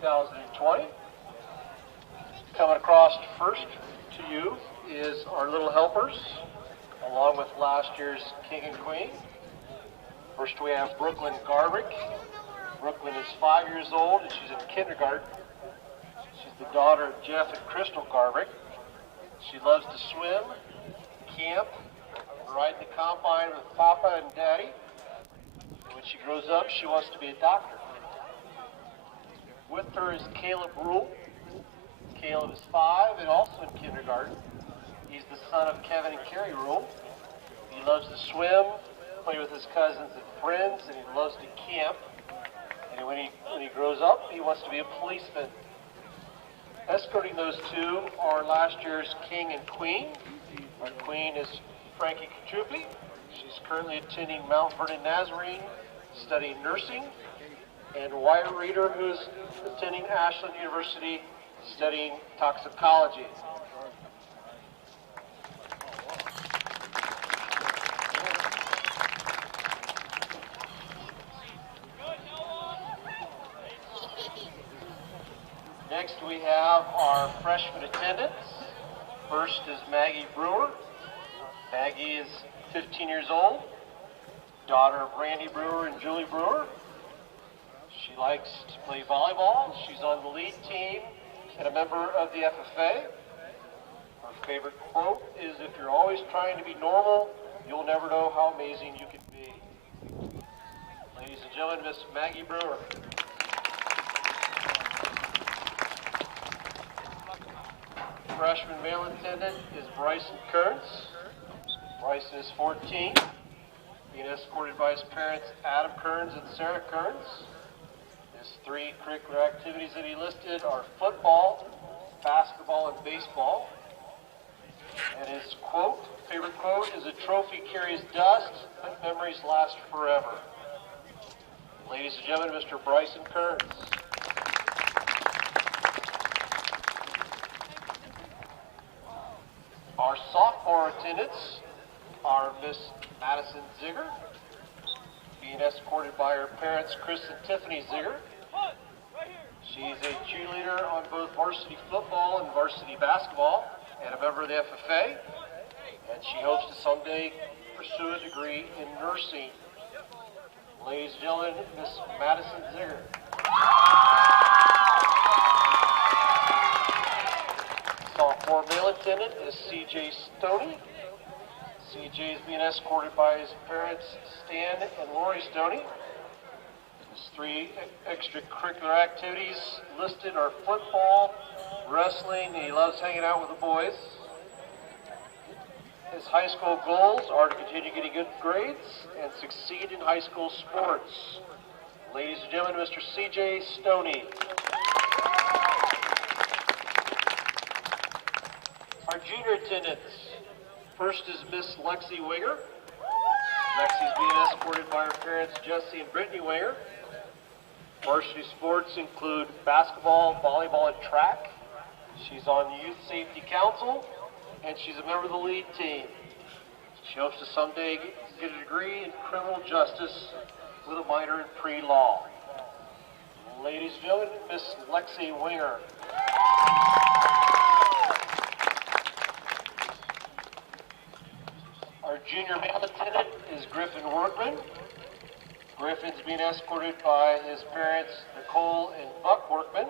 2020. Coming across first to you is our little helpers, along with last year's King and Queen. First we have Brooklyn Garbrick. Brooklyn is 5 years old and she's in kindergarten. She's the daughter of Jeff and Crystal Garbrick. She loves to swim, camp, and ride the combine with Papa and Daddy. And when she grows up, she wants to be a doctor. With her is Caleb Rule. Caleb is 5 and also in kindergarten. He's the son of Kevin and Carrie Rule. He loves to swim, play with his cousins and friends, and he loves to camp. And when he grows up, he wants to be a policeman. Escorting those two are last year's King and Queen. Our Queen is Frankie Kachupi. She's currently attending Mount Vernon Nazarene, studying nursing. And Wyatt Reeder, who's attending Ashland University, studying toxicology. Next we have our freshman attendants. First is Maggie Brewer. Maggie is 15 years old, daughter of Randy Brewer and Julie Brewer. She likes to play volleyball. She's on the lead team and a member of the FFA. Her favorite quote is, "If you're always trying to be normal, you'll never know how amazing you can be." Ladies and gentlemen, Miss Maggie Brewer. Freshman male attendant is Bryson Kearns. Bryson is 14, being escorted by his parents Adam Kearns and Sarah Kearns. His 3 curricular activities that he listed are football, basketball, and baseball. And his quote, favorite quote, is, "A trophy carries dust, but memories last forever." Ladies and gentlemen, Mr. Bryson Kearns. Our sophomore attendants are Miss Madison Ziegler, being escorted by her parents Chris and Tiffany Ziegler. She's a cheerleader on both varsity football and varsity basketball and a member of the FFA. And she hopes to someday pursue a degree in nursing. Ladies and gentlemen, Miss Madison Ziegler. Sophomore male attendant is CJ Stoney. CJ is being escorted by his parents Stan and Lori Stoney. His 3 extracurricular activities listed are football, wrestling, and he loves hanging out with the boys. His high school goals are to continue getting good grades and succeed in high school sports. Ladies and gentlemen, Mr. CJ Stoney. Our junior attendants. First is Miss Lexi Winger. Lexi's being escorted by her parents Jesse and Brittany Winger. Varsity sports include basketball, volleyball, and track. She's on the Youth Safety Council, and she's a member of the lead team. She hopes to someday get a degree in criminal justice with a minor in pre-law. Ladies and gentlemen, Miss Lexi Winger. Our junior male attendant is Griffin Workman. Griffin's being escorted by his parents Nicole and Buck Workman.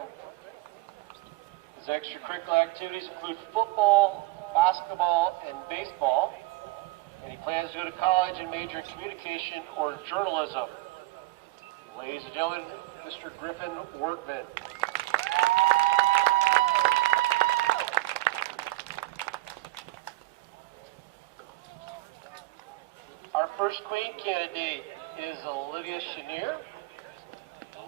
His extracurricular activities include football, basketball, and baseball. And he plans to go to college and major in communication or journalism. Ladies and gentlemen, Mr. Griffin Workman. Our first Queen candidate is Olivia Chenier.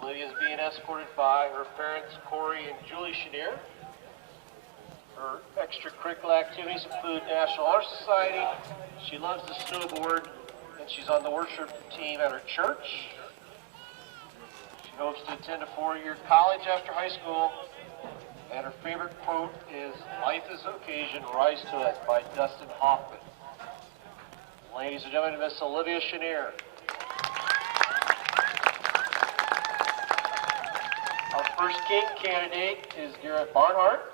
Olivia is being escorted by her parents Corey and Julie Chenier. Her extracurricular activities include National Honor Society. She loves to snowboard, and she's on the worship team at her church. She hopes to attend a 4-year college after high school, and her favorite quote is, "Life is an occasion, rise to it," by Dustin Hoffman. Ladies and gentlemen, Miss Olivia Chenier. Our first king candidate is Garrett Barnhart.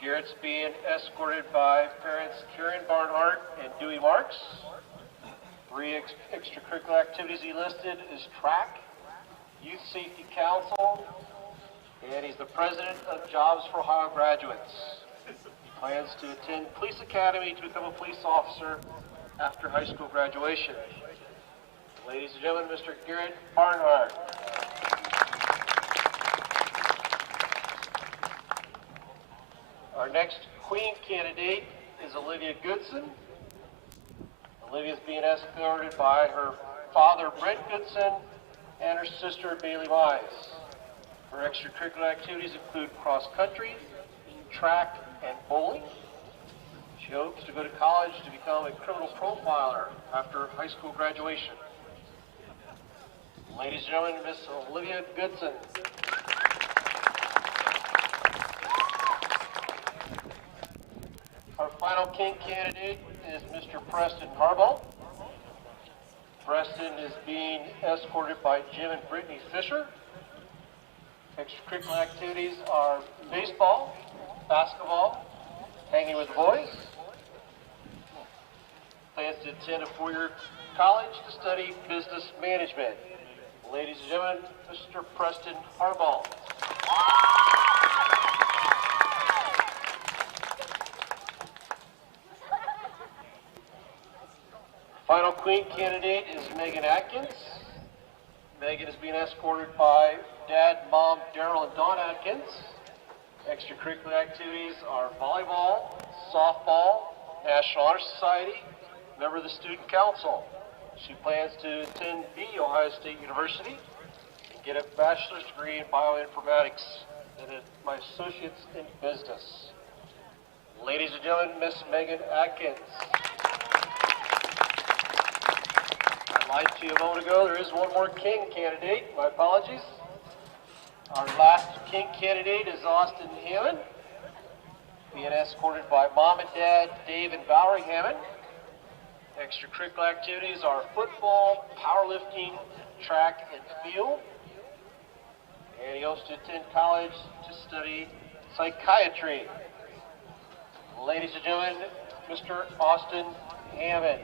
Garrett's being escorted by parents Karen Barnhart and Dewey Marks. Three extracurricular activities he listed is track, Youth Safety Council, and he's the president of Jobs for Ohio Graduates. He plans to attend Police Academy to become a police officer after high school graduation. Ladies and gentlemen, Mr. Garrett Barnhart. Our next queen candidate is Olivia Goodson. Olivia is being escorted by her father, Brent Goodson, and her sister, Bailey Wise. Her extracurricular activities include cross-country, track, and bowling. She hopes to go to college to become a criminal profiler after high school graduation. Ladies and gentlemen, Miss Olivia Goodson. Our final king candidate is Mr. Preston Harbaugh. Preston is being escorted by Jim and Brittany Fisher. Extracurricular activities are baseball, basketball, hanging with the boys. Plans to attend a four-year college to study business management. Ladies and gentlemen, Mr. Preston Harbaugh. Final queen candidate is Megan Atkins. Megan is being escorted by Dad, Mom, Daryl, and Dawn Atkins. Extracurricular activities are volleyball, softball, National Honor Society, member of the Student Council. She plans to attend the Ohio State University and get a bachelor's degree in bioinformatics and my associate's in business. Ladies and gentlemen, Miss Megan Atkins. I lied to you a moment ago, there is one more king candidate. My apologies. Our last king candidate is Austin Hammond, being escorted by Mom and Dad, Dave and Valerie Hammond. Extracurricular activities are football, powerlifting, track, and field. And he hopes to attend college to study psychiatry. Ladies and gentlemen, Mr. Austin Hammond.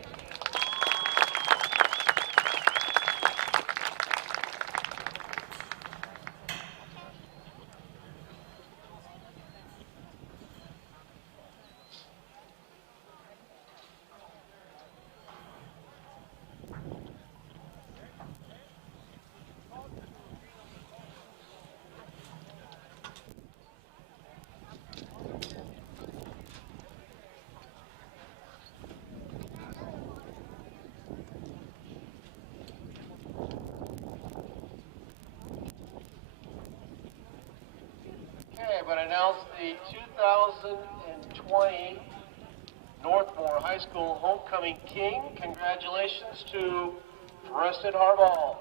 But announce the 2020 Northmor High School Homecoming King. Congratulations to Preston Harbaugh.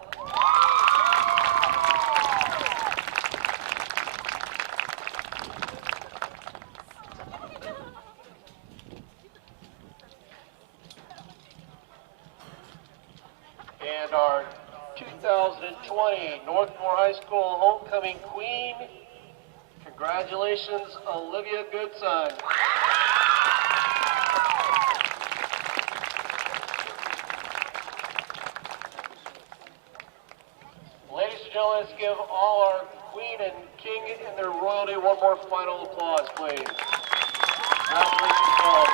And our 2020 Northmor High School Homecoming Queen. Congratulations, Olivia Goodson. Ladies and gentlemen, let's give all our queen and king and their royalty one more final applause, please. Congratulations, all.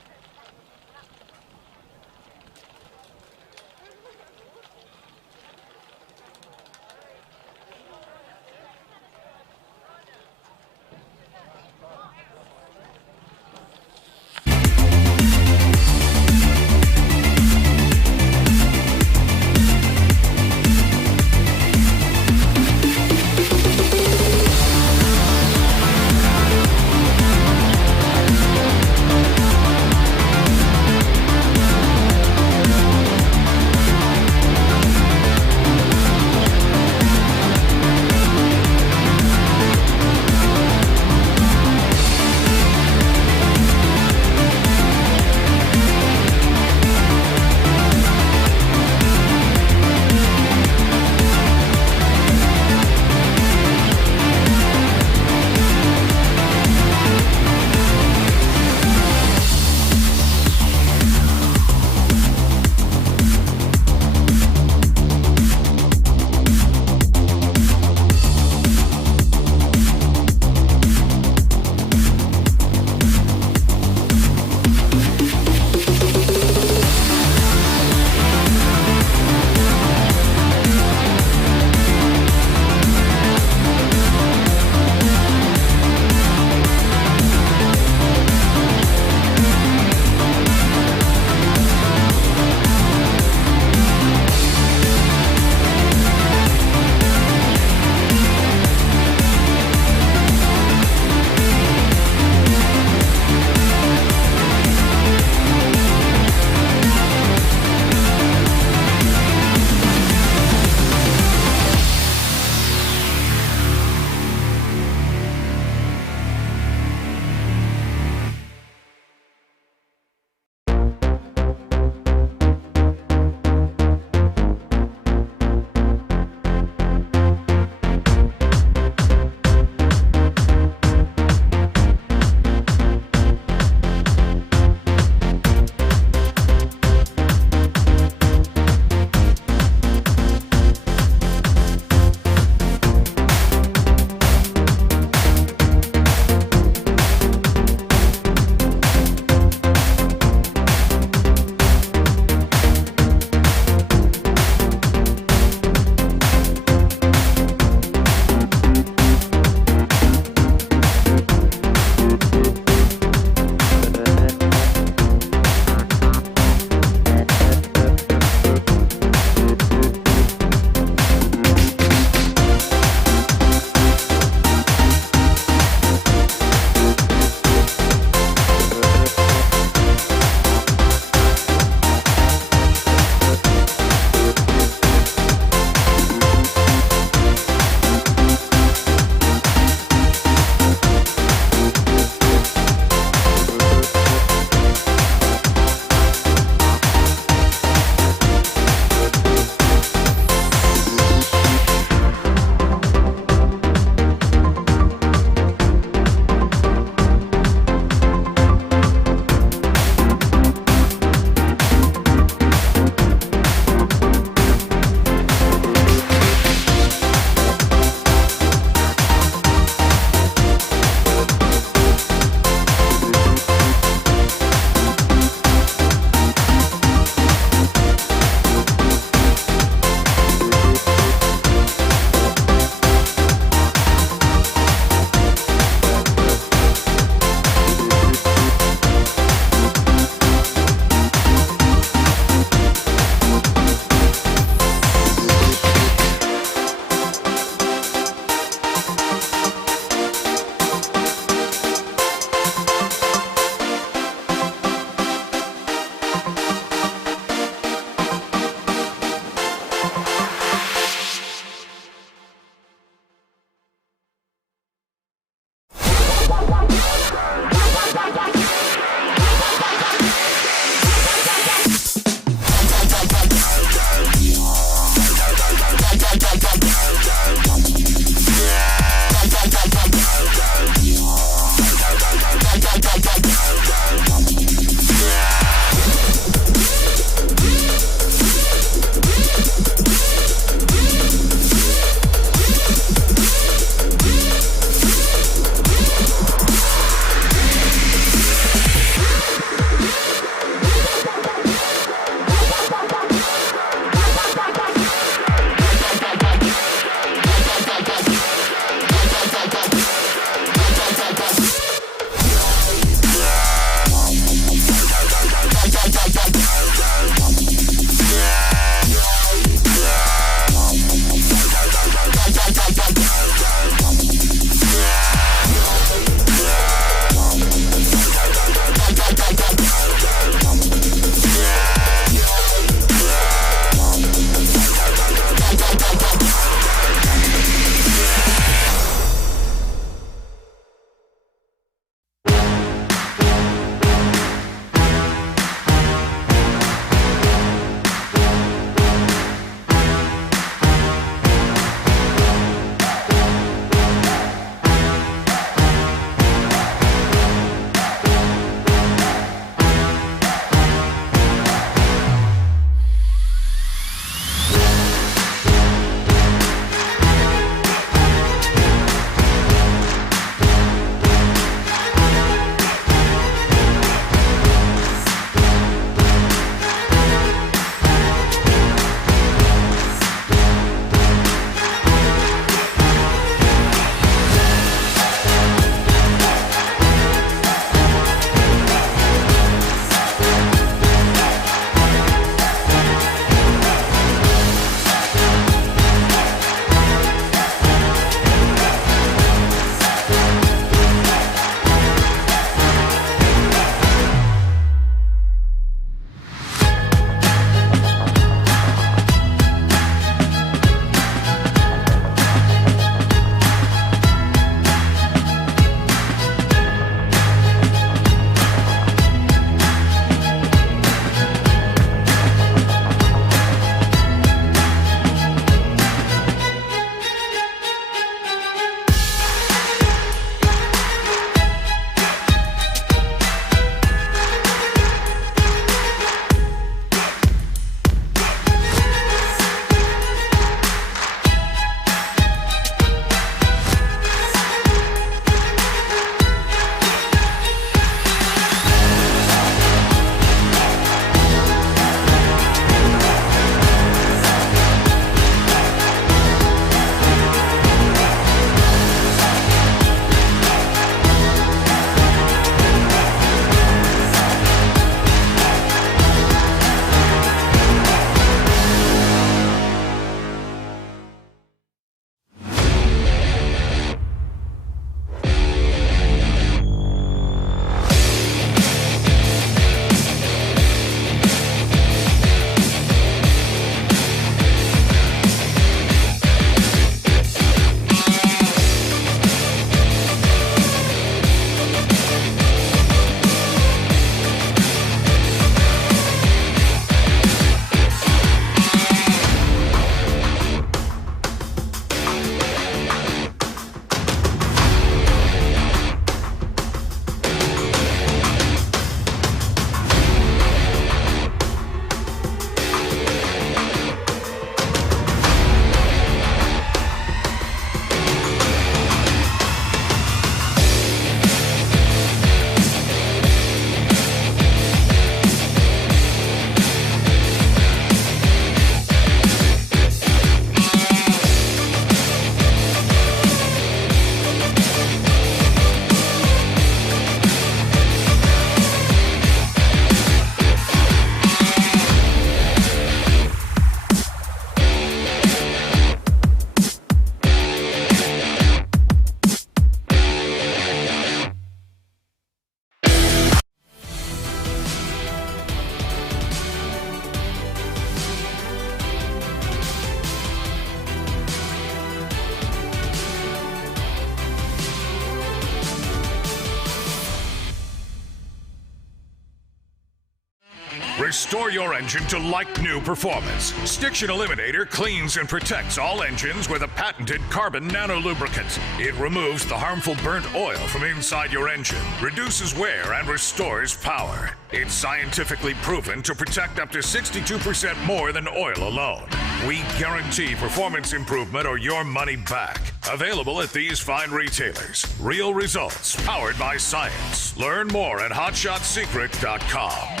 restore your engine to like-new performance. Stiction Eliminator cleans and protects all engines with a patented carbon nanolubricant. It removes the harmful burnt oil from inside your engine, reduces wear, and restores power. It's scientifically proven to protect up to 62% more than oil alone. We guarantee performance improvement or your money back. Available at these fine retailers. Real results, powered by science. Learn more at hotshotsecret.com.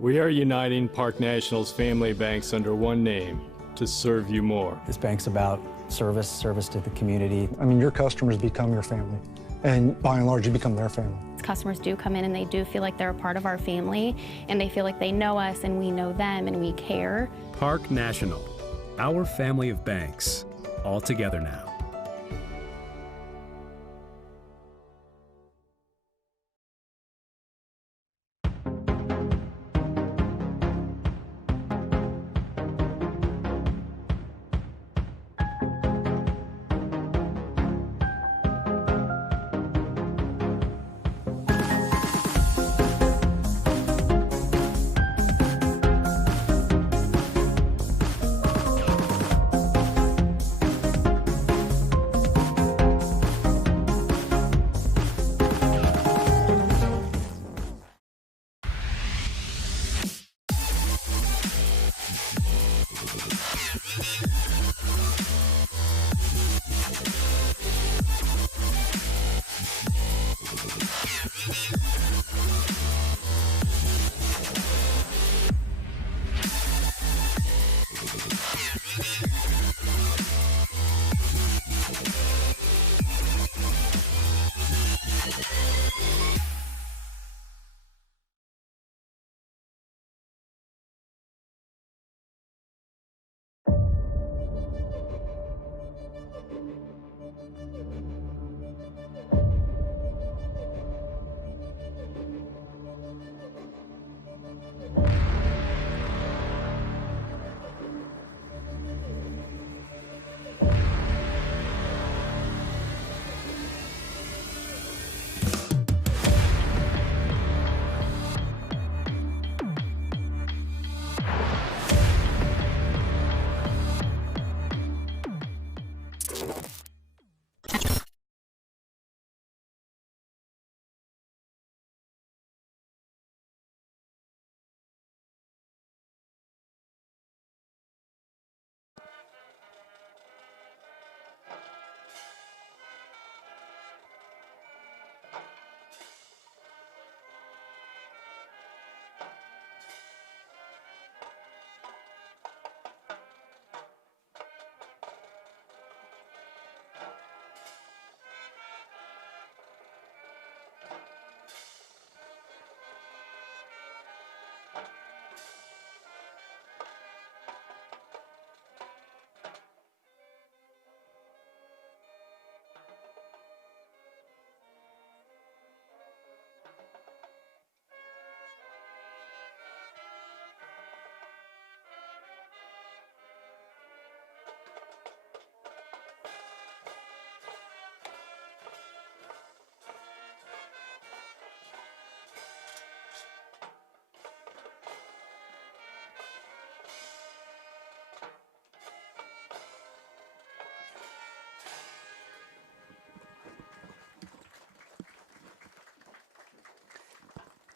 We are uniting Park National's family banks under one name to serve you more. This bank's about service to the community. I mean, your customers become your family, and by and large, you become their family. Customers do come in and they do feel like they're a part of our family, and they feel like they know us and we know them and we care. Park National, our family of banks, all together now.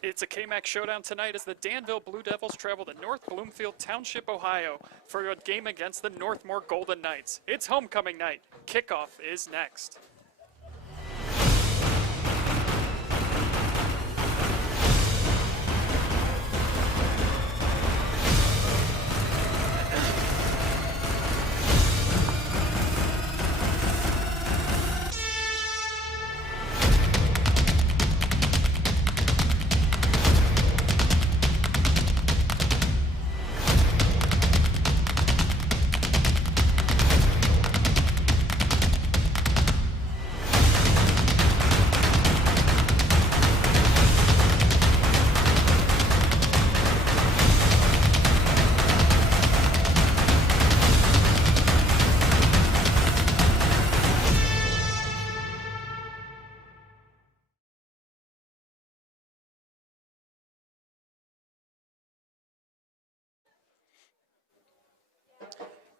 It's a KMAC showdown tonight as the Danville Blue Devils travel to North Bloomfield Township, Ohio for a game against the Northmor Golden Knights. It's homecoming night. Kickoff is next.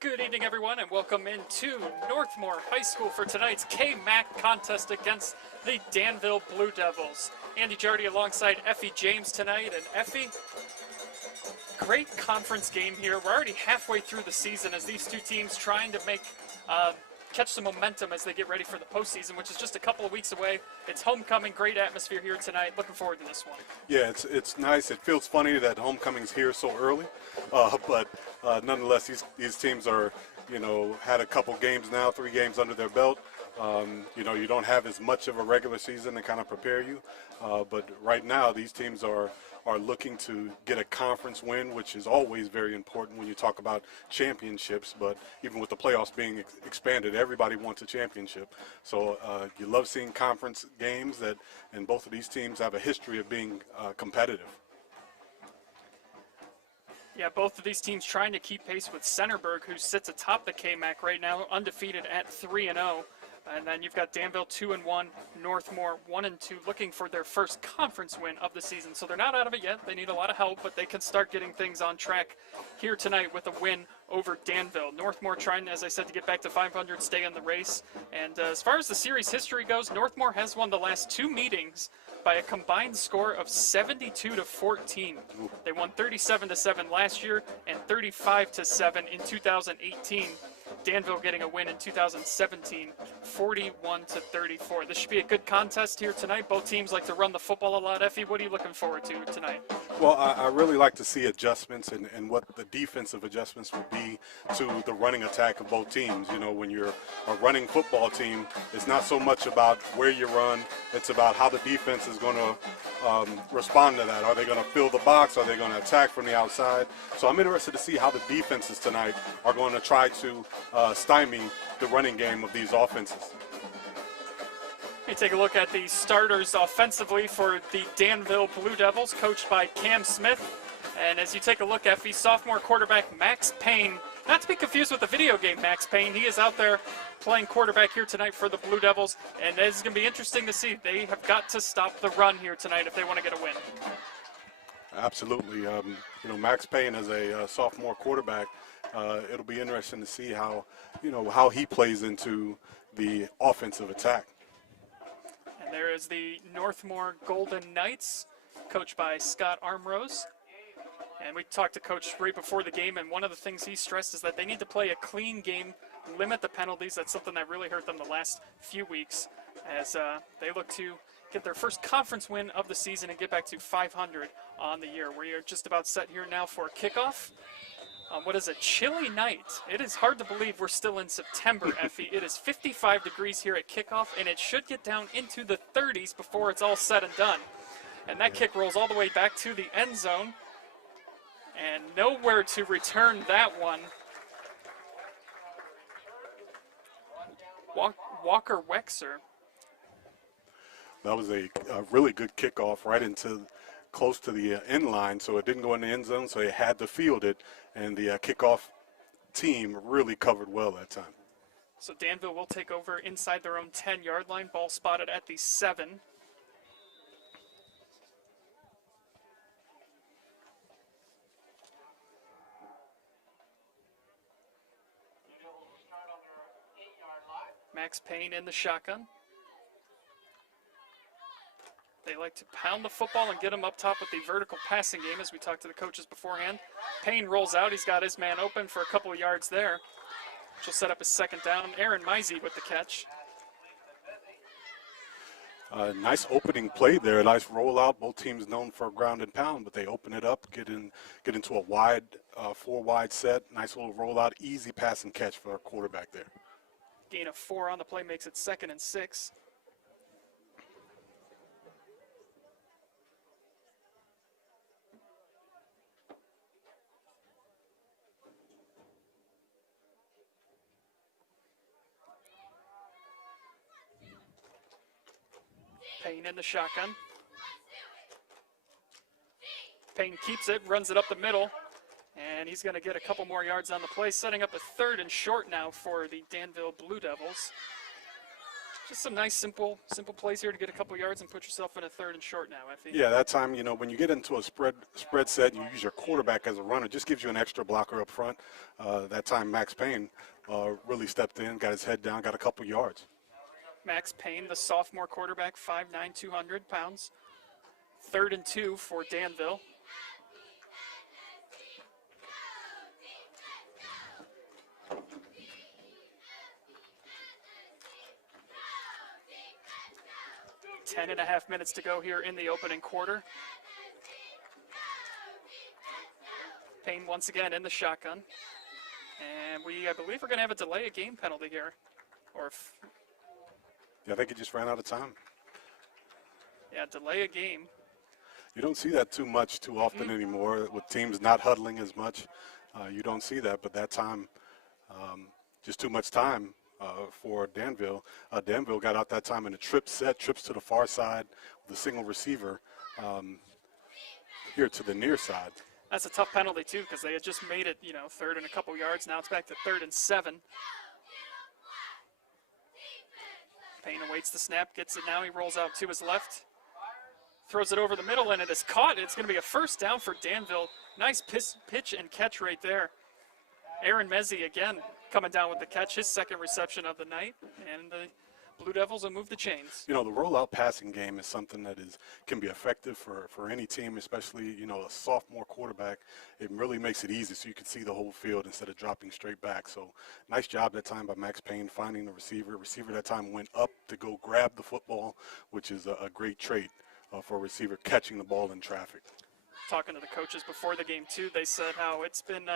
Good evening, everyone, and welcome into Northmor High School for tonight's K-MAC contest against the Danville Blue Devils. Andy Jardy alongside Effie James tonight, and Effie, great conference game here. We're already halfway through the season as these two teams trying to make catch some momentum as they get ready for the postseason, which is just a couple of weeks away. It's homecoming, great atmosphere here tonight. Looking forward to this one. Yeah, it's nice. It feels funny that homecoming's here so early, but nonetheless, these teams are, had a couple games now, 3 games under their belt. You don't have as much of a regular season to kind of prepare you, but right now these teams are looking to get a conference win, which is always very important when you talk about championships. But even with the playoffs being expanded, everybody wants a championship. So you love seeing conference games and both of these teams have a history of being competitive. Yeah, both of these teams trying to keep pace with Centerburg, who sits atop the K-MAC right now, undefeated at 3-0. And then you've got Danville 2-1, Northmor 1-2, looking for their first conference win of the season. So they're not out of it yet. They need a lot of help, but they can start getting things on track here tonight with a win over Danville. Northmor trying, as I said, to get back to 500, stay in the race. And as far as the series history goes, Northmor has won the last 2 meetings by a combined score of 72-14. They won 37-7 last year and 35-7 in 2018. Danville getting a win in 2017, 41-34. This should be a good contest here tonight. Both teams like to run the football a lot. Effie, what are you looking forward to tonight? Well, I really like to see adjustments and what the defensive adjustments would be to the running attack of both teams. When you're a running football team, it's not so much about where you run, it's about how the defense is going to respond to that. Are they going to fill the box? Are they going to attack from the outside? So I'm interested to see how the defenses tonight are going to try to stymie the running game of these offenses. Let me take a look at the starters offensively for the Danville Blue Devils, coached by Cam Smith. And as you take a look at the sophomore quarterback Max Payne, not to be confused with the video game Max Payne, he is out there playing quarterback here tonight for the Blue Devils, and it's going to be interesting to see. They have got to stop the run here tonight if they want to get a win. Absolutely. Max Payne as a sophomore quarterback, it'll be interesting to see how he plays into the offensive attack. And there is the Northmor Golden Knights, coached by Scott Armrose. And we talked to Coach right before the game, and one of the things he stressed is that they need to play a clean game, limit the penalties. That's something that really hurt them the last few weeks as they look to get their first conference win of the season and get back to 500 on the year. We are just about set here now for kickoff. What is a chilly night. It is hard to believe we're still in September, Effie. It is 55 degrees here at kickoff, and it should get down into the 30s before it's all said and done. And that kick rolls all the way back to the end zone, and nowhere to return that one. Walker Wexer. That was a really good kickoff right into close to the end line, so it didn't go in the end zone, so they had to field it, and the kickoff team really covered well that time. So Danville will take over inside their own 10-yard line, ball spotted at the 7. Max Payne in the shotgun. They like to pound the football and get him up top with the vertical passing game, as we talked to the coaches beforehand. Payne rolls out. He's got his man open for a couple of yards there, which will set up his second down. Aaron Meisey with the catch. Nice opening play there. Nice rollout. Both teams known for ground and pound, but they open it up, get into a wide, 4-wide set. Nice little rollout. Easy pass and catch for our quarterback there. Gain of 4 on the play makes it 2nd and 6. Payne in the shotgun. Payne keeps it, runs it up the middle, and he's going to get a couple more yards on the play, setting up a 3rd and short now for the Danville Blue Devils. Just some nice, simple plays here to get a couple yards and put yourself in a 3rd and short now, Effie. Yeah, that time, when you get into a spread set and you use your quarterback as a runner, just gives you an extra blocker up front. That time, Max Payne really stepped in, got his head down, got a couple yards. Max Payne, the sophomore quarterback, 5'9", 200 pounds. 3rd and 2 for Danville. Ten and a half minutes to go here in the opening quarter. Payne once again in the shotgun. And I believe we're going to have a delay of game penalty here. Yeah, I think he just ran out of time. Yeah, delay a game. You don't see that too often anymore with teams not huddling as much. You don't see that, but that time, just too much time for Danville. Danville got out that time in a trips to the far side with a single receiver here to the near side. That's a tough penalty, too, because they had just made it, 3rd and a couple yards. Now it's back to 3rd and 7. Payne awaits the snap, gets it now. He rolls out to his left. Throws it over the middle, and it is caught. It's going to be a 1st down for Danville. Nice pitch and catch right there. Aaron Mezzi again coming down with the catch, his 2nd reception of the night, and the Blue Devils will move the chains. The rollout passing game is something that can be effective for any team, especially, a sophomore quarterback. It really makes it easy so you can see the whole field instead of dropping straight back. So nice job that time by Max Payne finding the receiver. Receiver that time went up to go grab the football, which is a great trait for a receiver, catching the ball in traffic. Talking to the coaches before the game, too, they said how it's been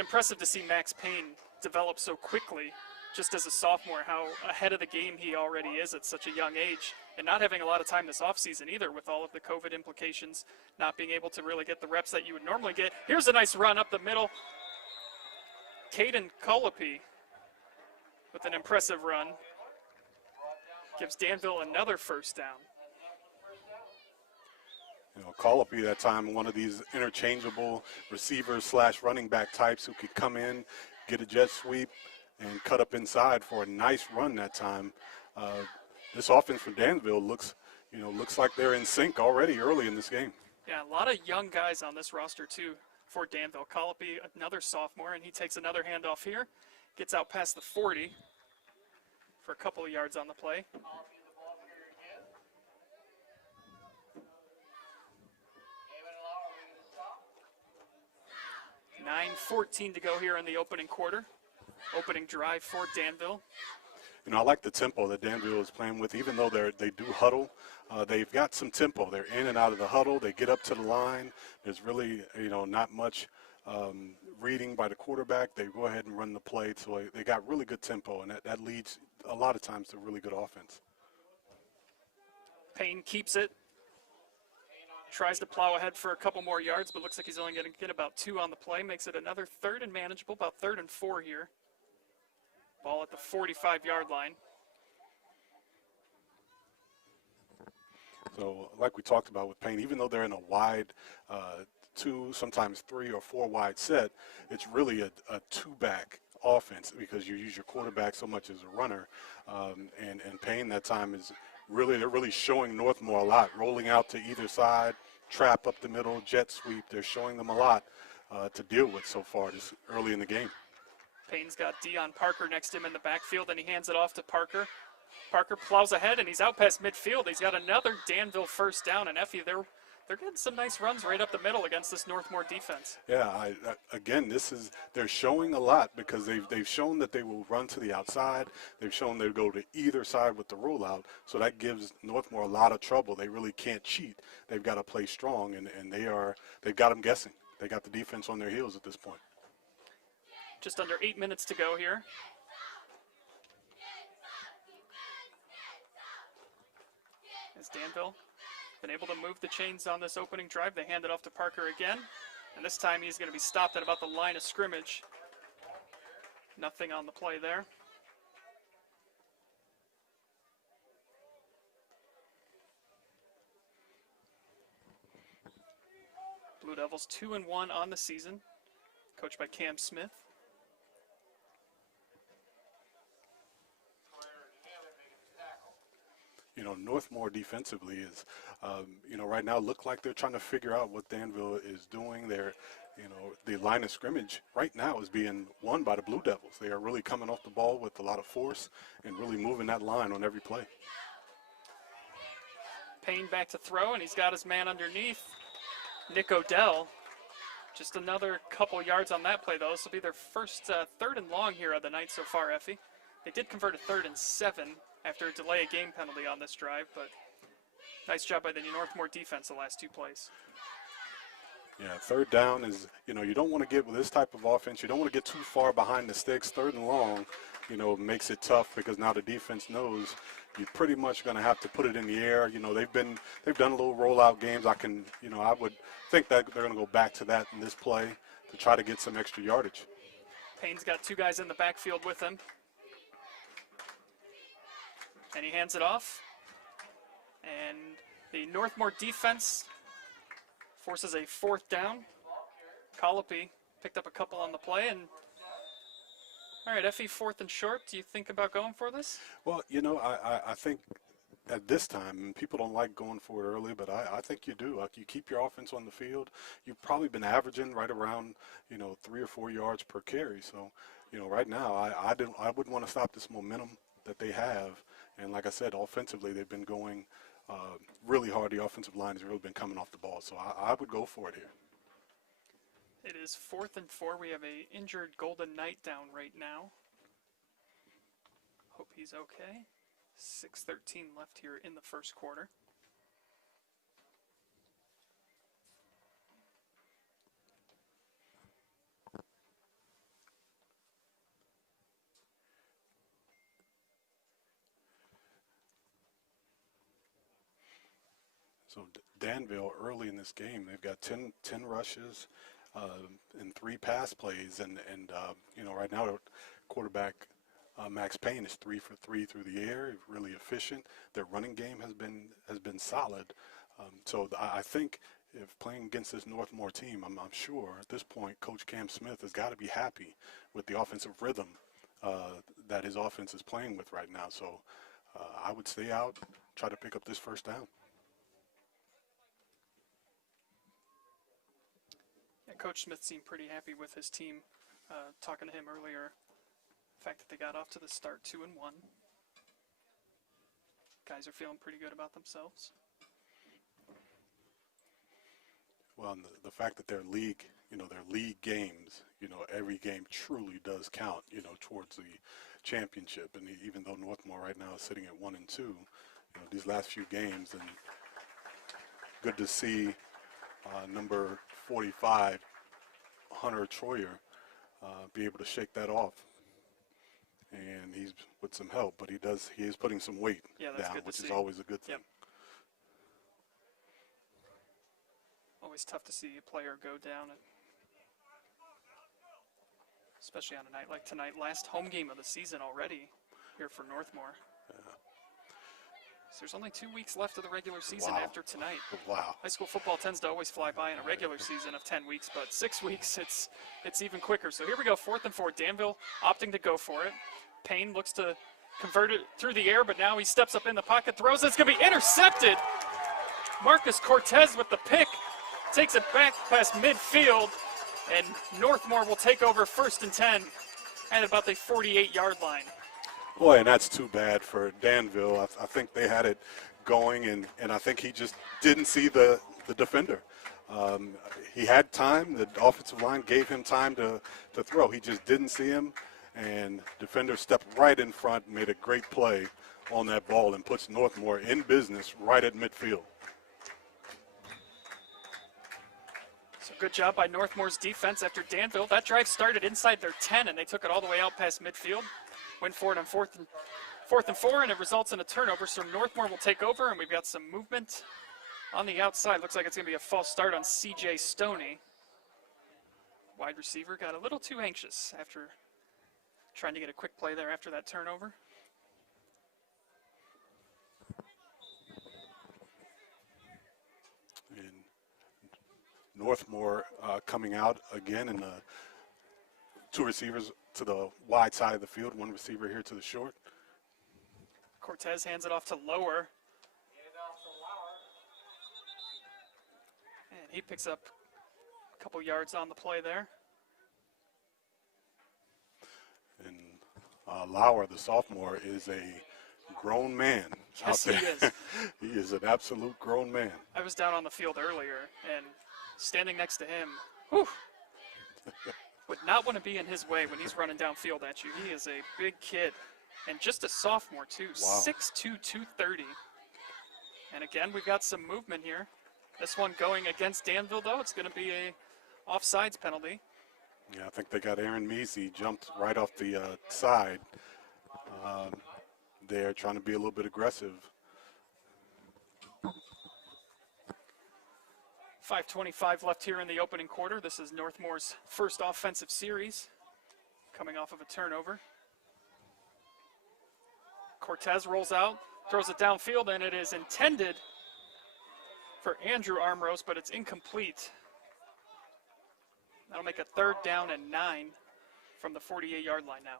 impressive to see Max Payne develop so quickly just as a sophomore, how ahead of the game he already is at such a young age, and not having a lot of time this offseason either with all of the COVID implications, not being able to really get the reps that you would normally get. Here's a nice run up the middle. Caden Cullopy with an impressive run. Gives Danville another 1st down. Cullopy that time, one of these interchangeable receivers / running back types who could come in, get a jet sweep, and cut up inside for a nice run that time. This offense for Danville looks like they're in sync already early in this game. Yeah, a lot of young guys on this roster too for Danville. Cullopy, another sophomore, and he takes another handoff here, gets out past the 40 for a couple of yards on the play. 9:14 to go here in the opening quarter. Opening drive for Danville. I like the tempo that Danville is playing with. Even though they do huddle, they've got some tempo. They're in and out of the huddle. They get up to the line. There's really, not much reading by the quarterback. They go ahead and run the play. So they got really good tempo, and that leads a lot of times to really good offense. Payne keeps it. Tries to plow ahead for a couple more yards, but looks like he's only going to get about 2 on the play. Makes it another 3rd and manageable, about 3rd and 4 here. Ball at the 45-yard line. So like we talked about with Payne, even though they're in a wide 2, sometimes 3 or 4 wide set, it's really a 2-back offense because you use your quarterback so much as a runner. And Payne that time is they're really showing Northmor a lot, rolling out to either side, trap up the middle, jet sweep. They're showing them a lot to deal with so far this early in the game. Payne's got Dion Parker next to him in the backfield, and he hands it off to Parker. Parker plows ahead, and he's out past midfield. He's got another Danville 1st down, and Effie, they're getting some nice runs right up the middle against this Northmor defense. Yeah, again, they're showing a lot because they've shown that they will run to the outside. They've shown they'll go to either side with the rollout, so that gives Northmor a lot of trouble. They really can't cheat. They've got to play strong, and they've got them guessing. They got the defense on their heels at this point. Just under 8 minutes to go here. As Danville been able to move the chains on this opening drive. They hand it off to Parker again, and this time he's going to be stopped at about the line of scrimmage. Nothing on the play there. Blue Devils 2-1 on the season, coached by Cam Smith. Northmor defensively is, right now look like they're trying to figure out what Danville is doing. They're, the line of scrimmage right now is being won by the Blue Devils. They are really coming off the ball with a lot of force and really moving that line on every play. Payne back to throw, and he's got his man underneath. Nick Odell. Just another couple yards on that play, though. This will be their first 3rd and long here of the night so far, Effie. They did convert a 3rd and 7 after a delay of game penalty on this drive, but nice job by the Northmor defense the last 2 plays. Yeah, 3rd down is, you don't want to get with this type of offense, you don't want to get too far behind the sticks. 3rd and long, makes it tough because now the defense knows you're pretty much going to have to put it in the air. They've done a little rollout games. I would think that they're going to go back to that in this play to try to get some extra yardage. Payne's got 2 guys in the backfield with him. And he hands it off. And the Northmor defense forces a 4th down. Colopy picked up a couple on the play. And all right, Effie, 4th and short. Do you think about going for this? Well, I think at this time, and people don't like going for it early, but I think you do. Like, you keep your offense on the field. You've probably been averaging right around, 3 or 4 yards per carry. So, right now, I wouldn't want to stop this momentum that they have. And like I said, offensively, they've been going really hard. The offensive line has really been coming off the ball. So I would go for it here. It is 4th and 4. We have a injured Golden Knight down right now. Hope he's okay. 6:13 left here in the first quarter. So Danville early in this game, they've got 10 rushes and 3 pass plays, and right now quarterback Max Payne is 3 for 3 through the air, really efficient. Their running game has been solid. So I think if playing against this Northmor team, I'm sure at this point Coach Cam Smith has got to be happy with the offensive rhythm that his offense is playing with right now. So I would stay out, try to pick up this 1st down. Coach Smith seemed pretty happy with his team. Talking to him earlier, the fact that they got off to the start 2-1. Guys are feeling pretty good about themselves. Well, and the fact that their league games, every game truly does count, towards the championship. And even though Northmor right now is sitting at 1 and 2, these last few games, and good to see number 45, Hunter Troyer, be able to shake that off. And he's with some help, but he is putting some weight down, which is always a good thing. Yep. Always tough to see a player go down, especially on a night like tonight. Last home game of the season already here for Northmor. Yeah. So there's only 2 weeks left of the regular season after tonight. Wow. High school football tends to always fly by in a regular season of 10 weeks, but 6 weeks, it's even quicker. So here we go, 4th and 4. Danville opting to go for it. Payne looks to convert it through the air, but now he steps up in the pocket, throws it. It's going to be intercepted. Marcus Cortez with the pick takes it back past midfield, and Northmor will take over 1st and 10 at about the 48-yard line. Boy, and that's too bad for Danville. I think they had it going, and I think he just didn't see the defender. He had time. The offensive line gave him time to throw. He just didn't see him, and defender stepped right in front, made a great play on that ball, and puts Northmor in business right at midfield. So good job by Northmor's defense after Danville. That drive started inside their 10, and they took it all the way out past midfield. Went for it on 4th and 4, and it results in a turnover. So Northmor will take over, and we've got some movement on the outside. Looks like it's going to be a false start on C.J. Stoney. Wide receiver got a little too anxious after trying to get a quick play there after that turnover. And Northmor coming out again, and 2 receivers to the wide side of the field, 1 receiver here to the short. Cortez hands it off to Lower. And he picks up a couple yards on the play there. And Lauer, the sophomore, is a grown man out Yes, there. he is. He is an absolute grown man. I was down on the field earlier, and standing next to him, whew, would not want to be in his way when he's running downfield at you. He is a big kid, and just a sophomore, too. Wow. 6'2", 230. And again, we've got some movement here. This one going against Danville, though. It's going to be a offsides penalty. Yeah, I think they got Aaron Meese. He jumped right off the side there, trying to be a little bit aggressive. 5:25 left here in the opening quarter. This is Northmor's first offensive series, coming off of a turnover. Cortez rolls out, throws it downfield, and it is intended for Andrew Armrose, but it's incomplete. That'll make a 3rd down and 9 from the 48-yard line now.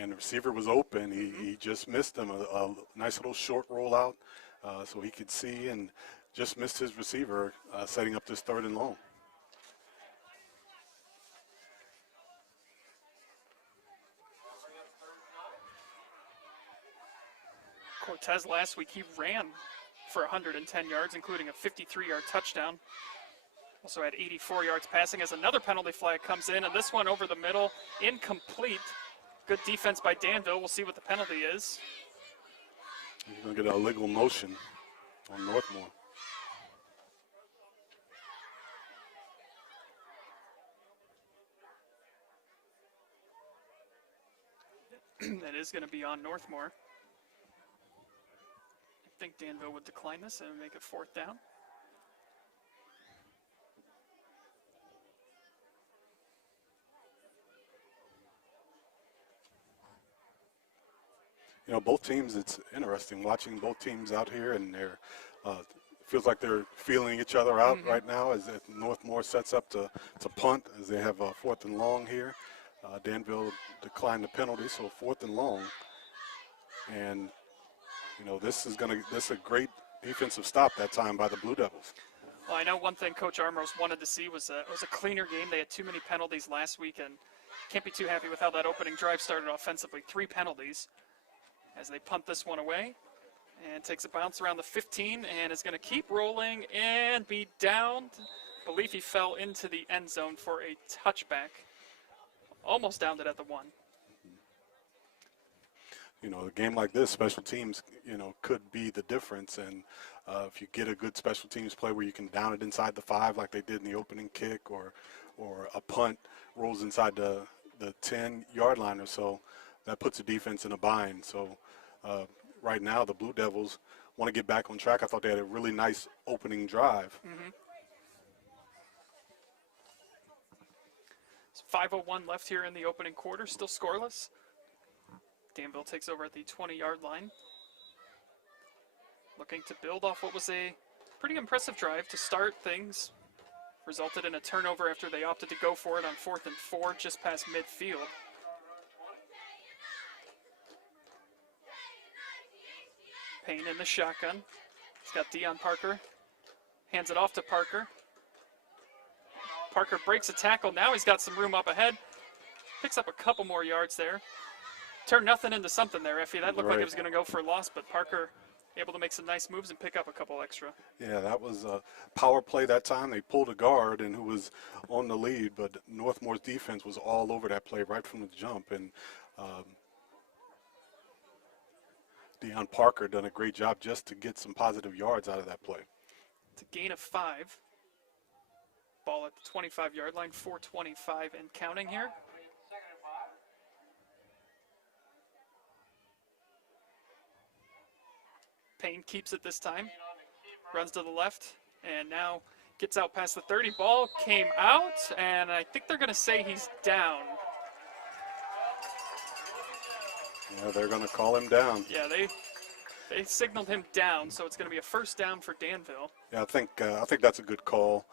And the receiver was open. He just missed him. A nice little short rollout so he could see, and just missed his receiver, setting up this 3rd and long. Cortez last week, he ran for 110 yards, including a 53-yard touchdown. Also had 84 yards passing as another penalty flag comes in, and this one over the middle, incomplete. Good defense by Danville. We'll see what the penalty is. He's going to get a illegal motion on Northmor. That is going to be on Northmor. I think Danville would decline this and make it 4th down. You know, both teams, it's interesting watching both teams out here, and they're feels like they're feeling each other out right now as Northmor sets up to punt as they have a 4th and long here. Danville declined the penalty, so 4th and long. And, you know, this is a great defensive stop that time by the Blue Devils. Well, I know one thing Coach Armrose wanted to see was a cleaner game. They had too many penalties last week, and can't be too happy with how that opening drive started offensively. 3 penalties as they punt this one away, and takes a bounce around the 15 and is going to keep rolling and be down. I believe he fell into the end zone for a touchback. Almost downed it at the 1. You know, a game like this, special teams, you know, could be the difference. And if you get a good special teams play where you can down it inside the 5 like they did in the opening kick, or a punt rolls inside the 10-yard line or so, that puts the defense in a bind. So right now the Blue Devils want to get back on track. I thought they had a really nice opening drive. It's 5:01 left here in the opening quarter, still scoreless. Danville takes over at the 20-yard line. Looking to build off what was a pretty impressive drive to start things. Resulted in a turnover after they opted to go for it on 4th and 4 just past midfield. Payne in the shotgun. He's got Deion Parker. Hands it off to Parker. Parker breaks a tackle. Now he's got some room up ahead. Picks up a couple more yards there. Turned nothing into something there, Effie. That looked like it was going to go for a loss, but Parker able to make some nice moves and pick up a couple extra. Yeah, that was a power play that time. They pulled a guard and who was on the lead, but Northmore's defense was all over that play right from the jump. And Deion Parker done a great job just to get some positive yards out of that play. It's a gain of 5. Ball at the 25-yard line, 4:25 and counting here. Payne keeps it this time, runs to the left, and now gets out past the 30. Ball came out, and I think they're going to say he's down. Yeah, they're going to call him down. Yeah, they signaled him down, so it's going to be a 1st down for Danville. Yeah, I think that's a good call.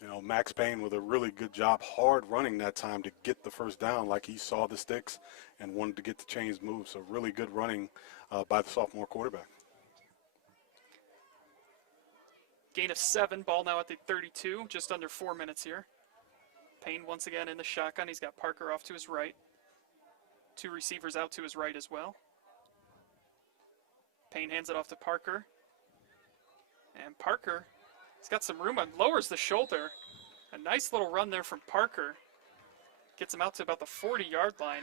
You know, Max Payne with a really good job, hard running that time to get the 1st down, like he saw the sticks and wanted to get the chains moved. So really good running by the sophomore quarterback. Gain of 7, ball now at the 32, just under 4 minutes here. Payne once again in the shotgun. He's got Parker off to his right. 2 receivers out to his right as well. Payne hands it off to Parker. And Parker, he's got some room and lowers the shoulder. A nice little run there from Parker. Gets him out to about the 40-yard line.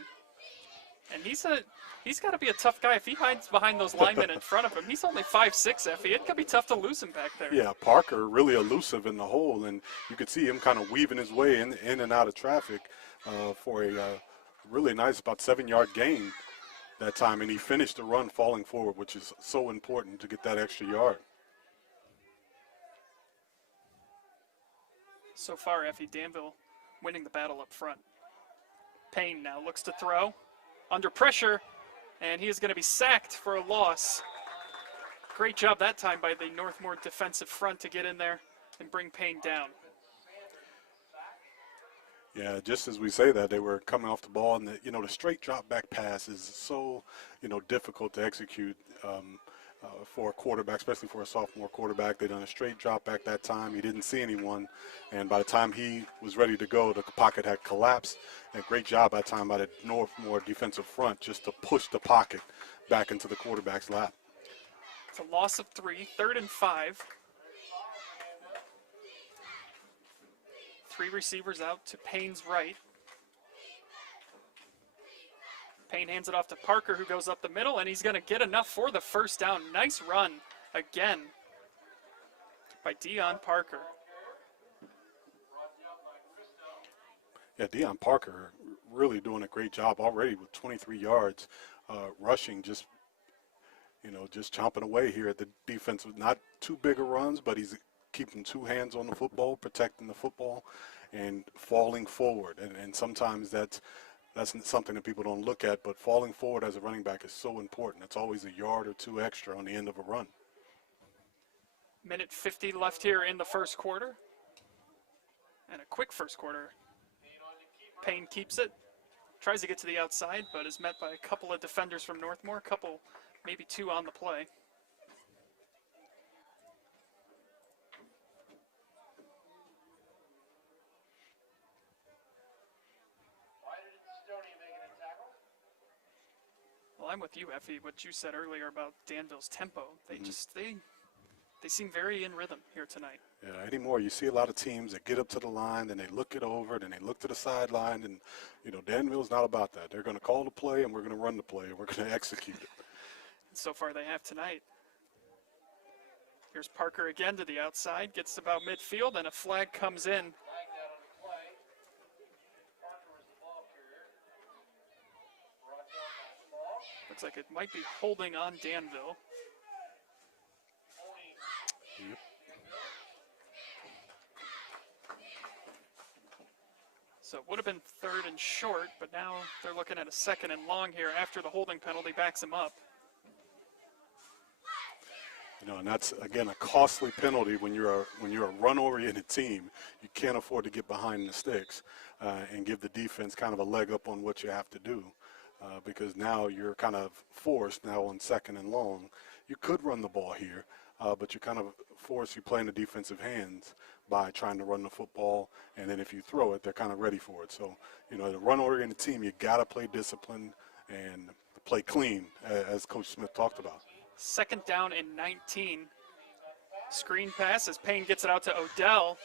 And he's got to be a tough guy. If he hides behind those linemen in front of him, he's only 5'6", Effie. It could be tough to lose him back there. Yeah, Parker really elusive in the hole, and you could see him kind of weaving his way in and out of traffic for a really nice about 7-yard gain that time. And he finished the run falling forward, which is so important to get that extra yard. So far, Effie, Danville winning the battle up front. Payne now looks to throw. Under pressure, and he is going to be sacked for a loss. Great job that time by the Northmor defensive front to get in there and bring Payne down. Yeah, just as we say that, they were coming off the ball, and the straight drop back pass is so difficult to execute for a quarterback, especially for a sophomore quarterback. They done a straight drop back that time. He didn't see anyone, and by the time he was ready to go, the pocket had collapsed. And great job that time by the Northmor defensive front just to push the pocket back into the quarterback's lap. It's a loss of 3, 3rd and 5. 3 receivers out to Payne's right. Payne hands it off to Parker, who goes up the middle, and he's going to get enough for the first down. Nice run again by Deion Parker. Yeah, Deion Parker really doing a great job already with 23 yards rushing, just chomping away here at the defense. Not too big of runs, but he's keeping 2 hands on the football, protecting the football, and falling forward. And sometimes that's something that people don't look at, but falling forward as a running back is so important. It's always a yard or 2 extra on the end of a run. Minute 50 left here in the first quarter. And a quick first quarter. Payne keeps it, tries to get to the outside, but is met by a couple of defenders from Northmor, maybe 2 on the play. Well, I'm with you, Effie, what you said earlier about Danville's tempo. They they seem very in rhythm here tonight. Yeah, anymore you see a lot of teams that get up to the line, then they look it over, then they look to the sideline, and Danville's not about that. They're going to call the play, and we're going to run the play, and we're going to execute it. And so far they have tonight. Here's Parker again to the outside, gets about midfield, and a flag comes in. Looks like it might be holding on Danville. Yep. So it would have been 3rd and short, but now they're looking at a 2nd and long here after the holding penalty backs him up. And that's again a costly penalty when you're a run-oriented team. You can't afford to get behind the sticks and give the defense kind of a leg up on what you have to do. Because now you're kind of forced now on 2nd and long. You could run the ball here, but you're kind of forced. You play in the defensive hands by trying to run the football, and then if you throw it, they're kind of ready for it. So, the run-oriented team, you got to play discipline and play clean, as Coach Smith talked about. 2nd down and 19. Screen pass as Payne gets it out to Odell.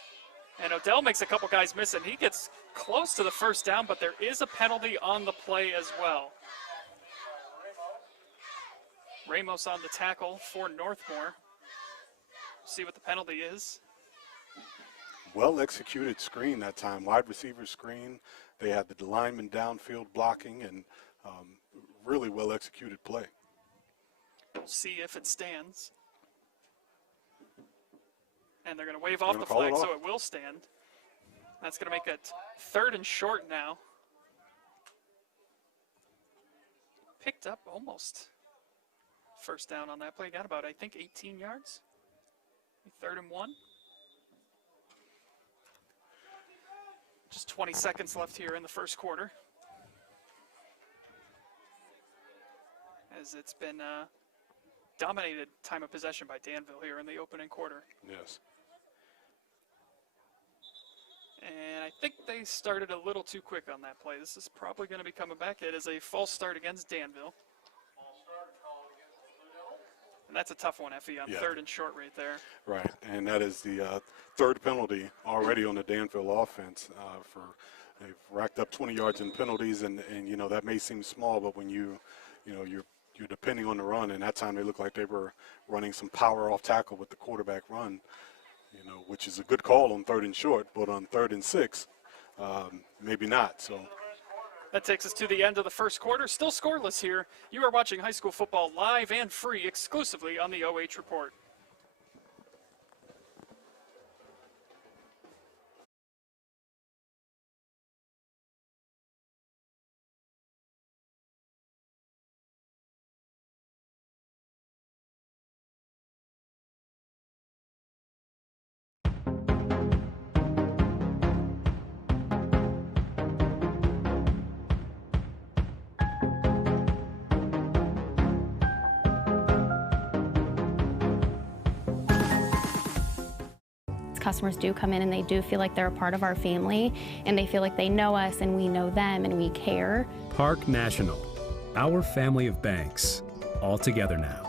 And Odell makes a couple guys miss it. He gets close to the first down, but there is a penalty on the play as well. Ramos on the tackle for Northmor. See what the penalty is. Well executed screen that time, wide receiver screen. They had the lineman downfield blocking, and really well executed play. We'll see if it stands. And they're going to wave off the flag, so it will stand. That's going to make it 3rd and short now. Picked up almost first down on that play. Got about, I think, 18 yards. 3rd and 1. Just 20 seconds left here in the first quarter. As it's been dominated time of possession by Danville here in the opening quarter. Yes. And I think they started a little too quick on that play. This is probably going to be coming back. It is a false start against Danville. And that's a tough one, Effie, on 3rd and short right there. Right, and that is the 3rd penalty already on the Danville offense. They've racked up 20 yards in penalties, and you know that may seem small, but when you're depending on the run, and that time they looked like they were running some power off tackle with the quarterback run, you know, which is a good call on 3rd and short, but on 3rd and 6, maybe not. So. That takes us to the end of the first quarter. Still scoreless here. You are watching high school football live and free exclusively on the OH Report. Customers do come in and they do feel like they're a part of our family, and they feel like they know us and we know them and we care. Park National, our family of banks, all together now.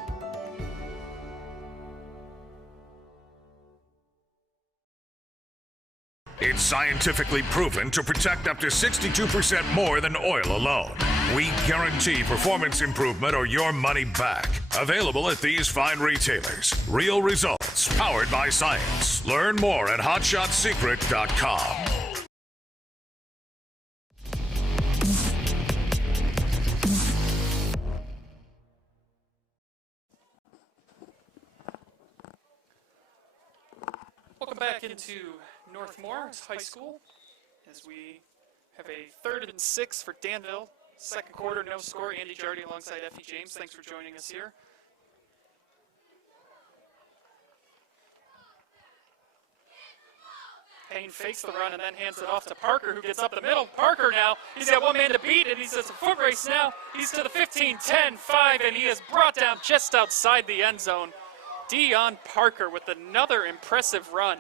It's scientifically proven to protect up to 62% more than oil alone. We guarantee performance improvement or your money back. Available at these fine retailers. Real results, powered by science. Learn more at hotshotsecret.com. Welcome back into Northmor High School as we have a 3rd and 6 for Danville. Second quarter, no score. Andy Jardy alongside Effie James. Thanks for joining us here. Payne fakes the run and then hands it off to Parker, who gets up the middle. Parker now, he's got one man to beat, and he's at a foot race now. He's to the 15, 10, 5, and he is brought down just outside the end zone. Deion Parker with another impressive run.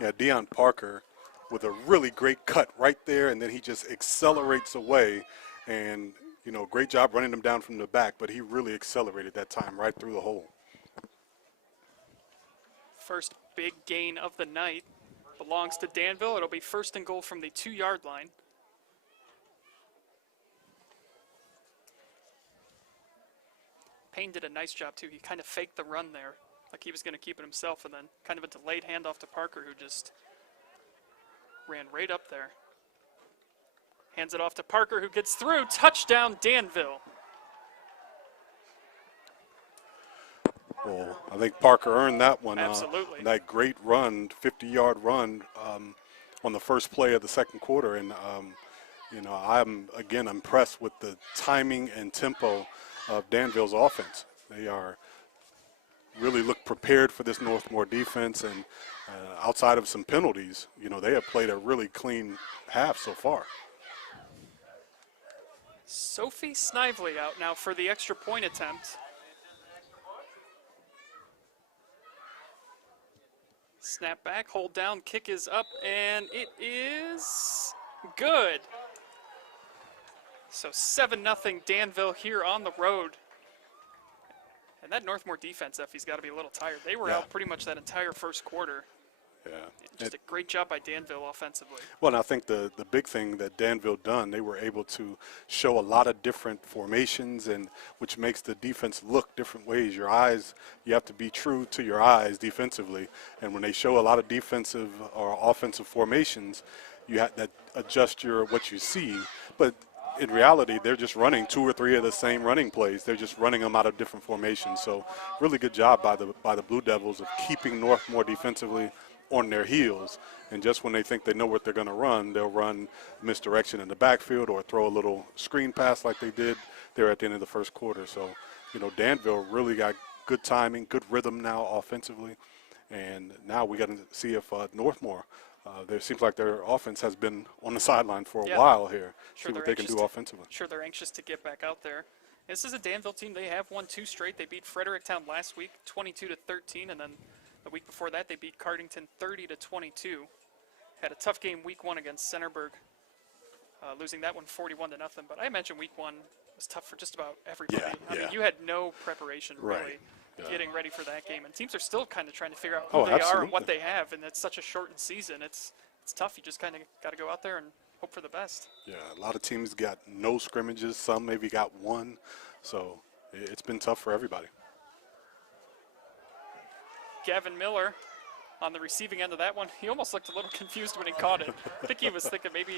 Yeah, Deion Parker with a really great cut right there, and then he just accelerates away. And, you know, great job running him down from the back, but he really accelerated that time right through the hole. First big gain of the night belongs to Danville. It'll be 1st and goal from the 2-yard line. Payne did a nice job, too. He kind of faked the run there, like he was going to keep it himself, and then kind of a delayed handoff to Parker, who just ran right up there. Hands it off to Parker, who gets through. Touchdown, Danville. Well, I think Parker earned that one. Absolutely. That great run, 50-yard run on the first play of the second quarter. And, you know, I'm, again, impressed with the timing and tempo of Danville's offense. They are really look prepared for this Northmor defense, and outside of some penalties, you know, they have played a really clean half so far. Sophie Snively out now for the extra point attempt. Snap back, hold down, kick is up, and it is good. So 7-0 Danville here on the road. And that Northmor defense, Effie's got to be a little tired. They were out pretty much that entire first quarter. Yeah. Just a great job by Danville offensively. Well, and I think the big thing that Danville done, they were able to show a lot of different formations, and which makes the defense look different ways. Your eyes, you have to be true to your eyes defensively. And when they show a lot of defensive or offensive formations, you have that adjust what you see. But in reality, they're just running 2 or 3 of the same running plays. They're just running them out of different formations. So really good job by the Blue Devils of keeping Northmor defensively on their heels. And just when they think they know what they're going to run, they'll run misdirection in the backfield or throw a little screen pass like they did there at the end of the first quarter. So, you know, Danville really got good timing, good rhythm now offensively. And now we got to see if Northmor, there seems like their offense has been on the sideline for a while here. See what they can do offensively. Sure, they're anxious to get back out there. This is a Danville team. They have won 2 straight. They beat Fredericktown last week, 22-13, and then the week before that they beat Cardington 30-22. Had a tough game week 1 against Centerburg, losing that one 41-0. But I imagine week 1 was tough for just about everybody. I mean, you had no preparation really getting ready for that game, and teams are still kind of trying to figure out who they are and what they have. And it's such a shortened season. It's tough. You just kind of got to go out there and hope for the best. Yeah, a lot of teams got no scrimmages. Some maybe got 1. So it's been tough for everybody. Gavin Miller on the receiving end of that one. He almost looked a little confused when he caught it. I think he was thinking maybe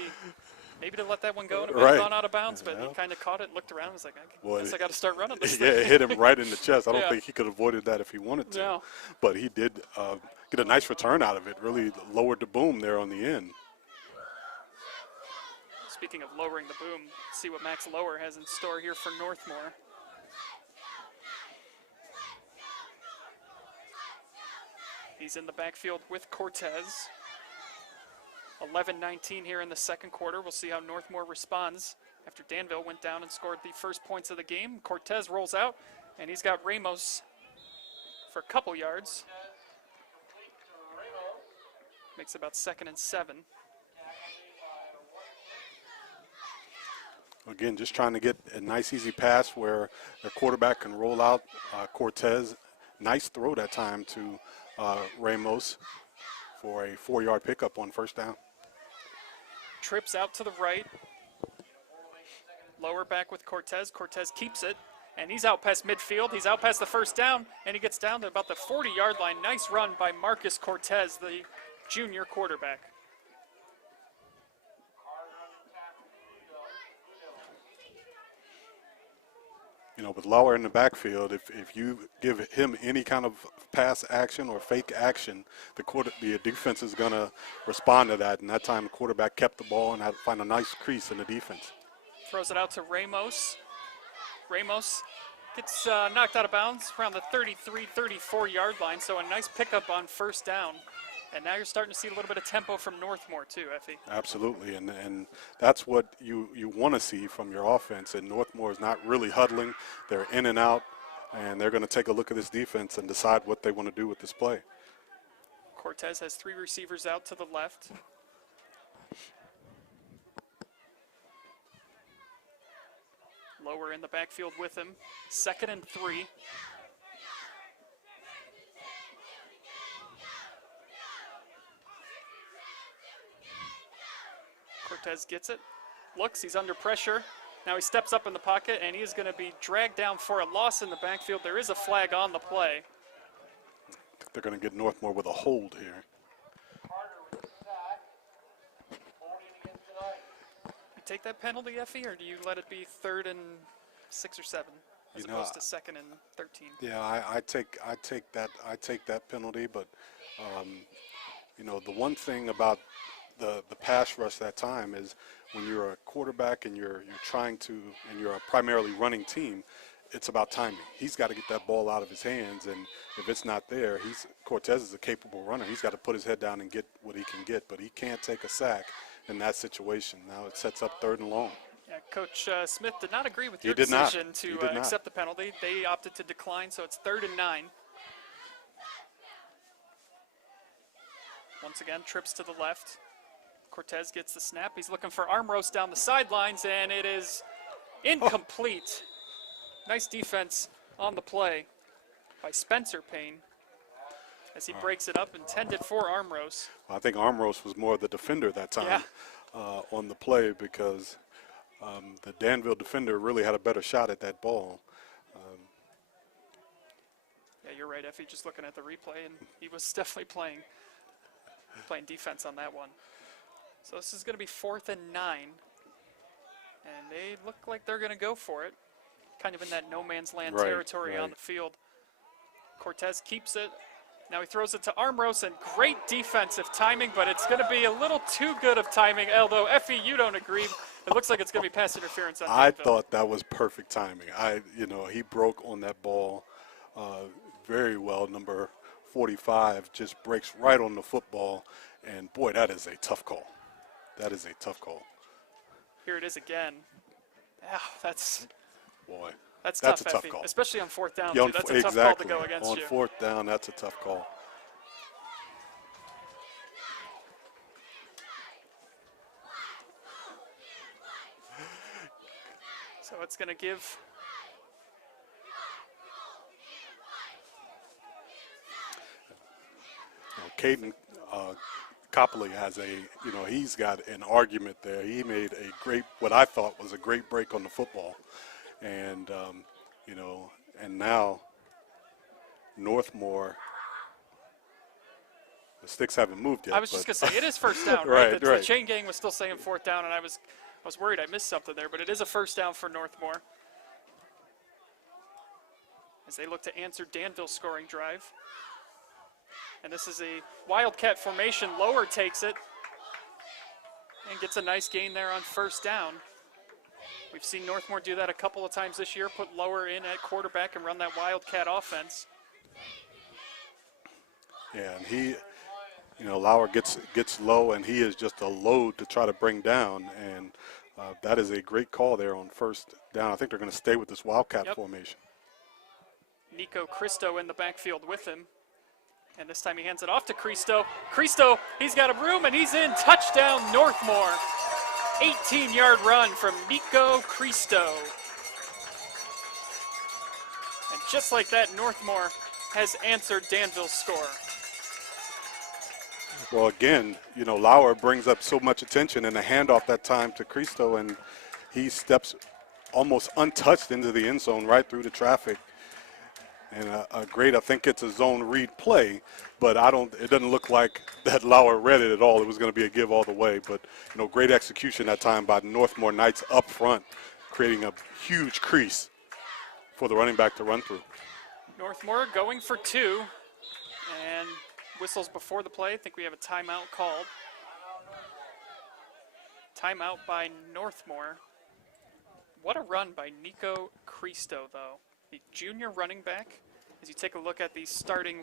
to let that one go and it might have gone out of bounds, but he kind of caught it, looked around, and was like, I guess I got to start running this thing. It hit him right in the chest. I don't think he could have avoided that if he wanted to. No. But he did get a nice return out of it, really lowered the boom there on the end. Speaking of lowering the boom, let's see what Max Lower has in store here for Northmor. He's in the backfield with Cortez. 11-19 here in the second quarter. We'll see how Northmor responds after Danville went down and scored the first points of the game. Cortez rolls out, and he's got Ramos for a couple yards. Makes about 2nd and 7. Again, just trying to get a nice, easy pass where the quarterback can roll out. Cortez, nice throw that time to Ramos for a 4-yard pickup on first down. Trips out to the right. Lower back with Cortez. Cortez keeps it, and he's out past midfield. He's out past the first down, and he gets down to about the 40-yard line. Nice run by Marcus Cortez, the junior quarterback. You know, with Lauer in the backfield, if you give him any kind of pass action or fake action, the defense is going to respond to that. And that time the quarterback kept the ball and had to find a nice crease in the defense. Throws it out to Ramos. Ramos gets knocked out of bounds around the 33, 34-yard line. So a nice pickup on first down. And now you're starting to see a little bit of tempo from Northmor too, Effie. Absolutely, and that's what you want to see from your offense. And Northmor is not really huddling. They're in and out, and they're going to take a look at this defense and decide what they want to do with this play. Cortez has 3 receivers out to the left. Lower in the backfield with him. 2nd and 3. Cortez gets it, looks, he's under pressure. Now he steps up in the pocket, and he is going to be dragged down for a loss in the backfield. There is a flag on the play. I think they're going to get Northmor with a hold here. You take that penalty, Effie, or do you let it be 3rd and 6 or 7 as opposed to 2nd and 13? Yeah, I take that penalty, but you know, the one thing about the pass rush that time is when you're a quarterback and you're trying to, and you're a primarily running team, it's about timing. He's got to get that ball out of his hands, and if it's not there, Cortez is a capable runner. He's got to put his head down and get what he can get, but he can't take a sack in that situation. Now it sets up 3rd and long. Yeah, Coach Smith did not agree with your decision to accept the penalty. They opted to decline, so it's 3rd and 9. Once again, trips to the left. Cortez gets the snap. He's looking for arm roast down the sidelines, and it is incomplete. Nice defense on the play by Spencer Payne as he breaks it up, intended for arm roast. I think arm roast was more the defender that time on the play, because the Danville defender really had a better shot at that ball. Yeah, you're right, Effie, just looking at the replay, and he was definitely playing defense on that one. So this is going to be 4th and 9, and they look like they're going to go for it, kind of in that no man's land territory on the field. Cortez keeps it. Now he throws it to Armros, and great defensive timing, but it's going to be a little too good of timing, although, Effie, you don't agree. It looks like it's going to be pass interference on I Danville. thought that was perfect timing. He broke on that ball very well. Number 45 just breaks right on the football, and boy, that is a tough call. That is a tough call. Here it is again. Yeah, that's... Boy. That's a tough, tough Effie, call. especially on fourth down, Yeah, too. That's a tough call to go against on you. fourth down, that's a tough call. So it's going to give Caden Copley has he's got an argument there. He made what I thought was a great break on the football. And, and now Northmor, the sticks haven't moved yet. I was just going to say, it is first down, right? right? The chain gang was still saying fourth down, and I was worried I missed something there, but it is a first down for Northmor as they look to answer Danville's scoring drive. And this is a Wildcat formation. Lower takes it and gets a nice gain there on first down. We've seen Northmor do that a couple of times this year, put Lower in at quarterback and run that Wildcat offense. Yeah, and he, Lauer gets low, and he is just a load to try to bring down. And that is a great call there on first down. I think they're going to stay with this Wildcat formation. Nico Cristo in the backfield with him. And this time he hands it off to Cristo. Cristo, he's got a room and he's in. Touchdown, Northmor. 18-yard run from Nico Cristo. And just like that, Northmor has answered Danville's score. Well, again, Lauer brings up so much attention, and the handoff that time to Cristo, and he steps almost untouched into the end zone right through the traffic. And a great, I think it's a zone read play, but it doesn't look like that Lauer read it at all. It was going to be a give all the way, but great execution that time by Northmor Knights up front, creating a huge crease for the running back to run through. Northmor going for 2, and whistles before the play. I think we have a timeout called. Timeout by Northmor. What a run by Nico Cristo, though. The junior running back, as you take a look at the starting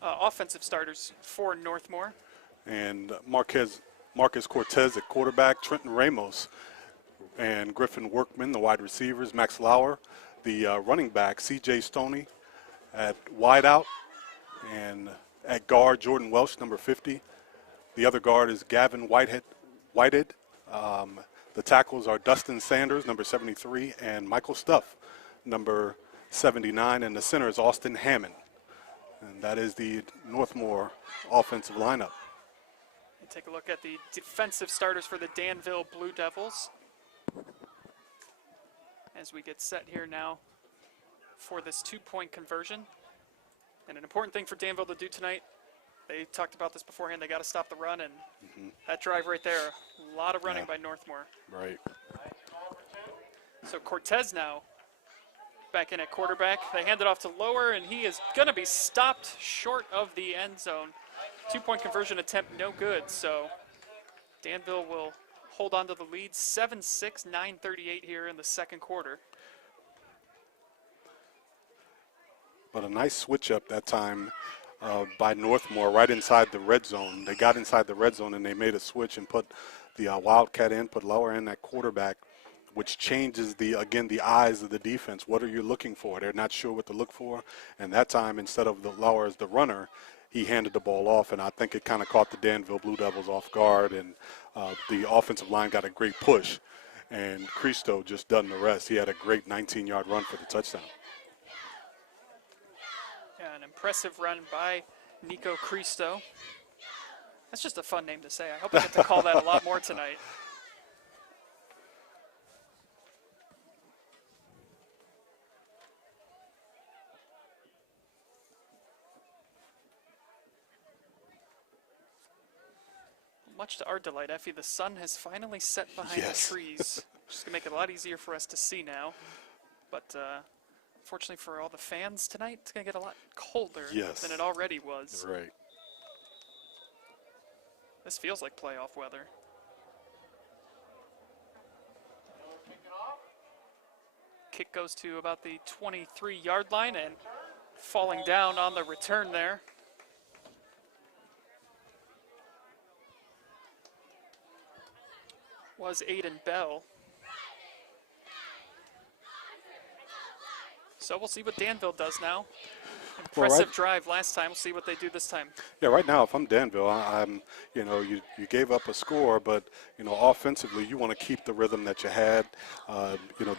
offensive starters for Northmor. And Marcus Cortez at quarterback, Trenton Ramos and Griffin Workman, the wide receivers, Max Lauer, the running back, C.J. Stoney at wideout, and at guard, Jordan Welsh, number 50. The other guard is Gavin Whitehead. The tackles are Dustin Sanders, number 73, and Michael Stuff, number 79, and the center is Austin Hammond. And that is the Northmor offensive lineup. And take a look at the defensive starters for the Danville Blue Devils as we get set here now for this 2-point conversion. And an important thing for Danville to do tonight, they talked about this beforehand, they got to stop the run, and that drive right there, a lot of running by Northmor. Right. So Cortez now back in at quarterback. They hand it off to Lower, and he is going to be stopped short of the end zone. 2-point conversion attempt, no good. So Danville will hold on to the lead, 7-6, 9:38 here in the second quarter. But a nice switch up that time by Northmor right inside the red zone. They got inside the red zone, and they made a switch and put the Wildcat in, put Lower in at quarterback, which changes the eyes of the defense. What are you looking for? They're not sure what to look for. And that time, instead of the Lauer as the runner, he handed the ball off, and I think it kind of caught the Danville Blue Devils off guard, and the offensive line got a great push, and Cristo just done the rest. He had a great 19-yard run for the touchdown. Yeah, an impressive run by Nico Cristo. That's just a fun name to say. I hope I get to call that a lot more tonight. Much to our delight, Effie, the sun has finally set behind the trees, which is going to make it a lot easier for us to see now. But unfortunately for all the fans tonight, it's going to get a lot colder than it already was. Right. This feels like playoff weather. Kick goes to about the 23-yard line, and falling down on the return there was Aiden Bell. So we'll see what Danville does now. Impressive drive last time. We'll see what they do this time. Yeah, right now, if I'm Danville, I'm, you know, you gave up a score, but, you know, offensively, you want to keep the rhythm that you had. You know,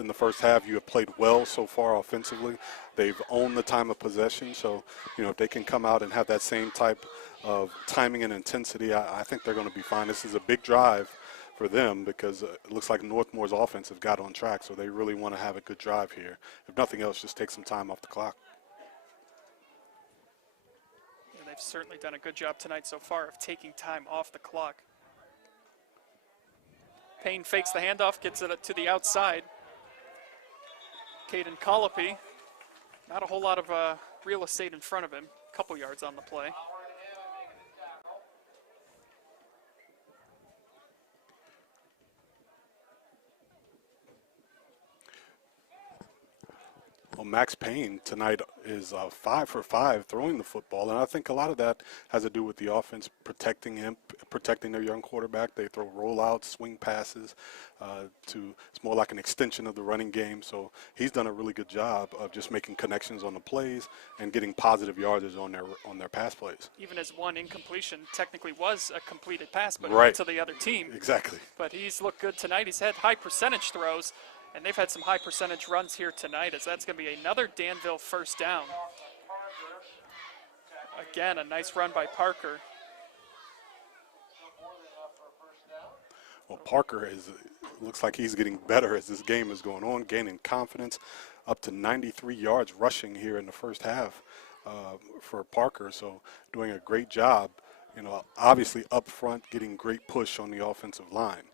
in the first half, you have played well so far offensively. They've owned the time of possession, so, you know, if they can come out and have that same type of timing and intensity, I think they're going to be fine. This is a big drive for them because it looks like Northmor's offense have got on track, so they really want to have a good drive here. If nothing else, just take some time off the clock. Yeah, they've certainly done a good job tonight so far of taking time off the clock. Payne fakes the handoff, gets it to the outside. Caden Colopy, not a whole lot of real estate in front of him, a couple yards on the play. Well, Max Payne tonight is 5 for 5 throwing the football, and I think a lot of that has to do with the offense protecting him, protecting their young quarterback. They throw rollouts, swing passes. It's more like an extension of the running game. So he's done a really good job of just making connections on the plays and getting positive yardage on their pass plays. Even as one incompletion technically was a completed pass, but right to the other team. Exactly. But he's looked good tonight. He's had high percentage throws. And they've had some high percentage runs here tonight, as that's going to be another Danville first down. Again, a nice run by Parker. Well, Parker looks like he's getting better as this game is going on, gaining confidence, up to 93 yards rushing here in the first half for Parker. So doing a great job, you know, obviously up front, getting great push on the offensive line.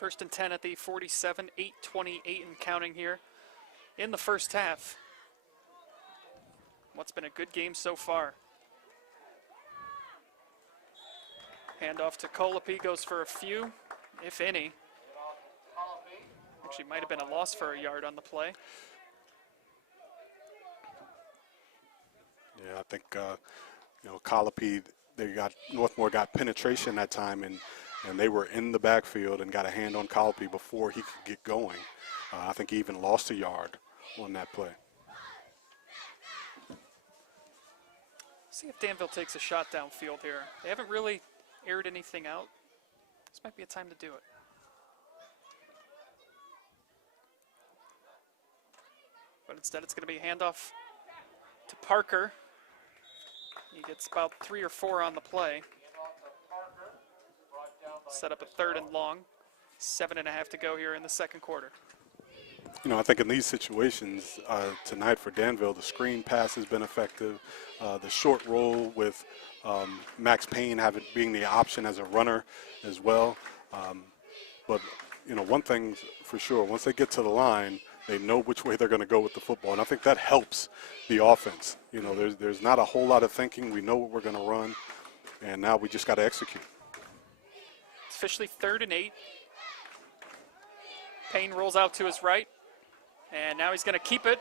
1st and 10 at the 47, 8:28 and counting here in the first half. What's been a good game so far. Handoff to Colopy, goes for a few, if any. Actually might have been a loss for a yard on the play. Yeah, I think, you know, Colopy, Northmor got penetration that time, and they were in the backfield and got a hand on Colopy before he could get going. I think he even lost a yard on that play. See if Danville takes a shot downfield here. They haven't really aired anything out. This might be a time to do it. But instead it's going to be a handoff to Parker. He gets about 3 or 4 on the play. Set up a 3rd and long. 7.5 to go here in the second quarter. You know, I think in these situations tonight for Danville, the screen pass has been effective. The short roll with Max Payne being the option as a runner as well. But, you know, one thing for sure, once they get to the line, they know which way they're going to go with the football. And I think that helps the offense. You know, there's not a whole lot of thinking. We know what we're going to run, and now we just got to execute. Officially 3rd and 8. Payne rolls out to his right, and now he's going to keep it,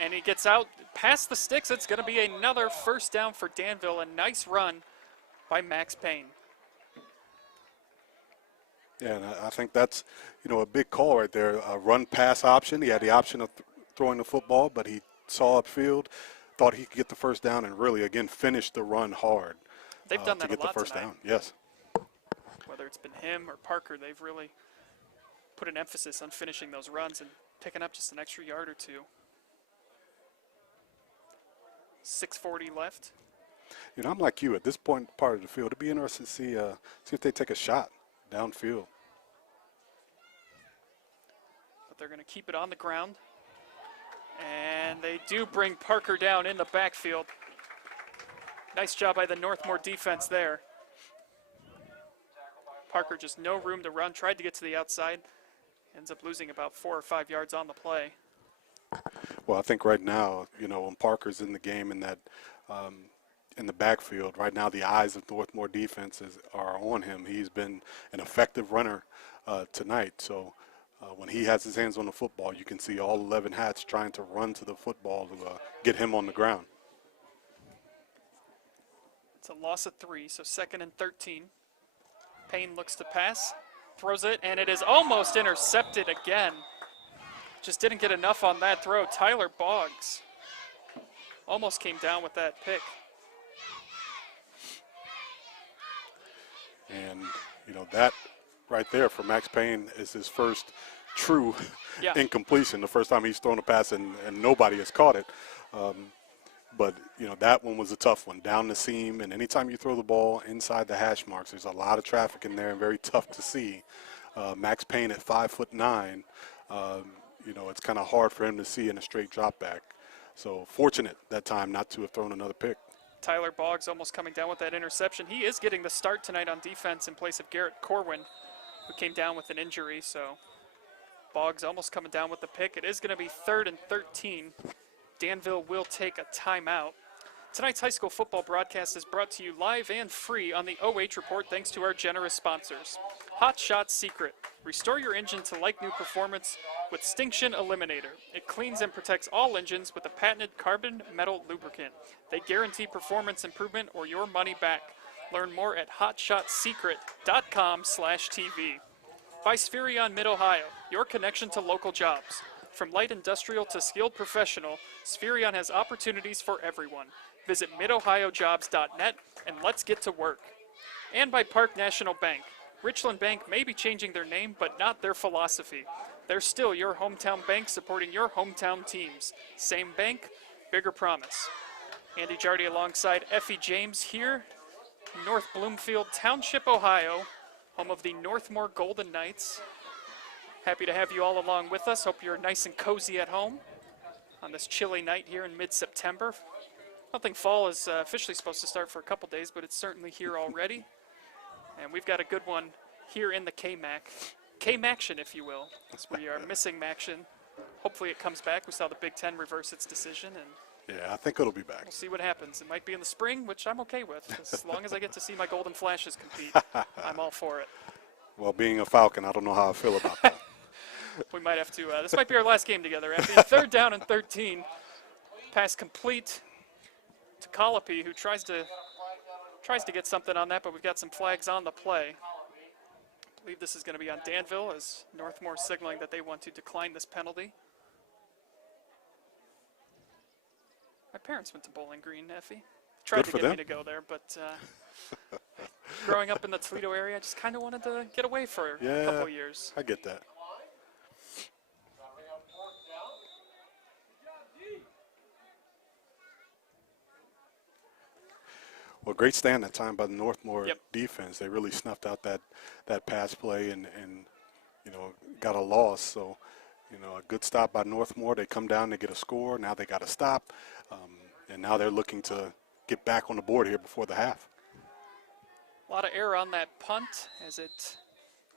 and he gets out past the sticks. It's going to be another first down for Danville. A nice run by Max Payne. Yeah, and I think that's, you know, a big call right there. A run-pass option. He had the option of throwing the football, but he saw upfield, thought he could get the first down, and really, again, finish the run hard. They've done that to get a lot the first tonight. down. Yes. Whether it's been him or Parker, they've really put an emphasis on finishing those runs and picking up just an extra yard or two. 6:40 left. You know, I'm like you at this part of the field. It'd be interesting to see if they take a shot downfield. But they're going to keep it on the ground. And they do bring Parker down in the backfield. Nice job by the Northmor defense there. Parker just no room to run, tried to get to the outside, ends up losing about 4 or 5 yards on the play. Well, I think right now, you know, when Parker's in the game in that in the backfield, right now the eyes of Northmor defense are on him. He's been an effective runner tonight. So when he has his hands on the football, you can see all 11 hats trying to run to the football to get him on the ground. It's a loss of 3, so 2nd and 13. Payne looks to pass, throws it, and it is almost intercepted again. Just didn't get enough on that throw. Tyler Boggs almost came down with that pick. And, you know, that right there for Max Payne is his first true incompletion, the first time he's thrown a pass and nobody has caught it. But, you know, that one was a tough one, down the seam. And anytime you throw the ball inside the hash marks, there's a lot of traffic in there and very tough to see. Max Payne at 5'9", you know, it's kind of hard for him to see in a straight drop back. So fortunate that time not to have thrown another pick. Tyler Boggs almost coming down with that interception. He is getting the start tonight on defense in place of Garrett Corwin, who came down with an injury. So Boggs almost coming down with the pick. It is going to be 3rd and 13. Danville will take a timeout. Tonight's high school football broadcast is brought to you live and free on the OH Report thanks to our generous sponsors. Hot Shot Secret. Restore your engine to like-new performance with Stinction Eliminator. It cleans and protects all engines with a patented carbon metal lubricant. They guarantee performance improvement or your money back. Learn more at hotshotsecret.com/TV. By Spherion Mid-Ohio, your connection to local jobs. From light industrial to skilled professional, Spherion has opportunities for everyone. Visit midohiojobs.net and let's get to work. And by Park National Bank. Richland Bank may be changing their name, but not their philosophy. They're still your hometown bank supporting your hometown teams. Same bank, bigger promise. Andy Jardy alongside Effie James here, North Bloomfield Township, Ohio, home of the Northmor Golden Knights. Happy to have you all along with us. Hope you're nice and cozy at home on this chilly night here in mid-September. I don't think fall is officially supposed to start for a couple days, but it's certainly here already. And we've got a good one here in the K-Mac. K-Maction, if you will, as we are missing Maction. Hopefully it comes back. We saw the Big Ten reverse its decision, and yeah, I think it'll be back. We'll see what happens. It might be in the spring, which I'm okay with. As long as I get to see my Golden Flashes compete, I'm all for it. Well, being a Falcon, I don't know how I feel about that. We might have to, this might be our last game together. After 3rd down and 13, pass complete to Colopy, who tries to get something on that, but we've got some flags on the play. I believe this is going to be on Danville, as Northmor signaling that they want to decline this penalty. My parents went to Bowling Green, Effie. Tried to get me to go there, but growing up in the Toledo area, I just kind of wanted to get away for a couple of years. I get that. Well, great stand that time by the Northmor defense. They really snuffed out that pass play and you know, got a loss. So, you know, a good stop by Northmor. They come down, they get a score. Now they got to stop, and now they're looking to get back on the board here before the half. A lot of error on that punt as it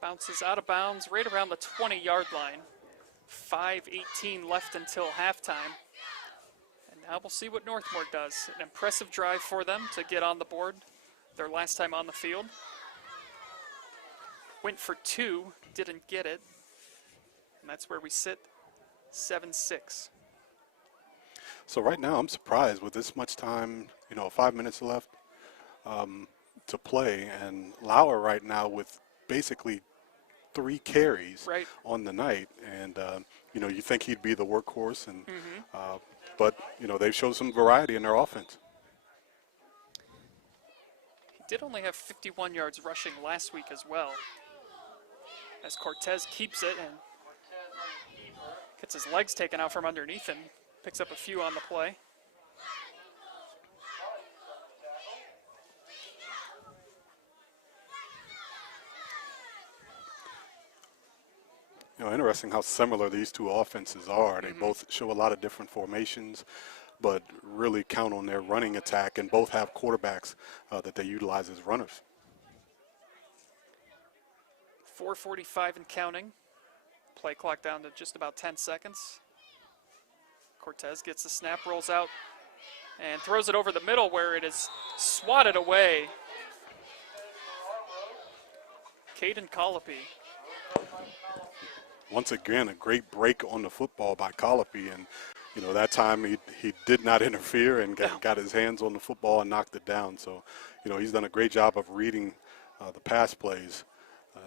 bounces out of bounds right around the 20-yard line. 5:18 left until halftime. Now we'll see what Northmor does. An impressive drive for them to get on the board their last time on the field. Went for 2, didn't get it. And that's where we sit, 7-6. So right now I'm surprised with this much time, you know, 5 minutes left to play. And Lauer right now with basically 3 carries on the night. And, you know, you think he'd be the workhorse. And but, you know, they've shown some variety in their offense. He did only have 51 yards rushing last week as well, as Cortez keeps it and gets his legs taken out from underneath him, picks up a few on the play. You know, interesting how similar these two offenses are. They both show a lot of different formations, but really count on their running attack, and both have quarterbacks that they utilize as runners. 4:45 and counting. Play clock down to just about 10 seconds. Cortez gets the snap, rolls out, and throws it over the middle where it is swatted away. Caden Colopy. Once again, a great break on the football by Colopy, and you know that time he did not interfere and got his hands on the football and knocked it down. So, you know, he's done a great job of reading the pass plays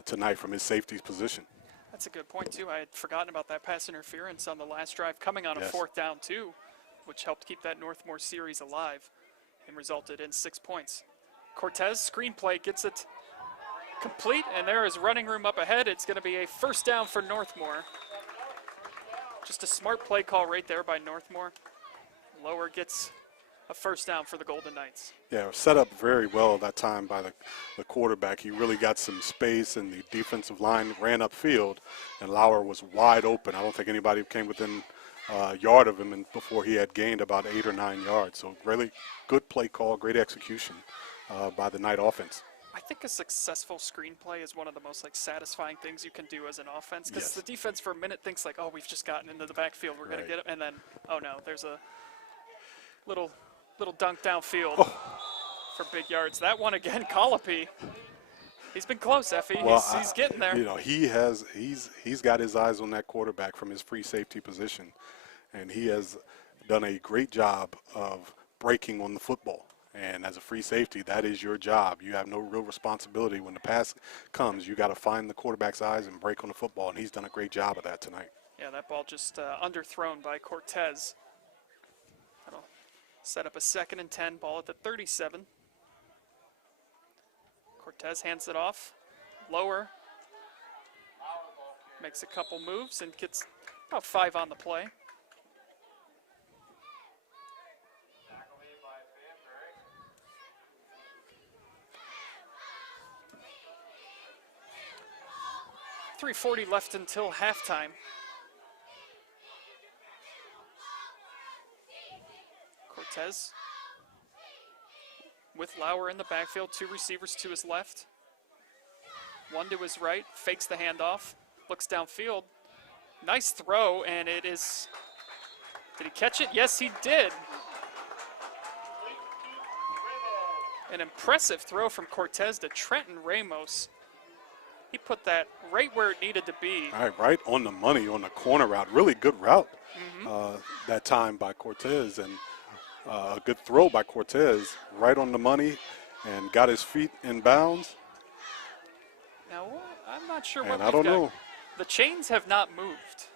tonight from his safety's position. That's That's a good point, too. I had forgotten about that pass interference on the last drive coming on a Yes. 4th down, too, which helped keep that Northmor series alive and resulted in 6 points. Cortez, screenplay, gets it complete, and there is running room up ahead. It's going to be a 1st down for Northmor. Just a smart play call right there by Northmor. Lower gets a 1st down for the Golden Knights. Yeah, set up very well that time by the quarterback. He really got some space, and the defensive line ran upfield, and Lauer was wide open. I don't think anybody came within a yard of him before he had gained about 8 or 9 yards. So really good play call, great execution by the Knight offense. I think a successful screenplay is one of the most satisfying things you can do as an offense, because Yes. the defense for a minute thinks oh, we've just gotten into the backfield, we're going to get it, and then, oh no, there's a little dunk downfield for big yards. That one again, Colopy. He's been close, Effie. Well, he's getting there. You know, he's got his eyes on that quarterback from his free safety position, and he has done a great job of breaking on the football. And as a free safety, that is your job. You have no real responsibility. When the pass comes, you got to find the quarterback's eyes and break on the football, and he's done a great job of that tonight. Yeah, that ball just underthrown by Cortez. That'll set up a 2nd and 10, ball at the 37. Cortez hands it off. Lower. Makes a couple moves and gets about 5 on the play. .340 left until halftime. Cortez with Lauer in the backfield, 2 receivers to his left, 1 to his right, fakes the handoff, looks downfield. Nice throw, and it is, did he catch it? Yes, he did. An impressive throw from Cortez to Trenton Ramos. He put that right where it needed to be. All right on the money on the corner route. Really good route that time by Cortez, and a good throw by Cortez, right on the money, and got his feet in bounds. Now, I'm not sure what And I don't know. The chains have not moved.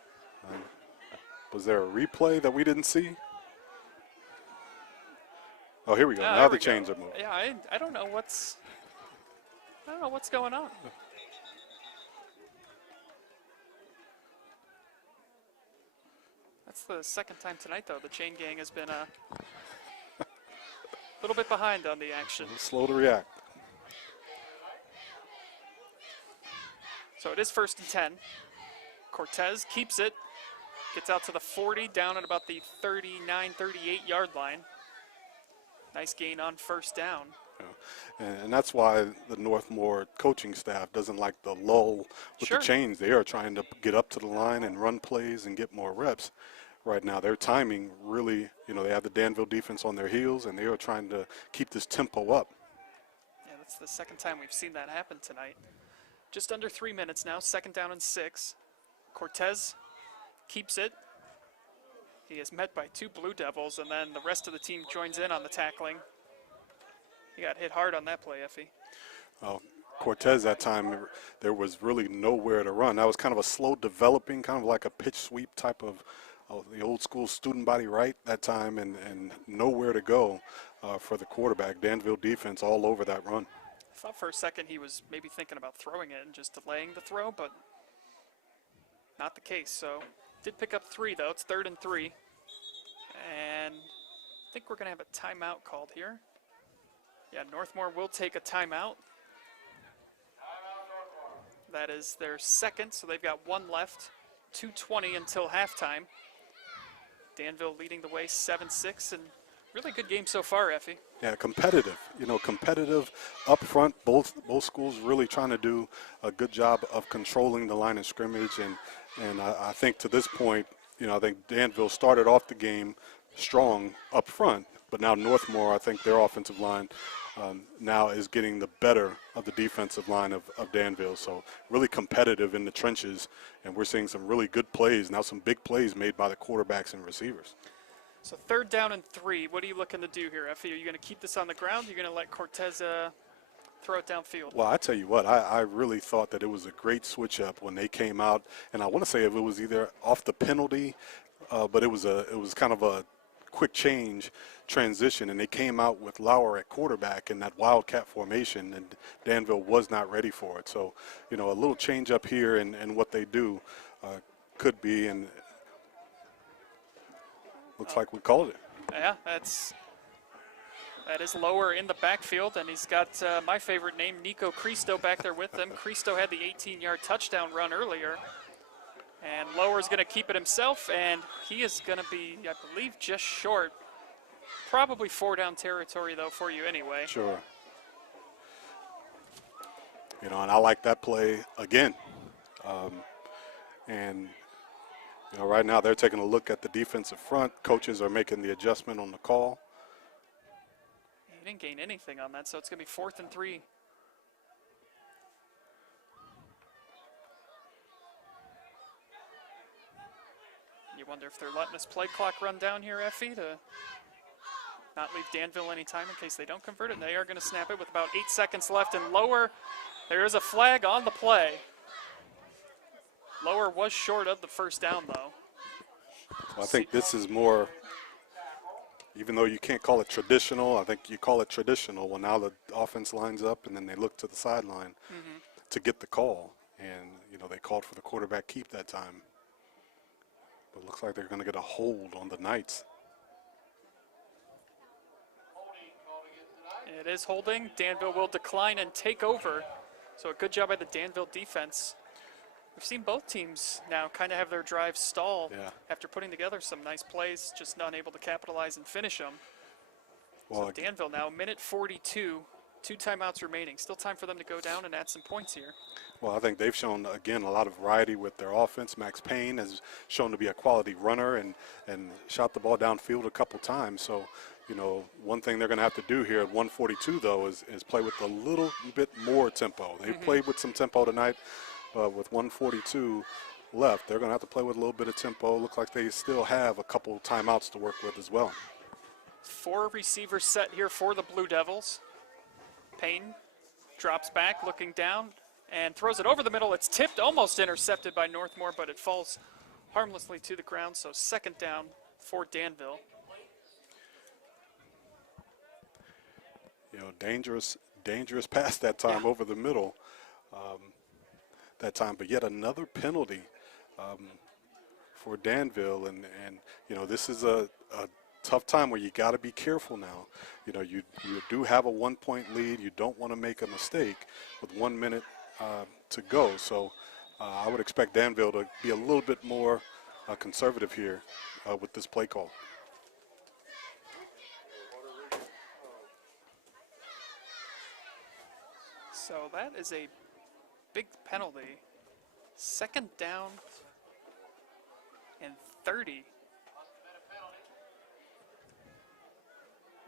Was there a replay that we didn't see? Oh, here we go. Ah, Now there the we chains go. are moving. Yeah, I don't know what's going on. That's the 2nd time tonight, though. The chain gang has been a little bit behind on the action. Slow to react. So it is 1st and 10. Cortez keeps it, gets out to the 40, down at about the 39, 38-yard line. Nice gain on 1st down. Yeah. And that's why the Northmor coaching staff doesn't like the lull with the chains. They are trying to get up to the line and run plays and get more reps. Right now, their timing really, they have the Danville defense on their heels, and they are trying to keep this tempo up. Yeah, that's the 2nd time we've seen that happen tonight. Just under 3 minutes now, 2nd down and 6. Cortez keeps it. He is met by 2 Blue Devils, and then the rest of the team joins in on the tackling. He got hit hard on that play, Effie. Well, Cortez that time, there was really nowhere to run. That was kind of a slow developing, kind of like a pitch sweep type of the old school student body right that time, and nowhere to go for the quarterback. Danville defense all over that run. I thought for a second he was maybe thinking about throwing it and just delaying the throw, but not the case. So did pick up 3, though. It's 3rd and 3. And I think we're going to have a timeout called here. Yeah, Northmor will take a timeout. That is their 2nd, so they've got 1 left. 2:20 until halftime. Danville leading the way 7-6, and really good game so far, Effie. Yeah, competitive. Competitive up front. Both schools really trying to do a good job of controlling the line of scrimmage, and I think to this point, I think Danville started off the game strong up front, but now Northmor, I think their offensive line now is getting the better of the defensive line of Danville. So really competitive in the trenches, and we're seeing some really good plays, now some big plays made by the quarterbacks and receivers. So 3rd down and 3. What are you looking to do here, Effie? Are you going to keep this on the ground? You're going to let Cortez throw it downfield. Well, I tell you what, I really thought that it was a great switch up when they came out, and I want to say if it was either off the penalty, but it was kind of a quick transition, and they came out with Lauer at quarterback in that wildcat formation, and Danville was not ready for it. So, a little change up here in what they do could be, and looks like we called it. Yeah, that is Lower in the backfield, and he's got my favorite name, Nico Cristo, back there with him. Cristo had the 18-yard touchdown run earlier, and Lower's going to keep it himself, and he is going to be, I believe, just short. Probably 4-down territory, though, for you anyway. Sure. And I like that play again. And right now they're taking a look at the defensive front. Coaches are making the adjustment on the call. He didn't gain anything on that, so it's going to be 4th and 3. You wonder if they're letting this play clock run down here, Effie, to not leave Danville any time in case they don't convert it. And they are going to snap it with about 8 seconds left. And Lower, there is a flag on the play. Lower was short of the first down, though. Well, I think this is more, even though you can't call it traditional, I think you call it traditional. Well, now the offense lines up, and then they look to the sideline to get the call. And, they called for the quarterback keep that time. But it looks like they're going to get a hold on the Knights. It is holding. Danville will decline and take over. So a good job by the Danville defense. We've seen both teams now kind of have their drives stall after putting together some nice plays, just not able to capitalize and finish them. Well, so Danville now, minute 42, 2 timeouts remaining. Still time for them to go down and add some points here. Well, I think they've shown, again, a lot of variety with their offense. Max Payne has shown to be a quality runner and shot the ball downfield a couple times. So, one thing they're going to have to do here at 142, though, is play with a little bit more tempo. They played with some tempo tonight. With 142 left, they're going to have to play with a little bit of tempo. Looks like they still have a couple timeouts to work with as well. 4 receivers set here for the Blue Devils. Payne drops back, looking down, and throws it over the middle. It's tipped, almost intercepted by Northmor, but it falls harmlessly to the ground. So 2nd down for Danville. Dangerous pass that time over the middle. That time, but yet another penalty for Danville, and this is a tough time where you got to be careful now. You do have a 1-point lead. You don't want to make a mistake with 1 minute to go. So I would expect Danville to be a little bit more conservative here with this play call. So that is a big penalty. 2nd down and 30.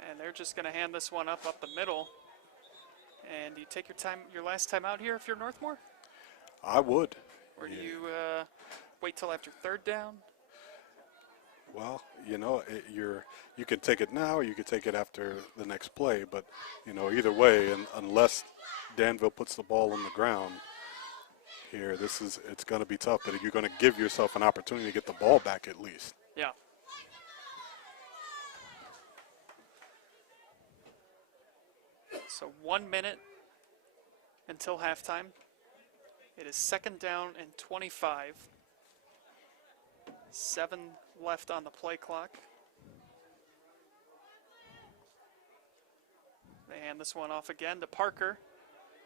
And they're just going to hand this one up the middle. And you take your last time out here if you're Northmor? I would. Or do you wait till after 3rd down? Well, you could take it now or you could take it after the next play. But, either way, and unless Danville puts the ball on the ground here, it's going to be tough, but you're going to give yourself an opportunity to get the ball back at least. Yeah. So 1 minute until halftime. It is 2nd down and 25. 7 left on the play clock. They hand this one off again to Parker,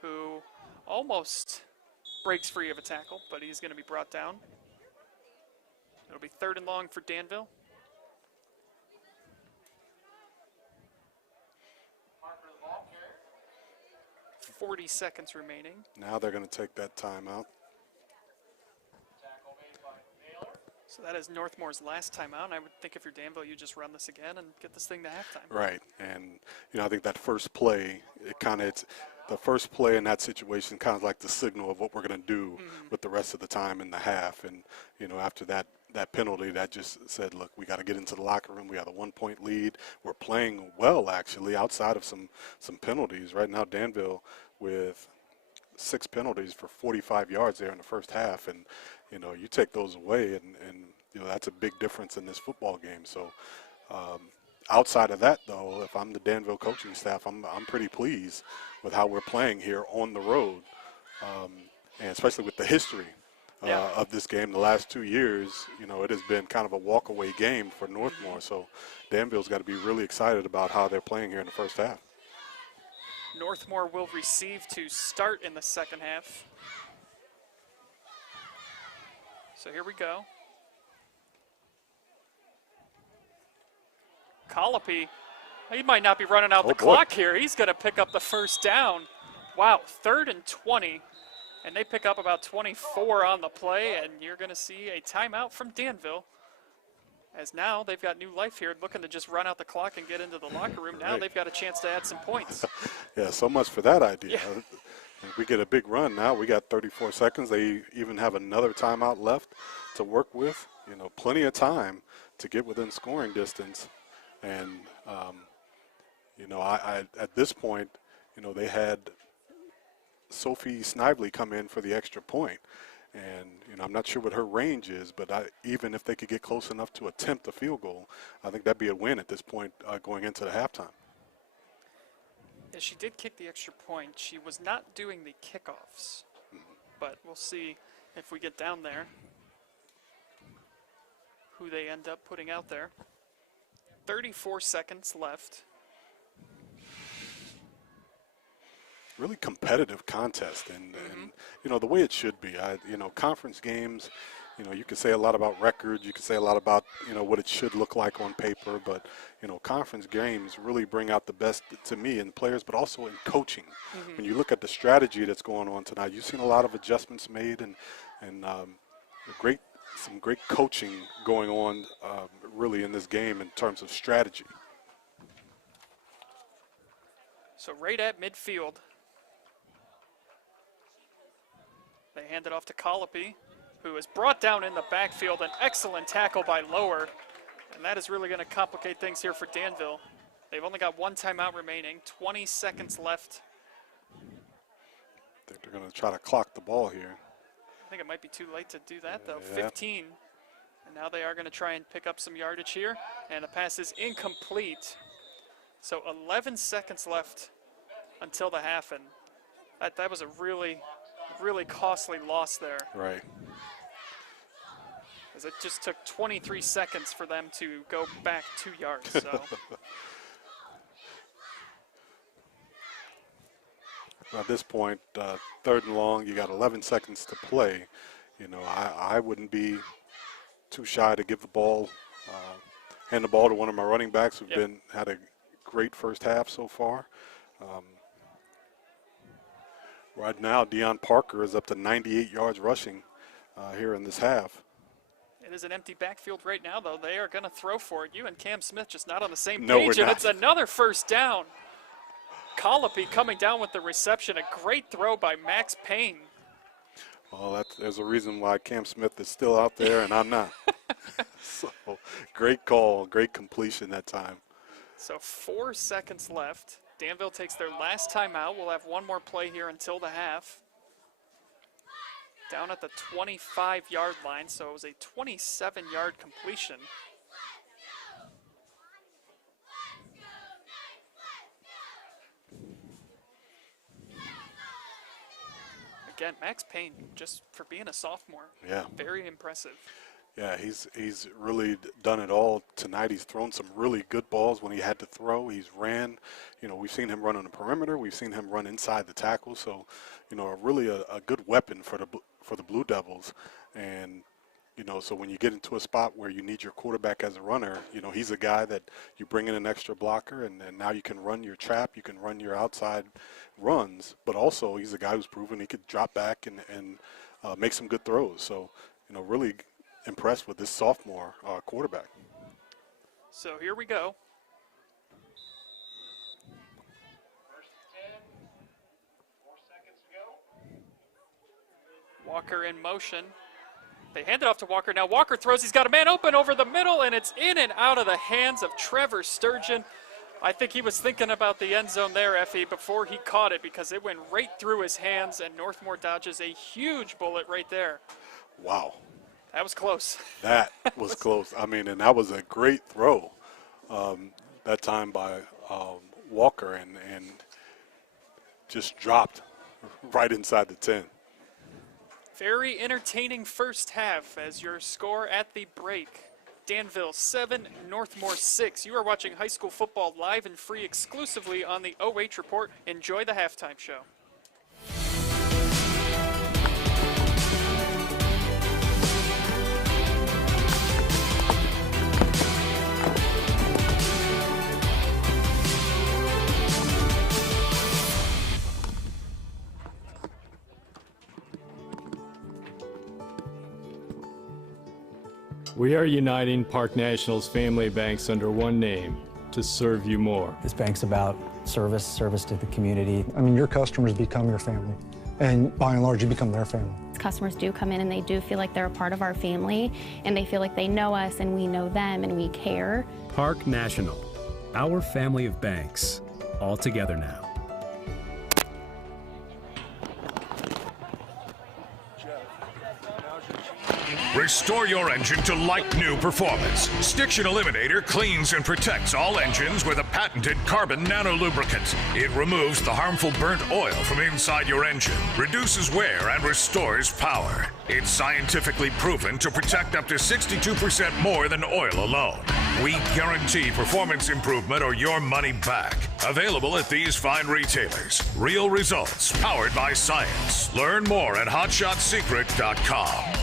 who almost breaks free of a tackle, but he's going to be brought down. It'll be 3rd and long for Danville. 40 seconds remaining. Now they're going to take that timeout. So that is Northmore's last timeout, and I would think if you're Danville, you just run this again and get this thing to halftime. Right, and I think that first play, the first play in that situation kind of like the signal of what we're going to do with the rest of the time in the half. And after that penalty, that just said, look, we got to get into the locker room. We have a 1-point lead. We're playing well, actually, outside of some penalties. Right now, Danville with 6 penalties for 45 yards there in the first half, and you take those away, and that's a big difference in this football game. So outside of that, though, if I'm the Danville coaching staff, I'm pretty pleased with how we're playing here on the road, and especially with the history of this game. The last 2 years, it has been kind of a walk-away game for Northmor. So Danville's got to be really excited about how they're playing here in the first half. Northmor will receive to start in the second half. So here we go. Colopy, he might not be running out the clock here. He's going to pick up the first down. Wow, 3rd and 20. And they pick up about 24 on the play, and you're going to see a timeout from Danville. As now they've got new life here, looking to just run out the clock and get into the locker room. Now they've got a chance to add some points. Yeah, so much for that idea. Yeah. If we get a big run now, we got 34 seconds. They even have another timeout left to work with. Plenty of time to get within scoring distance. And, I at this point, they had Sophie Snively come in for the extra point. And, I'm not sure what her range is, but even if they could get close enough to attempt a field goal, I think that'd be a win at this point going into the halftime. Yeah, she did kick the extra point. She was not doing the kickoffs, but we'll see if we get down there who they end up putting out there. 34 seconds left. Really competitive contest, and the way it should be. Conference games, you can say a lot about records, you can say a lot about what it should look like on paper, but conference games really bring out the best to me in players, but also in coaching. When you look at the strategy that's going on tonight, you've seen a lot of adjustments made, and some great coaching going on really in this game in terms of strategy. So right at midfield. They hand it off to Colopy, who is brought down in the backfield. An excellent tackle by Lower, and that is really going to complicate things here for Danville. They've only got 1 timeout remaining, 20 seconds left. I think they're going to try to clock the ball here. I think it might be too late to do that, though. Yeah. 15, and now they are going to try and pick up some yardage here, and the pass is incomplete. So 11 seconds left until the half, and that was a really costly loss there. Right. As it just took 23 seconds for them to go back 2 yards. So. At this point, 3rd and long, you got 11 seconds to play. I wouldn't be too shy to give the ball, hand the ball to one of my running backs who've had a great first half so far. Right now, Deion Parker is up to 98 yards rushing here in this half. It is an empty backfield right now, though. They are going to throw for it. You and Cam Smith just not on the same No, page, we're and not. it's another first down. Colopy coming down with the reception. A great throw by Max Payne. Well, there's a reason why Cam Smith is still out there and I'm not. So, great call, great completion that time. So 4 seconds left. Danville takes their last timeout. We'll have 1 more play here until the half. Down at the 25-yard line, so it was a 27-yard completion. Again, Max Payne, just for being a sophomore, very impressive. Yeah, he's really done it all tonight. He's thrown some really good balls when he had to throw. He's ran. We've seen him run on the perimeter. We've seen him run inside the tackle. So, really a good weapon for the Blue Devils. And, so when you get into a spot where you need your quarterback as a runner, he's a guy that you bring in an extra blocker, and now you can run your trap, you can run your outside runs. But also he's a guy who's proven he could drop back and make some good throws. So, really impressed with this sophomore quarterback. So here we go. First and 10, 4 seconds to go. Walker in motion. They hand it off to Walker. Now Walker throws. He's got a man open over the middle, and it's in and out of the hands of Trevor Sturgeon. I think he was thinking about the end zone there, Effie, before he caught it, because it went right through his hands, and Northmor dodges a huge bullet right there. Wow. That was close. That was close. I mean, and that was a great throw that time by Walker, and just dropped right inside the 10. Very entertaining first half as your score at the break. Danville 7, Northmor 6. You are watching high school football live and free exclusively on the OH Report. Enjoy the halftime show. We are uniting Park National's family banks under one name to serve you more. This bank's about service to the community. I mean, your customers become your family, and by and large, you become their family. Customers do come in and they do feel like they're a part of our family, and they feel like they know us and we know them and we care. Park National, our family of banks, all together now. Restore your engine to like-new performance. Stiction Eliminator cleans and protects all engines with a patented carbon nanolubricant. It removes the harmful burnt oil from inside your engine, reduces wear, and restores power. It's scientifically proven to protect up to 62% more than oil alone. We guarantee performance improvement or your money back. Available at these fine retailers. Real results, powered by science. Learn more at hotshotsecret.com.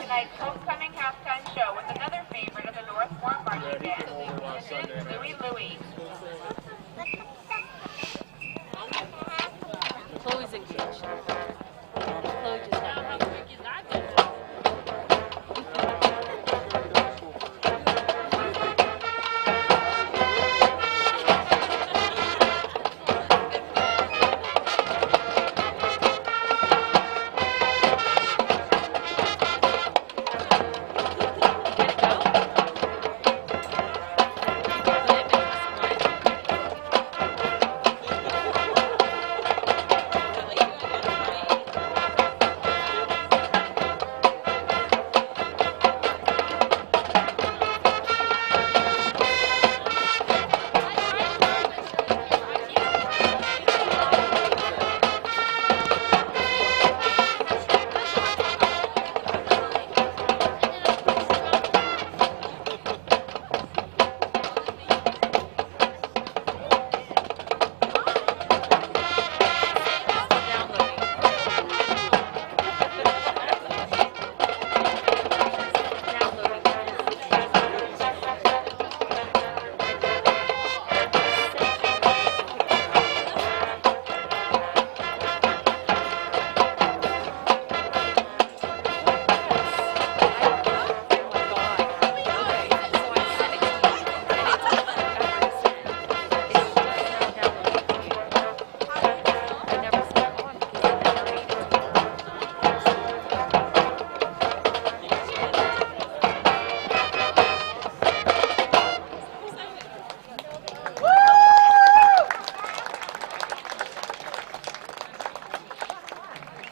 Tonight's homecoming halftime show with another favorite of the Northmor marching band. This is Louie Louie. Chloe's engaged. Chloe just got married.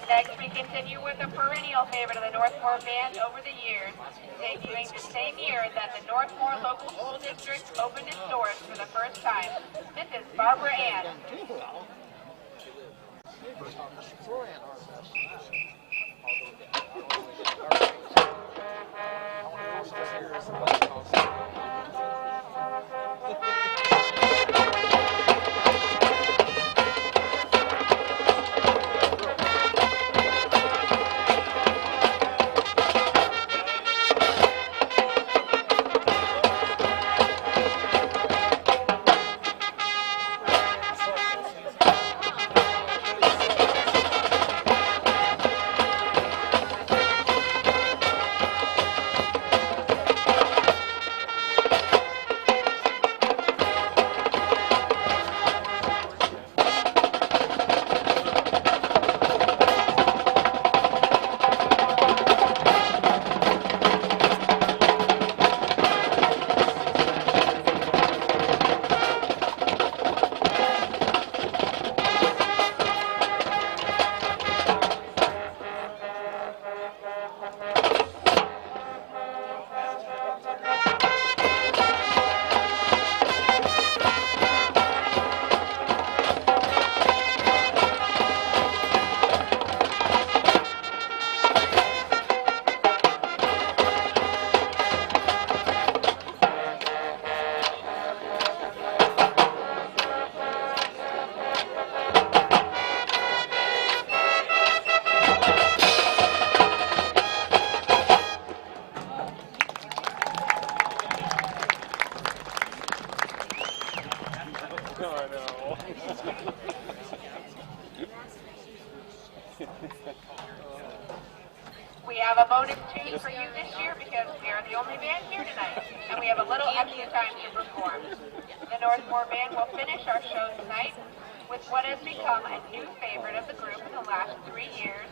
Next, we continue with a perennial favorite of the Northmor band over the years, debuting the same year that the Northmor Local School District opened its doors for the first time. This is Barbara Ann. We have a bonus tune for you this year because we are the only band here tonight, and we have a little extra time to perform. The Northmor band will finish our show tonight with what has become a new favorite of the group in the last 3 years,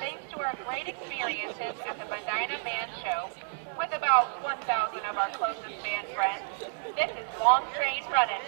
thanks to our great experiences at the Medina Band Show with about 1,000 of our closest band friends. This is Long Train Runnin'.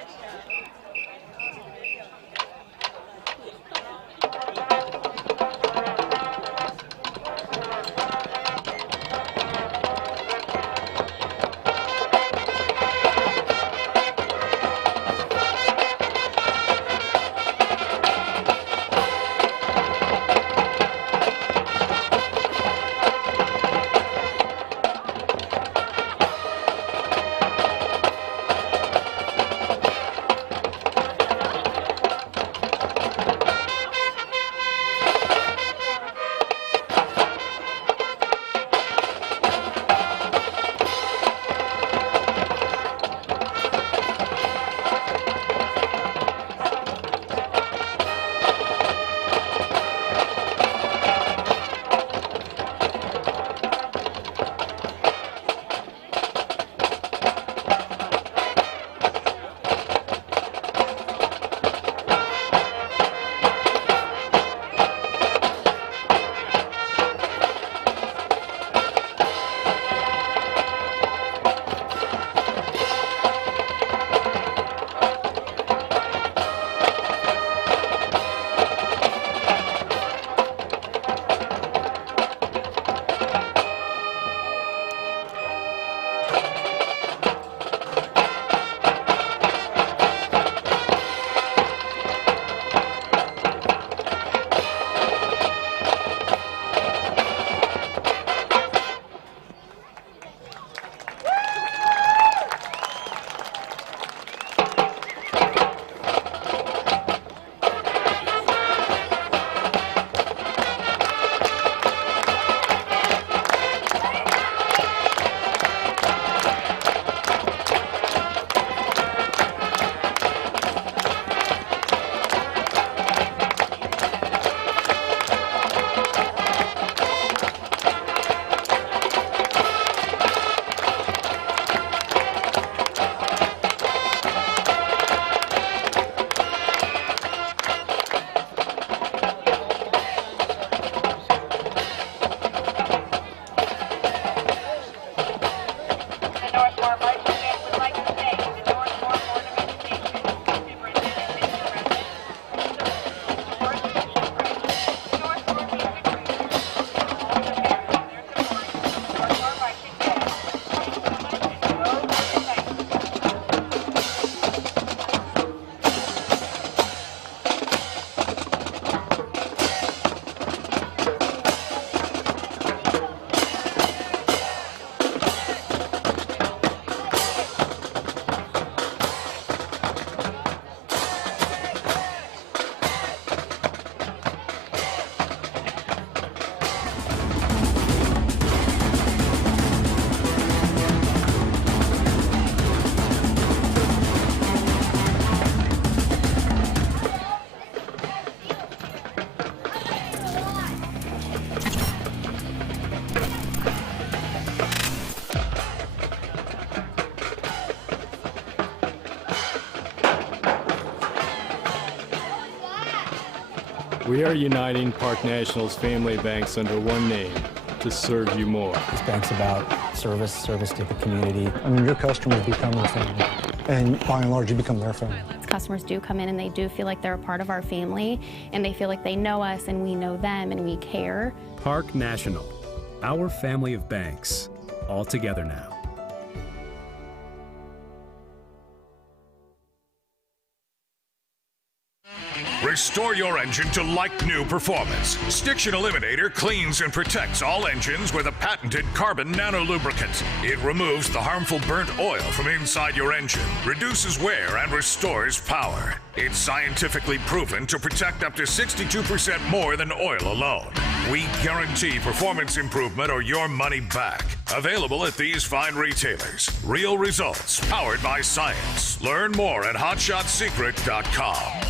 We are uniting Park National's family banks under one name to serve you more. This bank's about service to the community. I mean, your customers become your family, and by and large, you become their family. Customers do come in and they do feel like they're a part of our family, and they feel like they know us and we know them and we care. Park National, our family of banks, all together now. Restore your engine to like-new performance. Stiction Eliminator cleans and protects all engines with a patented carbon nanolubricant. It removes the harmful burnt oil from inside your engine, reduces wear, and restores power. It's scientifically proven to protect up to 62% more than oil alone. We guarantee performance improvement or your money back. Available at these fine retailers. Real results, powered by science. Learn more at hotshotsecret.com.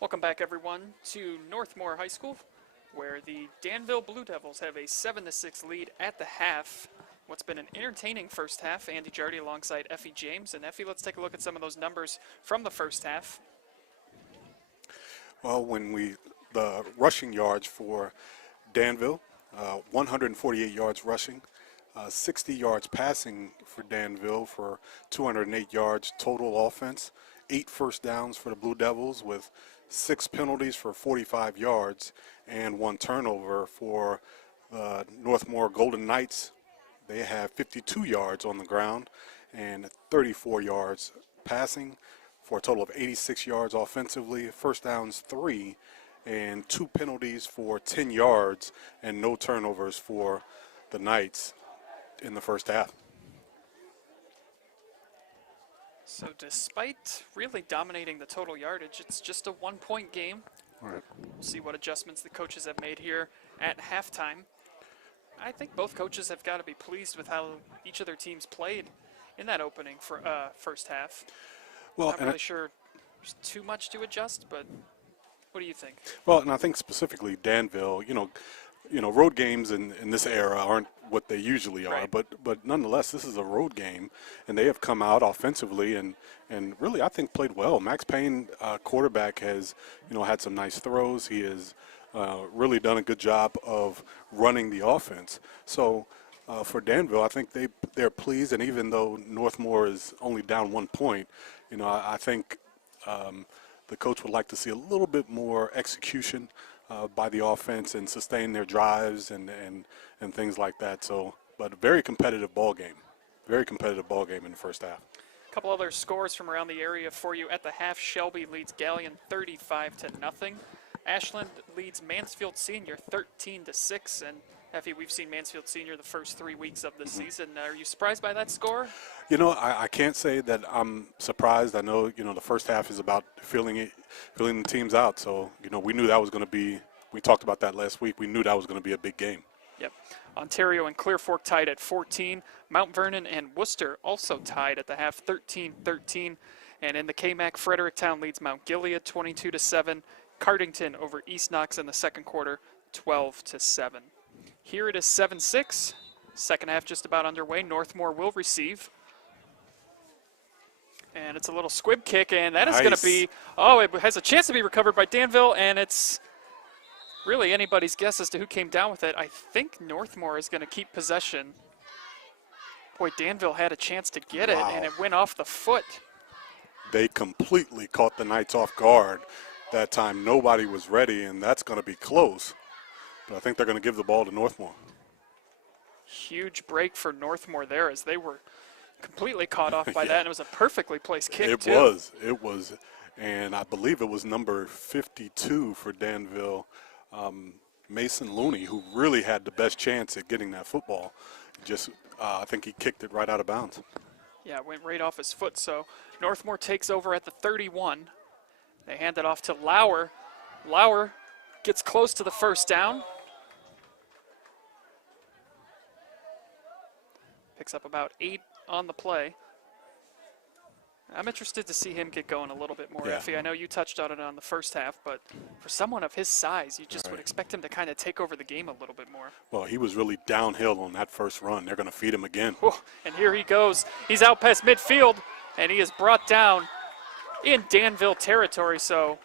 Welcome back, everyone, to Northmor High School, where the Danville Blue Devils have a 7-6 lead at the half. What's been an entertaining first half. Andy Jardy alongside Effie James. And Effie, let's take a look at some of those numbers from the first half. Well, the rushing yards for Danville, 148 yards rushing, 60 yards passing for Danville for 208 yards total offense, 8 first downs for the Blue Devils with 6 penalties for 45 yards and 1 turnover for the Northmor Golden Knights. They have 52 yards on the ground and 34 yards passing for a total of 86 yards offensively, first downs 3 and 2 penalties for 10 yards and no turnovers for the Knights in the first half. So despite really dominating the total yardage, it's just a 1-point game. All right. We'll see what adjustments the coaches have made here at halftime. I think both coaches have got to be pleased with how each of their teams played in that opening for first half. Well, Not really sure there's too much to adjust, but what do you think? Well, and I think specifically Danville, you know, road games in this era aren't what they usually are, Right. but nonetheless, this is a road game, and they have come out offensively and really, I think, played well. Max Payne, quarterback, has, you know, had some nice throws. He has really done a good job of running the offense. So for Danville, I think they're pleased, and even though Northmor is only down 1 point, you know, I think the coach would like to see a little bit more execution by the offense and sustain their drives and things like that. So, but a very competitive ball game. Very competitive ball game in the first half. A couple other scores from around the area for you. At the half, Shelby leads Galleon 35-0. Ashland leads Mansfield Senior 13-6. And Effie, we've seen Mansfield Senior the first 3 weeks of the season. Are you surprised by that score? You know, I can't say that I'm surprised. I know, you know, the first half is about feeling the teams out. So, you know, we knew that was going to be, we talked about that last week. We knew that was going to be a big game. Yep. Ontario and Clear Fork tied at 14. Mount Vernon and Worcester also tied at the half, 13-13. And in the KMAC, Fredericktown leads Mount Gilead 22-7. Cardington over East Knox in the second quarter, 12-7. Here it is 7-6. Second half just about underway. Northmor will receive. And it's a little squib kick, and that is going to be, it has a chance to be recovered by Danville, and it's really anybody's guess as to who came down with it. I think Northmor is going to keep possession. Boy, Danville had a chance to get it, and it went off the foot. They completely caught the Knights off guard that time. Nobody was ready, and that's going to be close. But I think they're going to give the ball to Northmor. Huge break for Northmor there as they were completely caught off by that, and it was a perfectly placed kick, It was. And I believe it was number 52 for Danville, Mason Looney, who really had the best chance at getting that football. Just, I think he kicked it right out of bounds. Yeah, it went right off his foot. So Northmor takes over at the 31. They hand it off to Lauer. Lauer gets close to the first down. Picks up about 8 on the play. I'm interested to see him get going a little bit more, Effie. I know you touched on it on the first half, but for someone of his size, you just would expect him to kind of take over the game a little bit more. Well, he was really downhill on that first run. They're going to feed him again. And here he goes. He's out past midfield, and he is brought down in Danville territory. So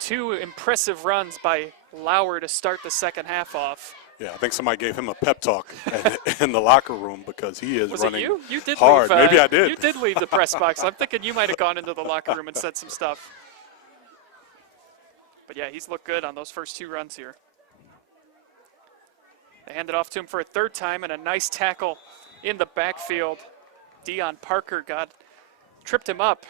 2 impressive runs by Lauer to start the second half off. Yeah, I think somebody gave him a pep talk in the locker room because he is running it you? You did hard. Leave, Maybe I did. You did leave the press box. I'm thinking you might have gone into the locker room and said some stuff. But yeah, he's looked good on those first 2 runs here. They hand it off to him for a third time, and a nice tackle in the backfield. Dion Parker tripped him up.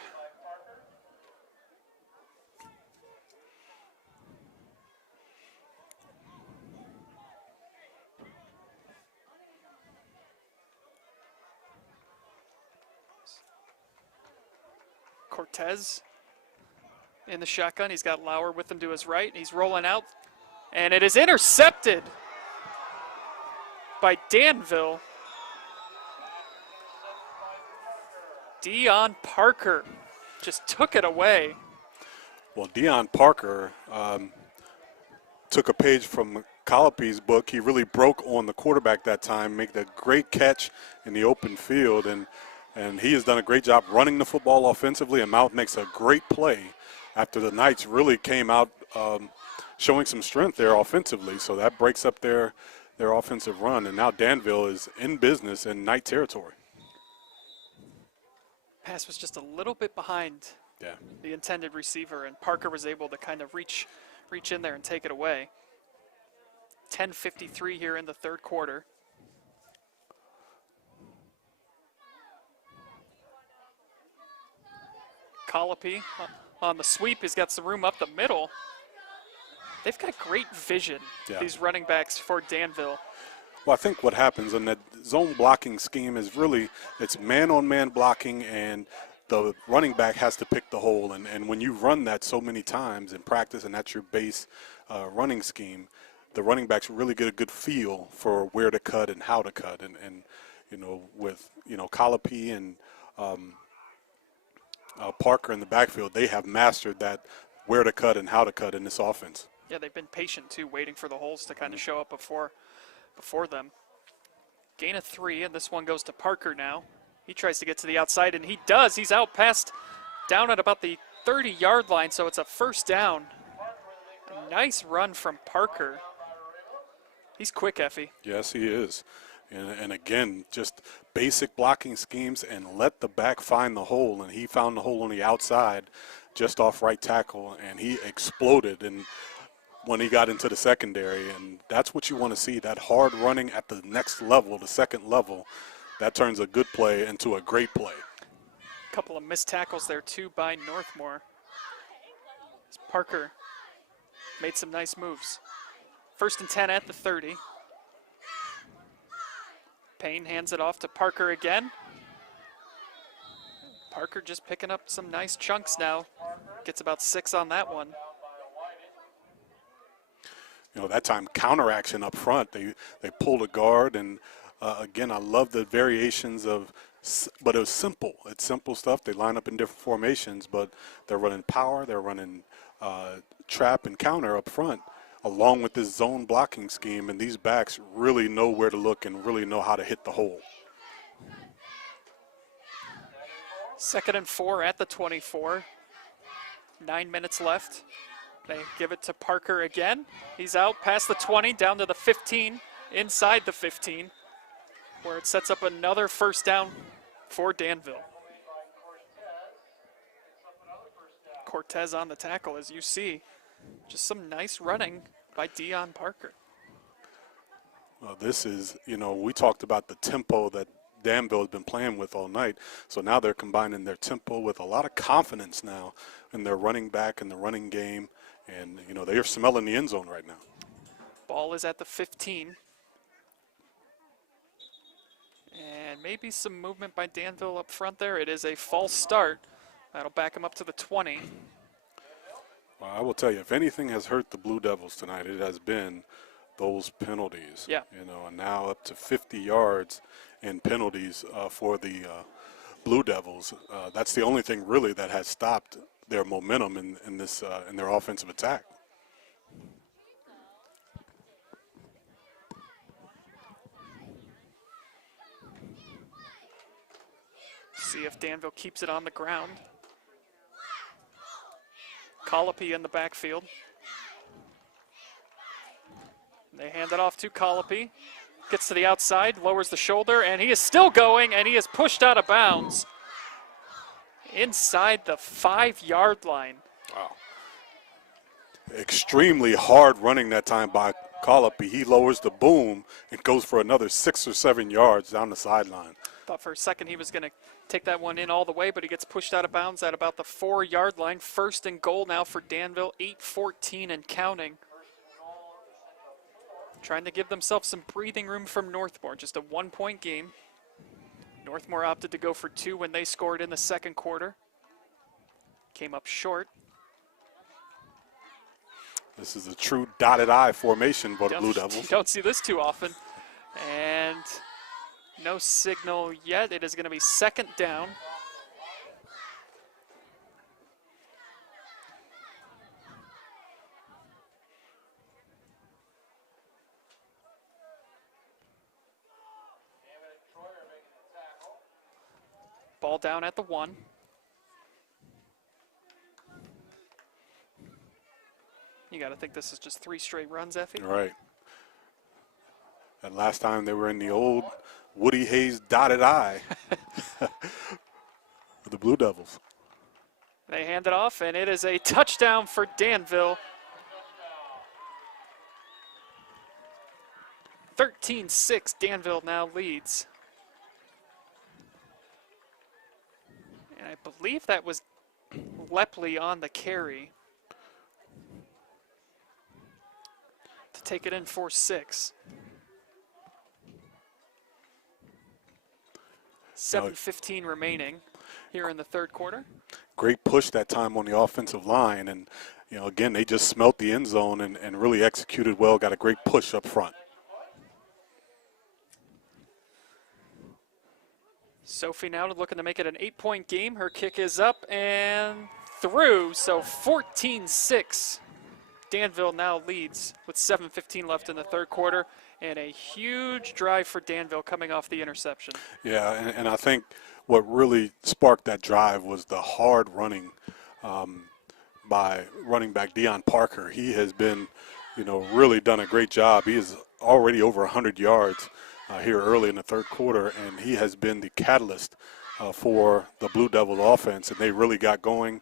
Cortez in the shotgun. He's got Lauer with him to his right. He's rolling out, and it is intercepted by Danville. Dion Parker just took it away. Well, Deion Parker took a page from Colopy's book. He really broke on the quarterback that time, made a great catch in the open field, and he has done a great job running the football offensively, and Mount makes a great play after the Knights really came out showing some strength there offensively. So that breaks up their offensive run, and now Danville is in business in Knight territory. Pass was just a little bit behind the intended receiver, and Parker was able to kind of reach in there and take it away. 10:53 here in the third quarter. Colopy on the sweep. He's got some room up the middle. They've got great vision, these running backs for Danville. Well, I think what happens in that zone blocking scheme is really it's man-on-man blocking, and the running back has to pick the hole. And when you run that so many times in practice, and that's your base running scheme, the running backs really get a good feel for where to cut and how to cut. And you know, with Colopy and Parker in the backfield, they have mastered that where to cut and how to cut in this offense. Yeah, they've been patient too, waiting for the holes to kind of show up before them. Gain of 3, and this one goes to Parker now. He tries to get to the outside, and he does. He's out past, down at about the 30-yard line, so it's a first down. A nice run from Parker. He's quick, Effie. Yes, he is. And again, just basic blocking schemes and let the back find the hole. And he found the hole on the outside just off right tackle, and he exploded and when he got into the secondary. And that's what you want to see, that hard running at the next level, the second level. That turns a good play into a great play. A couple of missed tackles there, too, by Northmor. Parker made some nice moves. 1st and 10 at the 30. Payne hands it off to Parker again. Parker just picking up some nice chunks now. Gets about 6 on that one. You know, that time counter action up front. They pulled a guard, and again, I love the variations of, but it was simple. It's simple stuff. They line up in different formations, but they're running power, they're running trap and counter up front, along with this zone blocking scheme, and these backs really know where to look and really know how to hit the hole. 2nd and 4 at the 24. 9 minutes left. They give it to Parker again. He's out past the 20, down to the 15, inside the 15, where it sets up another first down for Danville. Cortez on the tackle, as you see. Just some nice running by Deion Parker. Well, this is, you know, we talked about the tempo that Danville has been playing with all night. So now they're combining their tempo with a lot of confidence now in their running back and the running game. And, you know, they are smelling the end zone right now. Ball is at the 15. And maybe some movement by Danville up front there. It is a false start. That'll back him up to the 20. Well, I will tell you, if anything has hurt the Blue Devils tonight, it has been those penalties. Yeah. You know, and now up to 50 yards in penalties for the Blue Devils. That's the only thing really that has stopped their momentum in this in their offensive attack. See if Danville keeps it on the ground. Colopy in the backfield. They hand it off to Colopy. Gets to the outside, lowers the shoulder, and he is still going, and he is pushed out of bounds inside the 5-yard line. Wow. Extremely hard running that time by Colopy. He lowers the boom and goes for another 6 or 7 yards down the sideline. Thought for a second he was going to take that one in all the way, but he gets pushed out of bounds at about the 4-yard line. 1st and goal now for Danville, 8:14 and counting. Trying to give themselves some breathing room from Northmor. Just a 1-point game. Northmor opted to go for 2 when they scored in the second quarter. Came up short. This is a true dotted I formation for the Blue Devils. You don't see this too often. And no signal yet. It is going to be 2nd down. Ball down at the 1. You got to think this is just 3 straight runs, Effie. Right. And last time they were in the old Woody Hayes dotted eye for the Blue Devils. They hand it off, and it is a touchdown for Danville. 13-6, Danville now leads. And I believe that was Lepley on the carry to take it in for 6. 7:15 remaining here in the third quarter. Great push that time on the offensive line. And, you know, again, they just smelt the end zone and really executed well, got a great push up front. Sophie now looking to make it an 8-point game. Her kick is up and through, so 14-6. Danville now leads with 7:15 left in the third quarter, and a huge drive for Danville coming off the interception. Yeah, and I think what really sparked that drive was the hard running by running back Deion Parker. He has been, you know, really done a great job. He is already over 100 yards here early in the third quarter, and he has been the catalyst for the Blue Devil offense, and they really got going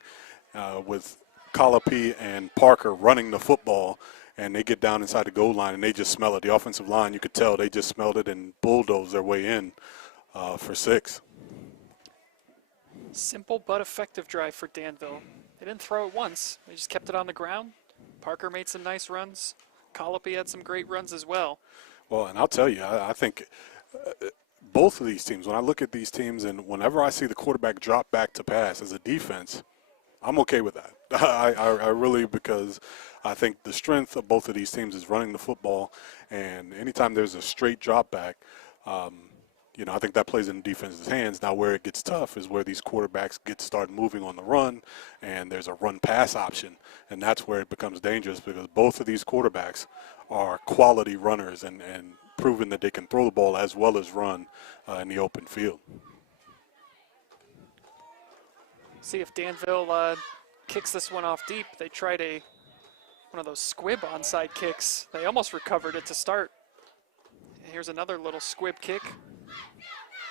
with Colopy and Parker running the football, and they get down inside the goal line, and they just smell it. The offensive line, you could tell they just smelled it and bulldozed their way in for 6. Simple but effective drive for Danville. They didn't throw it once. They just kept it on the ground. Parker made some nice runs. Colopy had some great runs as well. Well, and I'll tell you, I think both of these teams, when I look at these teams and whenever I see the quarterback drop back to pass as a defense, I'm okay with that. I really, because I think the strength of both of these teams is running the football, and anytime there's a straight drop back, you know, I think that plays in the defense's hands. Now where it gets tough is where these quarterbacks start moving on the run, and there's a run-pass option, and that's where it becomes dangerous because both of these quarterbacks are quality runners and proven that they can throw the ball as well as run in the open field. See if Danville kicks this one off deep. They tried one of those squib onside kicks. They almost recovered it to start. Here's another little squib kick.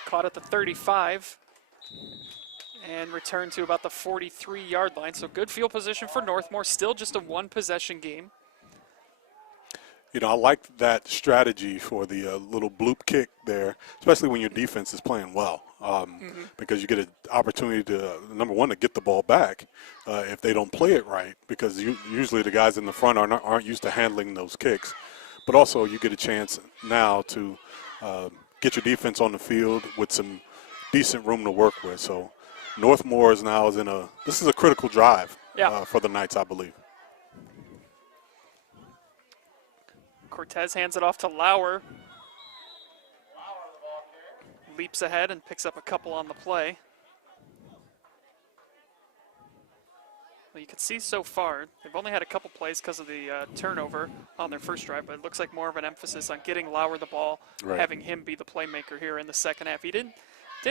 Caught at the 35 and returned to about the 43-yard line. So good field position for Northmor. Still just a one-possession game. You know, I like that strategy for the little bloop kick there, especially when your defense is playing well, because you get an opportunity to, number one, to get the ball back if they don't play it right, because usually the guys in the front aren't used to handling those kicks. But also you get a chance now to get your defense on the field with some decent room to work with. So Northmor is now this is a critical drive for the Knights, I believe. Cortez hands it off to Lauer. Leaps ahead and picks up a couple on the play. Well, you can see so far, they've only had a couple plays because of the turnover on their first drive, but it looks like more of an emphasis on getting Lauer the ball, having him be the playmaker here in the second half. He didn't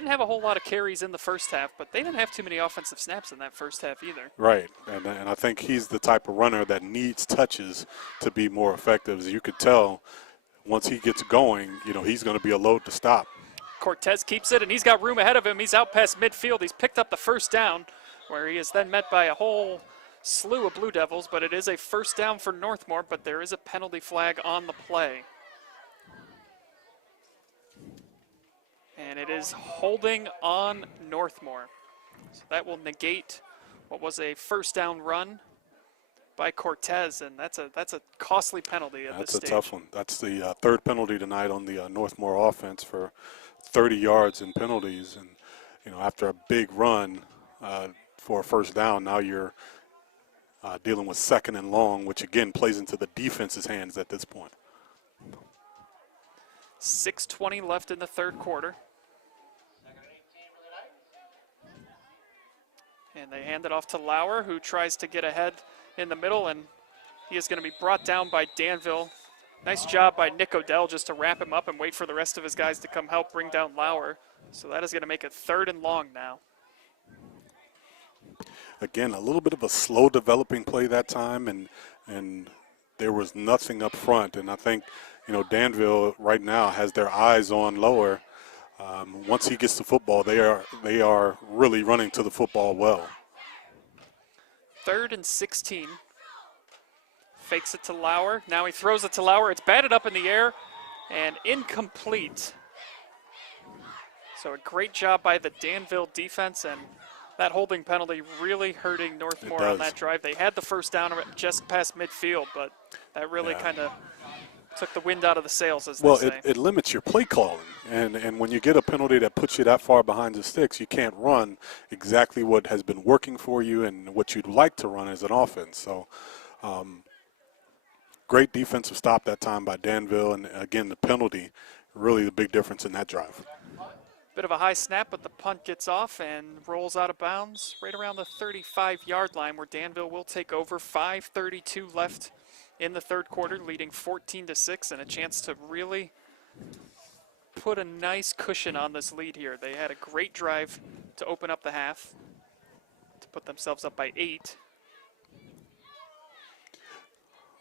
have a whole lot of carries in the first half, but they didn't have too many offensive snaps in that first half either. Right, and I think he's the type of runner that needs touches to be more effective. As you could tell, once he gets going, you know, he's going to be a load to stop. Cortez keeps it, and he's got room ahead of him. He's out past midfield. He's picked up the first down, where he is then met by a whole slew of Blue Devils, but it is a first down for Northmor, but there is a penalty flag on the play. And it is holding on Northmor. So that will negate what was a first down run by Cortez, and that's a costly penalty at this stage. That's a tough one. That's the third penalty tonight on the Northmor offense for 30 yards in penalties. And, you know, after a big run for a first down, now you're dealing with second and long, which again plays into the defense's hands at this point. 6:20 left in the third quarter. And they hand it off to Lauer, who tries to get ahead in the middle, and he is going to be brought down by Danville Nice job by Nick Odell just to wrap him up and wait for the rest of his guys to come help bring down Lauer. So that is going to make it 3rd and long now. Again, a little bit of a slow developing play that time, and there was nothing up front. And I think, Danville right now has their eyes on Lauer. Once he gets the football, they are really running to the football well. 3rd and 16. Fakes it to Lauer. Now he throws it to Lauer. It's batted up in the air and incomplete. So a great job by the Danville defense, and that holding penalty really hurting Northmor on that drive. They had the first down just past midfield, but that really kind of took the wind out of the sails, as they say. It limits your play calling, and when you get a penalty that puts you that far behind the sticks, you can't run exactly what has been working for you and what you'd like to run as an offense. So great defensive stop that time by Danville, and again, the penalty, really the big difference in that drive. Bit of a high snap, but the punt gets off and rolls out of bounds right around the 35-yard line, where Danville will take over. 5:32 left in the 3rd quarter, leading 14-6, and a chance to really put a nice cushion on this lead here. They had a great drive to open up the half to put themselves up by 8.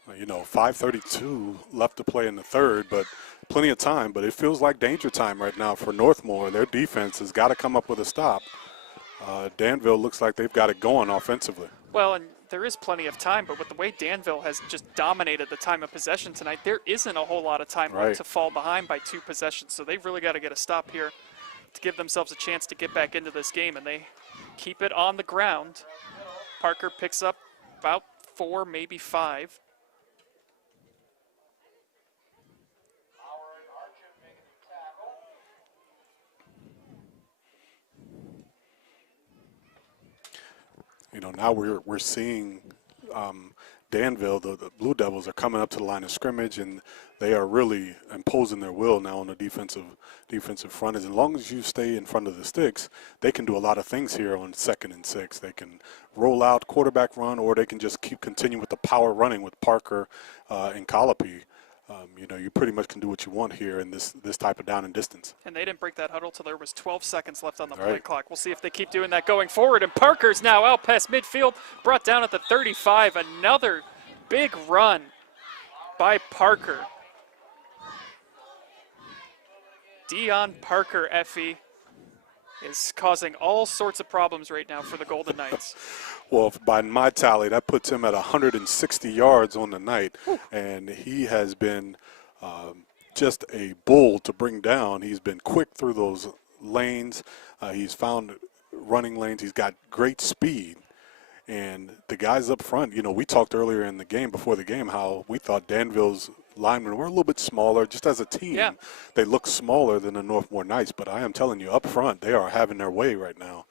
5:32 left to play in the 3rd, but plenty of time. But it feels like danger time right now for Northmor. Their defense has got to come up with a stop. Danville looks like they've got it going offensively. Well, and there is plenty of time, but with the way Danville has just dominated the time of possession tonight, there isn't a whole lot of time left to fall behind by 2 possessions. So they've really got to get a stop here to give themselves a chance to get back into this game, and they keep it on the ground. Parker picks up about 4, maybe 5. Now we're seeing Danville, the Blue Devils, are coming up to the line of scrimmage, and they are really imposing their will now on the defensive front. As long as you stay in front of the sticks, they can do a lot of things here on 2nd and 6. They can roll out, quarterback run, or they can just continue with the power running with Parker and Colopy. You pretty much can do what you want here in this type of down and distance. And they didn't break that huddle till there was 12 seconds left on the play clock. We'll see if they keep doing that going forward. And Parker's now out past midfield, brought down at the 35. Another big run by Parker. Dion Parker, Effie, is causing all sorts of problems right now for the Golden Knights. Well, by my tally, that puts him at 160 yards on the night. Ooh. And he has been just a bull to bring down. He's been quick through those lanes. He's found running lanes. He's got great speed. And the guys up front, we talked earlier in the game, before the game, how we thought Danville's linemen were a little bit smaller. Just as a team, they look smaller than the Northmor Knights. But I am telling you, up front, they are having their way right now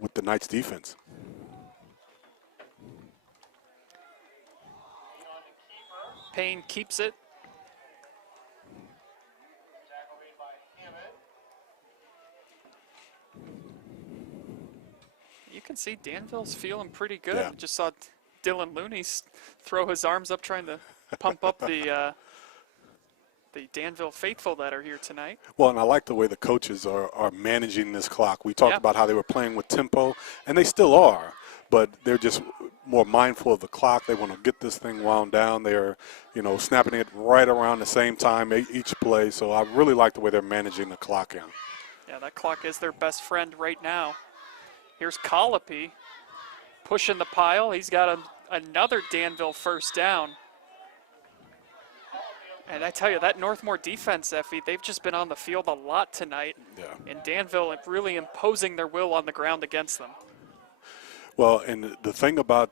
with the Knights defense. Payne keeps it. You can see Danville's feeling pretty good. Yeah. Just saw Dylan Looney throw his arms up trying to pump up the Danville faithful that are here tonight. Well, and I like the way the coaches are managing this clock. We talked about how they were playing with tempo, and they still are, but they're just more mindful of the clock. They want to get this thing wound down. They're, snapping it right around the same time each play. So I really like the way they're managing the clock in. Yeah, that clock is their best friend right now. Here's Colopy pushing the pile. He's got another Danville first down. And I tell you, that Northmor defense, Effie, they've just been on the field a lot tonight. Yeah. And Danville really imposing their will on the ground against them. Well, and the thing about,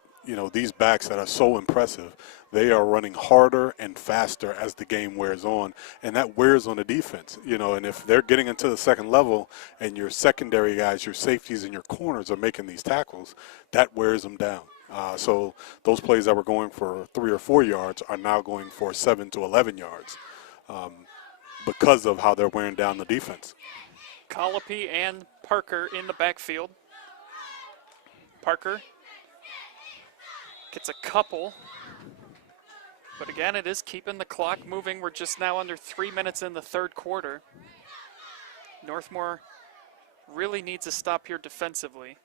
these backs that are so impressive, they are running harder and faster as the game wears on, and that wears on the defense, and if they're getting into the second level and your secondary guys, your safeties and your corners are making these tackles, that wears them down. So those plays that were going for 3 or 4 yards are now going for 7 to 11 yards because of how they're wearing down the defense. Colopy and Parker in the backfield. Parker gets a couple. But again, it is keeping the clock moving. We're just now under 3 minutes in the third quarter. Northmor really needs a stop here defensively.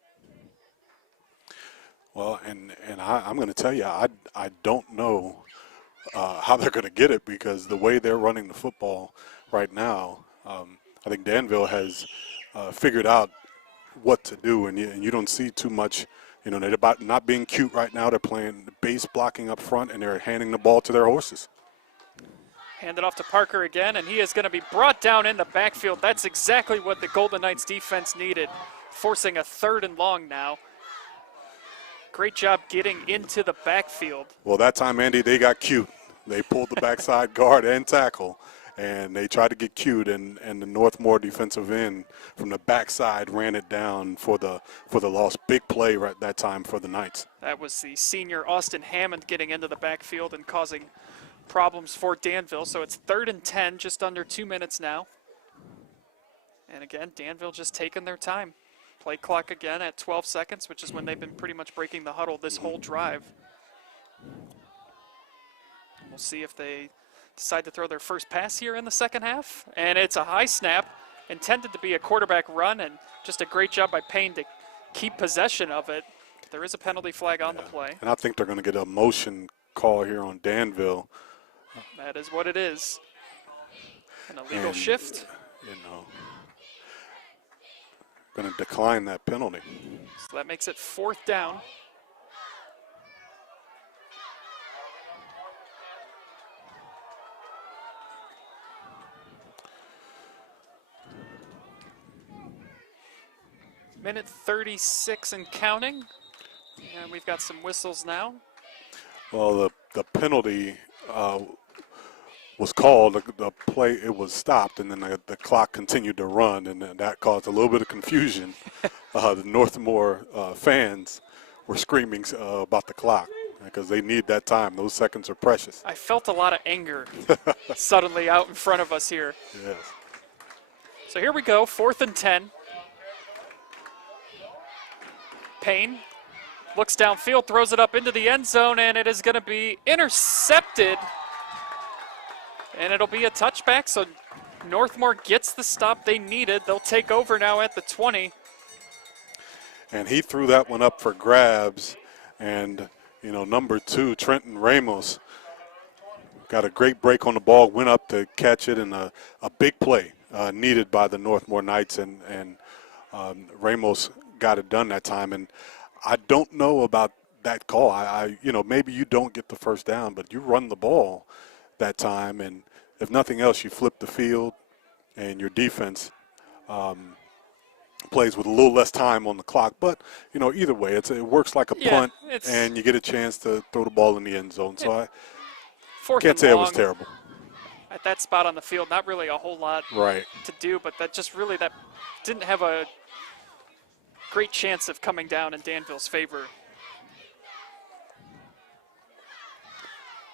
Well, and I'm going to tell you, I don't know how they're going to get it, because the way they're running the football right now, I think Danville has figured out what to do, and you don't see too much. You know, they're about not being cute right now. They're playing base blocking up front, and they're handing the ball to their horses. Hand it off to Parker again, and he is going to be brought down in the backfield. That's exactly what the Golden Knights defense needed, forcing a 3rd and long now. Great job getting into the backfield. Well, that time, Andy, they got cute. They pulled the backside guard and tackle, and they tried to get cute, and the Northmor defensive end from the backside ran it down for the loss. Big play right that time for the Knights. That was the senior Austin Hammond getting into the backfield and causing problems for Danville. So it's 3rd and 10, just under 2 minutes now. And again, Danville just taking their time. Play clock again at 12 seconds, which is when they've been pretty much breaking the huddle this whole drive. We'll see if they decide to throw their first pass here in the second half. And it's a high snap, intended to be a quarterback run, and just a great job by Payne to keep possession of it. There is a penalty flag on the play. And I think they're going to get a motion call here on Danville. That is what it is. An illegal shift. You know, going to decline that penalty. So that makes it 4th down. Minute 36 and counting. And we've got some whistles now. Well, the penalty was called. The play, it was stopped, and then the clock continued to run, and that caused a little bit of confusion. The Northmor fans were screaming about the clock because they need that time. Those seconds are precious. I felt a lot of anger suddenly out in front of us here. Yes. So here we go, 4th and 10. Payne looks downfield, throws it up into the end zone, and it is going to be intercepted. And it'll be a touchback, so Northmor gets the stop they needed. They'll take over now at the 20. And he threw that one up for grabs. And, you know, number 2, Trenton Ramos, got a great break on the ball, went up to catch it, and a big play needed by the Northmor Knights. And Ramos got it done that time. And I don't know about that call. You know, maybe you don't get the first down, but you run the ball that time, and if nothing else, you flip the field, and your defense plays with a little less time on the clock. But, you know, either way, it works like a punt, and you get a chance to throw the ball in the end zone. So I can't say it was terrible. At that spot on the field, not really a whole lot to do, but that just really that didn't have a great chance of coming down in Danville's favor.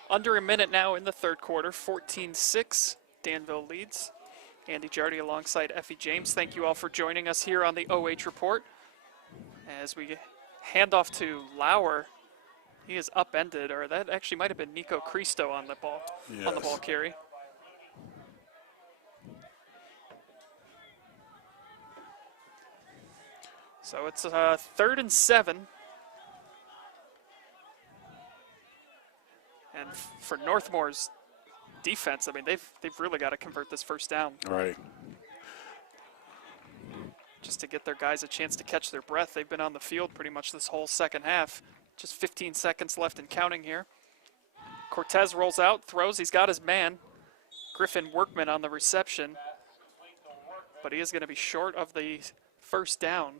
Under a minute now in the third quarter, 14-6, Danville leads. Andy Jardy alongside Effie James. Thank you all for joining us here on the OH Report. As we hand off to Lauer, he is upended, or that actually might have been Nico Cristo on the ball, on the ball carry. So it's 3rd and 7. And for Northmor's defense, I mean, they've really got to convert this first down. Right. Just to get their guys a chance to catch their breath. They've been on the field pretty much this whole second half. Just 15 seconds left and counting here. Cortez rolls out, throws. He's got his man. Griffin Workman on the reception. But he is going to be short of the first down.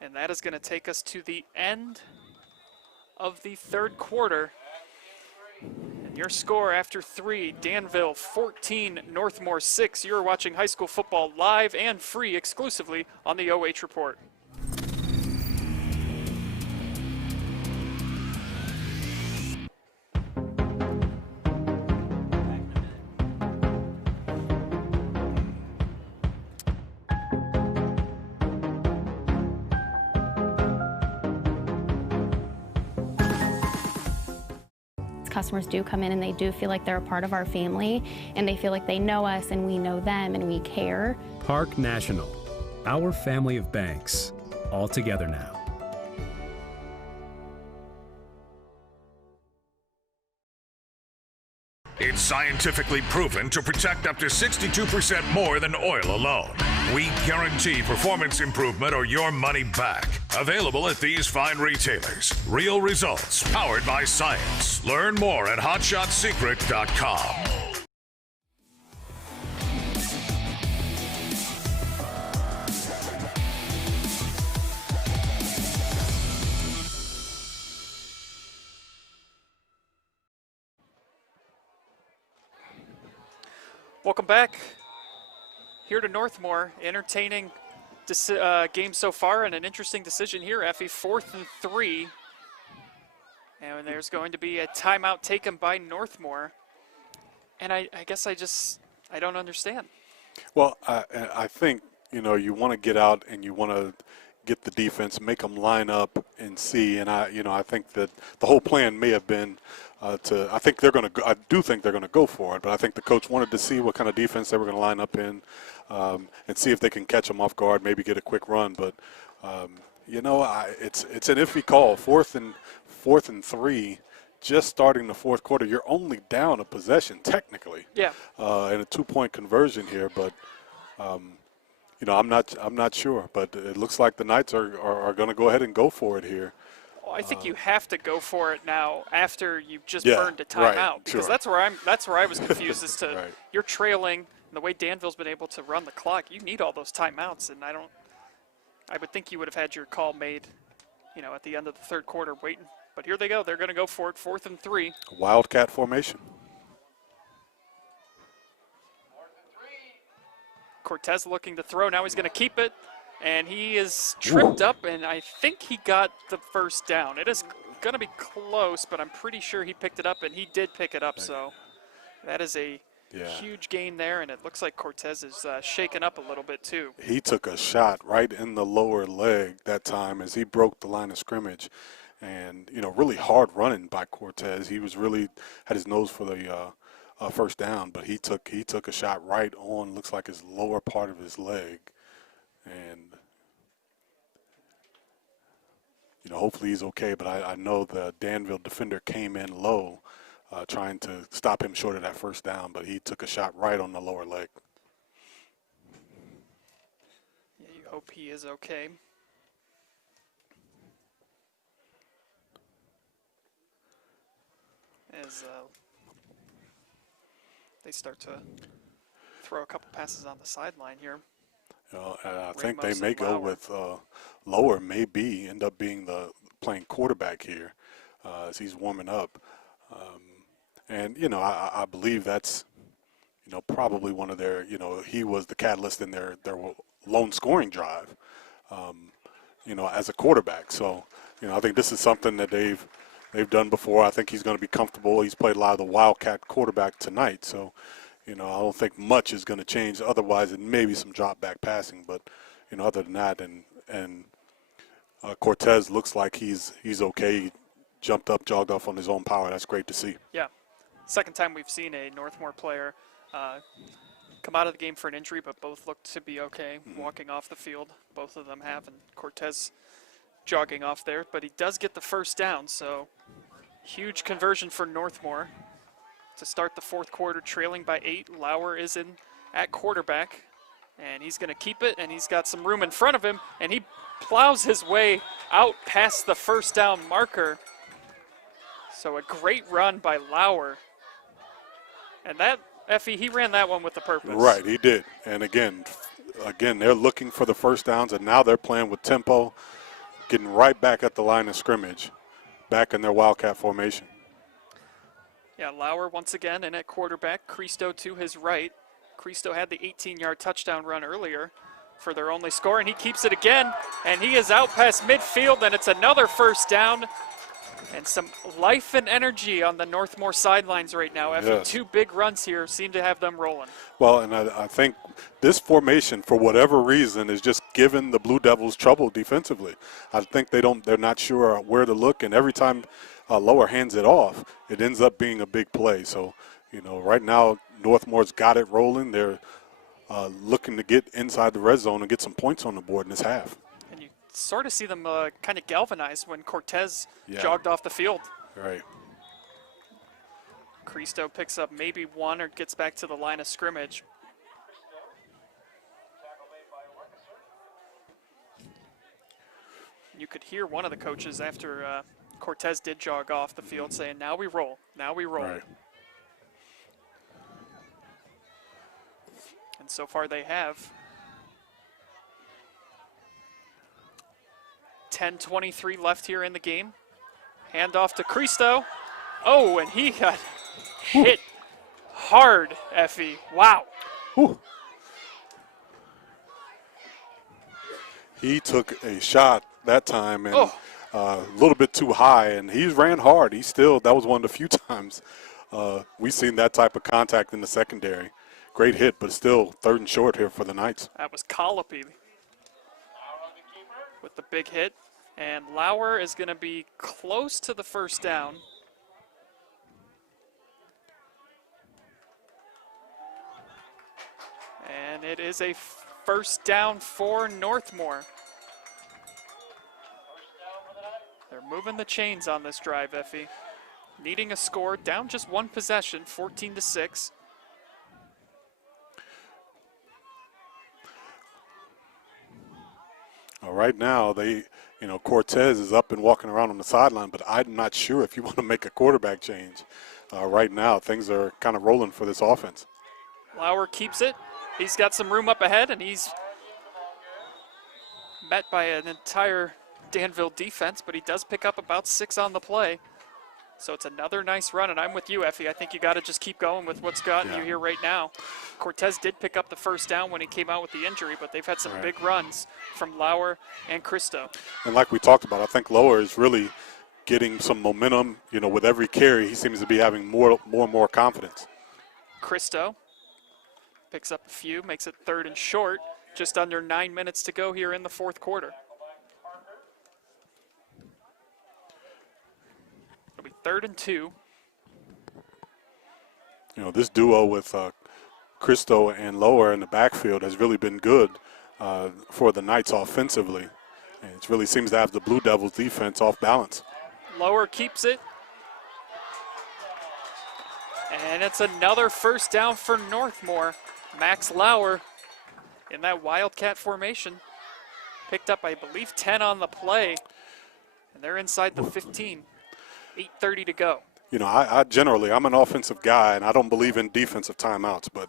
And that is going to take us to the end of the third quarter. And your score after 3, Danville 14, Northmor 6. You're watching high school football live and free exclusively on the OH Report. customers do come in and they do feel like they're a part of our family, and they feel like they know us and we know them and we care. Park National, our family of banks, all together now. It's scientifically proven to protect up to 62% more than oil alone. We guarantee performance improvement or your money back. Available at these fine retailers. Real results, powered by science. Learn more at hotshotsecret.com. Welcome back here to Northmor. Entertaining game so far and an interesting decision here, Effie. 4th and 3. And there's going to be a timeout taken by Northmor. And I guess I don't understand. Well, I think, you want to get out and you want to get the defense, make them line up and see. And I think that the whole plan may have been I do think they're going to go for it, but I think the coach wanted to see what kind of defense they were going to line up in, and see if they can catch them off guard, maybe get a quick run. But it's an iffy call. 4th and 3, just starting the fourth quarter. You're only down a possession technically. Yeah. And a 2-point conversion here, but. I'm not sure, but it looks like the Knights are going to go ahead and go for it here. Well, I think you have to go for it now after you've just burned a timeout, right, because sure. that's where I was confused as to Right. You're trailing, and the way Danville's been able to run the clock, you need all those timeouts, and I would think you would have had your call made, at the end of the third quarter waiting. But here they go. They're going to go for it. 4th and 3. Wildcat formation. Cortez looking to throw. Now he's going to keep it, and he is tripped up, and I think he got the first down. It is going to be close, but I'm pretty sure he picked it up, and he did pick it up. So that is a huge gain there, and it looks like Cortez is shaken up a little bit too. He took a shot right in the lower leg that time as he broke the line of scrimmage, and really hard running by Cortez. He was really had his nose for the first down, but he took a shot right on, looks like his lower part of his leg, and hopefully he's okay. But I know the Danville defender came in low, trying to stop him short of that first down, but he took a shot right on the lower leg. Yeah, you hope he is okay. As they start to throw a couple passes on the sideline here. I think they may go with Lower, end up being playing quarterback here as he's warming up. And I believe that's, probably one of their, he was the catalyst in their lone scoring drive, as a quarterback. So, I think this is something that they've done before. I think he's going to be comfortable. He's played a lot of the Wildcat quarterback tonight. So, I don't think much is going to change. Otherwise, it may be some drop back passing. But, other than that, and Cortez looks like he's okay. He jumped up, jogged off on his own power. That's great to see. Yeah. Second time we've seen a Northmor player come out of the game for an injury, but both look to be okay walking off the field. Both of them have, and Cortez jogging off there, but he does get the first down, so huge conversion for Northmor to start the fourth quarter, trailing by 8. Lauer is in at quarterback, and he's going to keep it, and he's got some room in front of him, and he plows his way out past the first down marker. So a great run by Lauer. And that, Effie, he ran that one with the purpose. Right, he did. And again, they're looking for the first downs, and now they're playing with tempo, getting right back at the line of scrimmage, back in their Wildcat formation. Yeah, Lauer once again in at quarterback. Cristo to his right. Cristo had the 18-yard touchdown run earlier for their only score, and he keeps it again, and he is out past midfield, and it's another first down. And some life and energy on the Northmor sidelines right now. After Yes. 2 big runs here, seem to have them rolling. Well, and I think this formation, for whatever reason, is just giving the Blue Devils trouble defensively. I think they're not sure where to look, and every time Lower hands it off, it ends up being a big play. So, right now Northmore's got it rolling. They're looking to get inside the red zone and get some points on the board in this half. And you sort of see them kind of galvanized when Cortez Yeah. jogged off the field. Right. Cristo picks up maybe 1 or gets back to the line of scrimmage. You could hear one of the coaches after Cortez did jog off the field saying, "Now we roll, now we roll." Right. And so far they have. 10:23 left here in the game. Hand off to Cristo. Oh, and he got hit hard, Effie. Wow. Whew. He took a shot that time and a little bit too high, and he ran hard. That was one of the few times we've seen that type of contact in the secondary. Great hit, but still 3rd and short here for the Knights. That was Colopy with the big hit. And Lauer is going to be close to the first down. And it is a first down for Northmor. They're moving the chains on this drive, Effie. Needing a score, down just 1 possession, 14-6. Right now, Cortez is up and walking around on the sideline, but I'm not sure if you want to make a quarterback change. Right now, things are kind of rolling for this offense. Lauer keeps it. He's got some room up ahead, and he's met by an entire Danville defense, but he does pick up about 6 on the play. So it's another nice run, and I'm with you, Effie. I think you got to just keep going with what's gotten you here right now. Cortez did pick up the first down when he came out with the injury, but they've had some big runs from Lauer and Cristo. And like we talked about, I think Lower is really getting some momentum. With every carry, he seems to be having more and more confidence. Cristo picks up a few, makes it 3rd and short. Just under 9 minutes to go here in the 4th quarter. It'll be 3rd and 2. This duo with Cristo and Lower in the backfield has really been good for the Knights offensively. And it really seems to have the Blue Devils defense off balance. Lower keeps it. And it's another first down for Northmor. Max Lauer in that Wildcat formation. Picked up, I believe, 10 on the play. And they're inside the 15. 8:30 to go. I'm an offensive guy, and I don't believe in defensive timeouts. But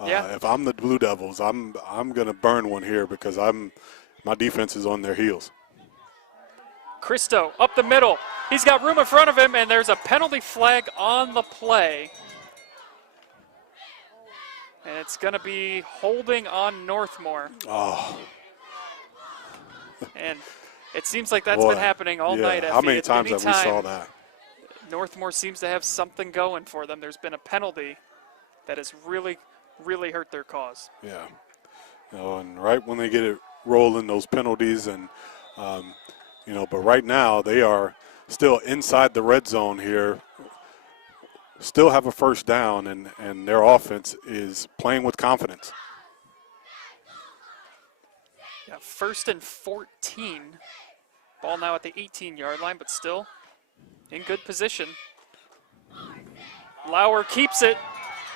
if I'm the Blue Devils, I'm going to burn one here because my defense is on their heels. Cristo up the middle. He's got room in front of him, and there's a penalty flag on the play. And it's going to be holding on Northmor. Oh. And it seems like that's been happening all night. How many times have we saw that? Northmor seems to have something going for them. There's been a penalty that has really, really hurt their cause. Yeah. And right when they get it rolling, those penalties, and, but right now they are still inside the red zone here, still have a first down, and their offense is playing with confidence. Yeah, 1st and 14. Ball now at the 18-yard line, but still in good position. Lauer keeps it,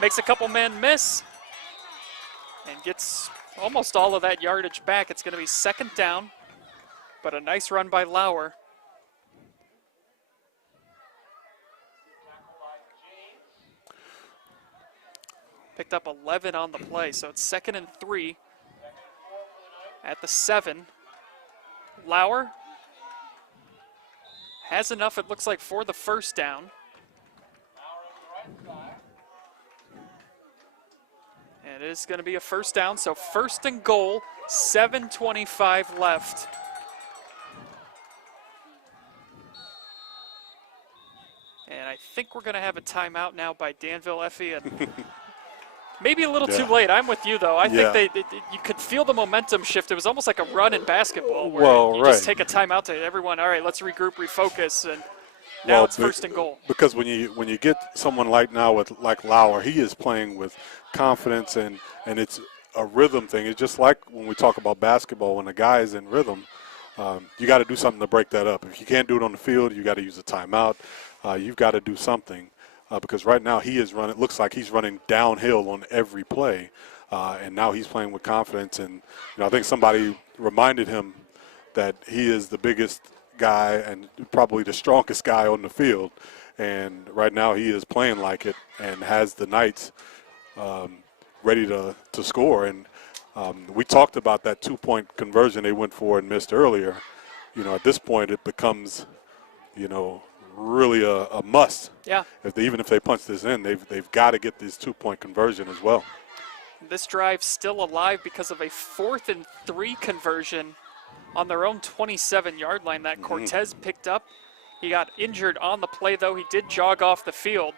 makes a couple men miss, and gets almost all of that yardage back. It's going to be 2nd down, but a nice run by Lauer. Picked up 11 on the play, so it's 2nd and 3 at the 7. Lauer has enough, it looks like, for the first down. And it is going to be a first down, so 1st and goal, 7:25 left. I think we're going to have a timeout now by Danville, Effie. And maybe a little Yeah. too late. I'm with you, though. I Yeah. think you could feel the momentum shift. It was almost like a run in basketball where Well, you just take a timeout to everyone, all right, let's regroup, refocus, and now it's first and goal. Because when you get someone like Lauer, he is playing with confidence, and it's a rhythm thing. It's just like when we talk about basketball, when a guy is in rhythm, you got to do something to break that up. If you can't do it on the field, you got to use a timeout. You've got to do something because right now he is running. It looks like he's running downhill on every play, and now he's playing with confidence. And I think somebody reminded him that he is the biggest guy and probably the strongest guy on the field. And right now he is playing like it and has the Knights ready to score. And we talked about that 2-point conversion they went for and missed earlier. At this point it becomes, really a must. Yeah. Even if they punch this in, they've got to get this 2-point conversion as well. This drive still alive because of a 4th and 3 conversion on their own 27-yard line that Cortez picked up. He got injured on the play, though. He did jog off the field.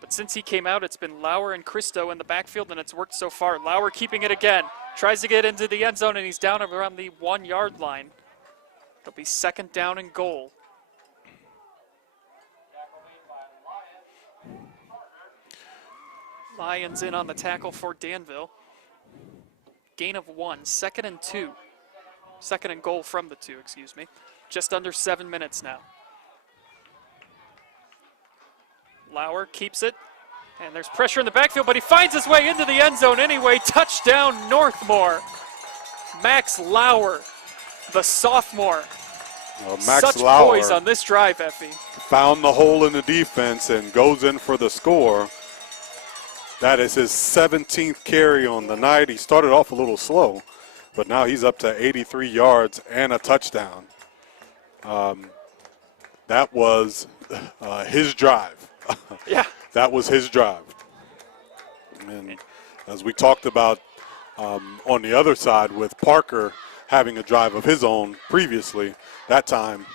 But since he came out, it's been Lauer and Cristo in the backfield, and it's worked so far. Lauer keeping it again. Tries to get into the end zone, and he's down around the 1-yard line. It'll be 2nd down and goal. Lions in on the tackle for Danville. Gain of 1, 2nd and 2. 2nd and goal from the 2, excuse me. Just under 7 minutes now. Lauer keeps it, and there's pressure in the backfield, but he finds his way into the end zone anyway. Touchdown, Northmor. Max Lauer, the sophomore. Well, Max Such Lauer poise on this drive, Effie. found the hole in the defense and goes in for the score. That is his 17th carry on the night. He started off a little slow, but now he's up to 83 yards and a touchdown. That was his drive. Yeah. That was his drive. And as we talked about on the other side with Parker having a drive of his own previously, that time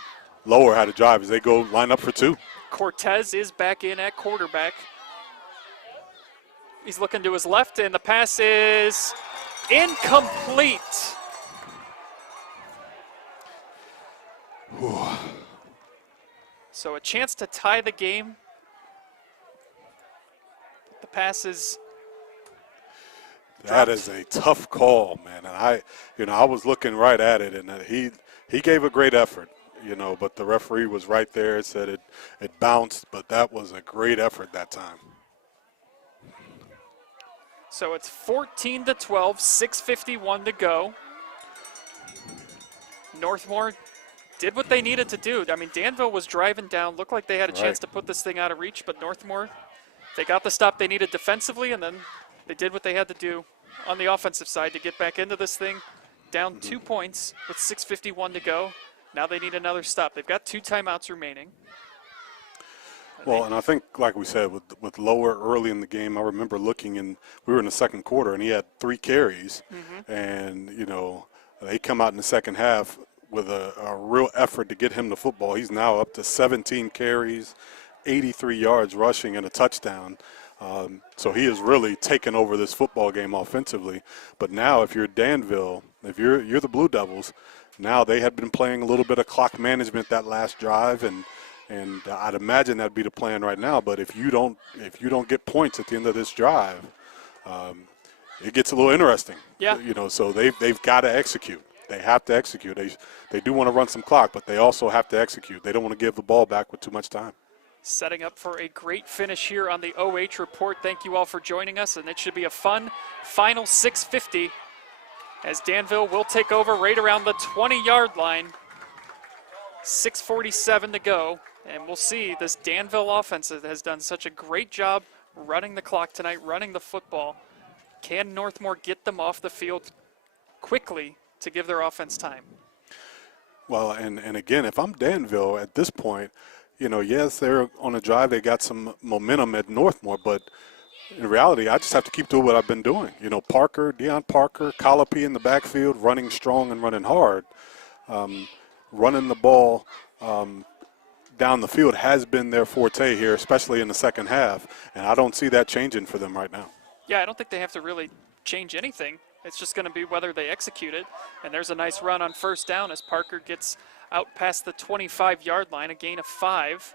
Lower had a drive as they go line up for 2. Cortez is back in at quarterback. He's looking to his left, and the pass is incomplete. So a chance to tie the game. The pass is That is a tough call, man. And I was looking right at it, and he gave a great effort, but the referee was right there. It said it bounced, but that was a great effort that time. So it's 14-12, 6:51 to go. Northmor did what they needed to do. I mean, Danville was driving down, looked like they had a chance to put this thing out of reach, but Northmor, they got the stop they needed defensively, and then they did what they had to do on the offensive side to get back into this thing. Down 2 points with 6:51 to go. Now they need another stop. They've got 2 timeouts remaining. Well, and I think, like we said, with Lower early in the game, I remember looking, and we were in the second quarter, and he had 3 carries. And, they come out in the second half with a real effort to get him the football. He's now up to 17 carries, 83 yards rushing, and a touchdown. So he has really taken over this football game offensively. But now if you're Danville, if you're the Blue Devils, now they had been playing a little bit of clock management that last drive, and I'd imagine that'd be the plan right now. But if you don't get points at the end of this drive, it gets a little interesting. Yeah. So they've got to execute. They have to execute. They do want to run some clock, but they also have to execute. They don't want to give the ball back with too much time. Setting up for a great finish here on the OH Report. Thank you all for joining us, and it should be a fun final 6:50 as Danville will take over right around the 20-yard line. 6:47 to go, and we'll see. This Danville offense has done such a great job running the clock tonight, running the football. Can Northmor get them off the field quickly to give their offense time? Well, and again, if I'm Danville at this point, yes, they're on a drive. They got some momentum at Northmor, but in reality, I just have to keep doing what I've been doing. Deion Parker, Colopy in the backfield, running strong and running hard, running the ball down the field has been their forte here, especially in the second half, and I don't see that changing for them right now. Yeah, I don't think they have to really change anything. It's just going to be whether they execute it. And there's a nice run on first down as Parker gets out past the 25-yard line, a gain of 5.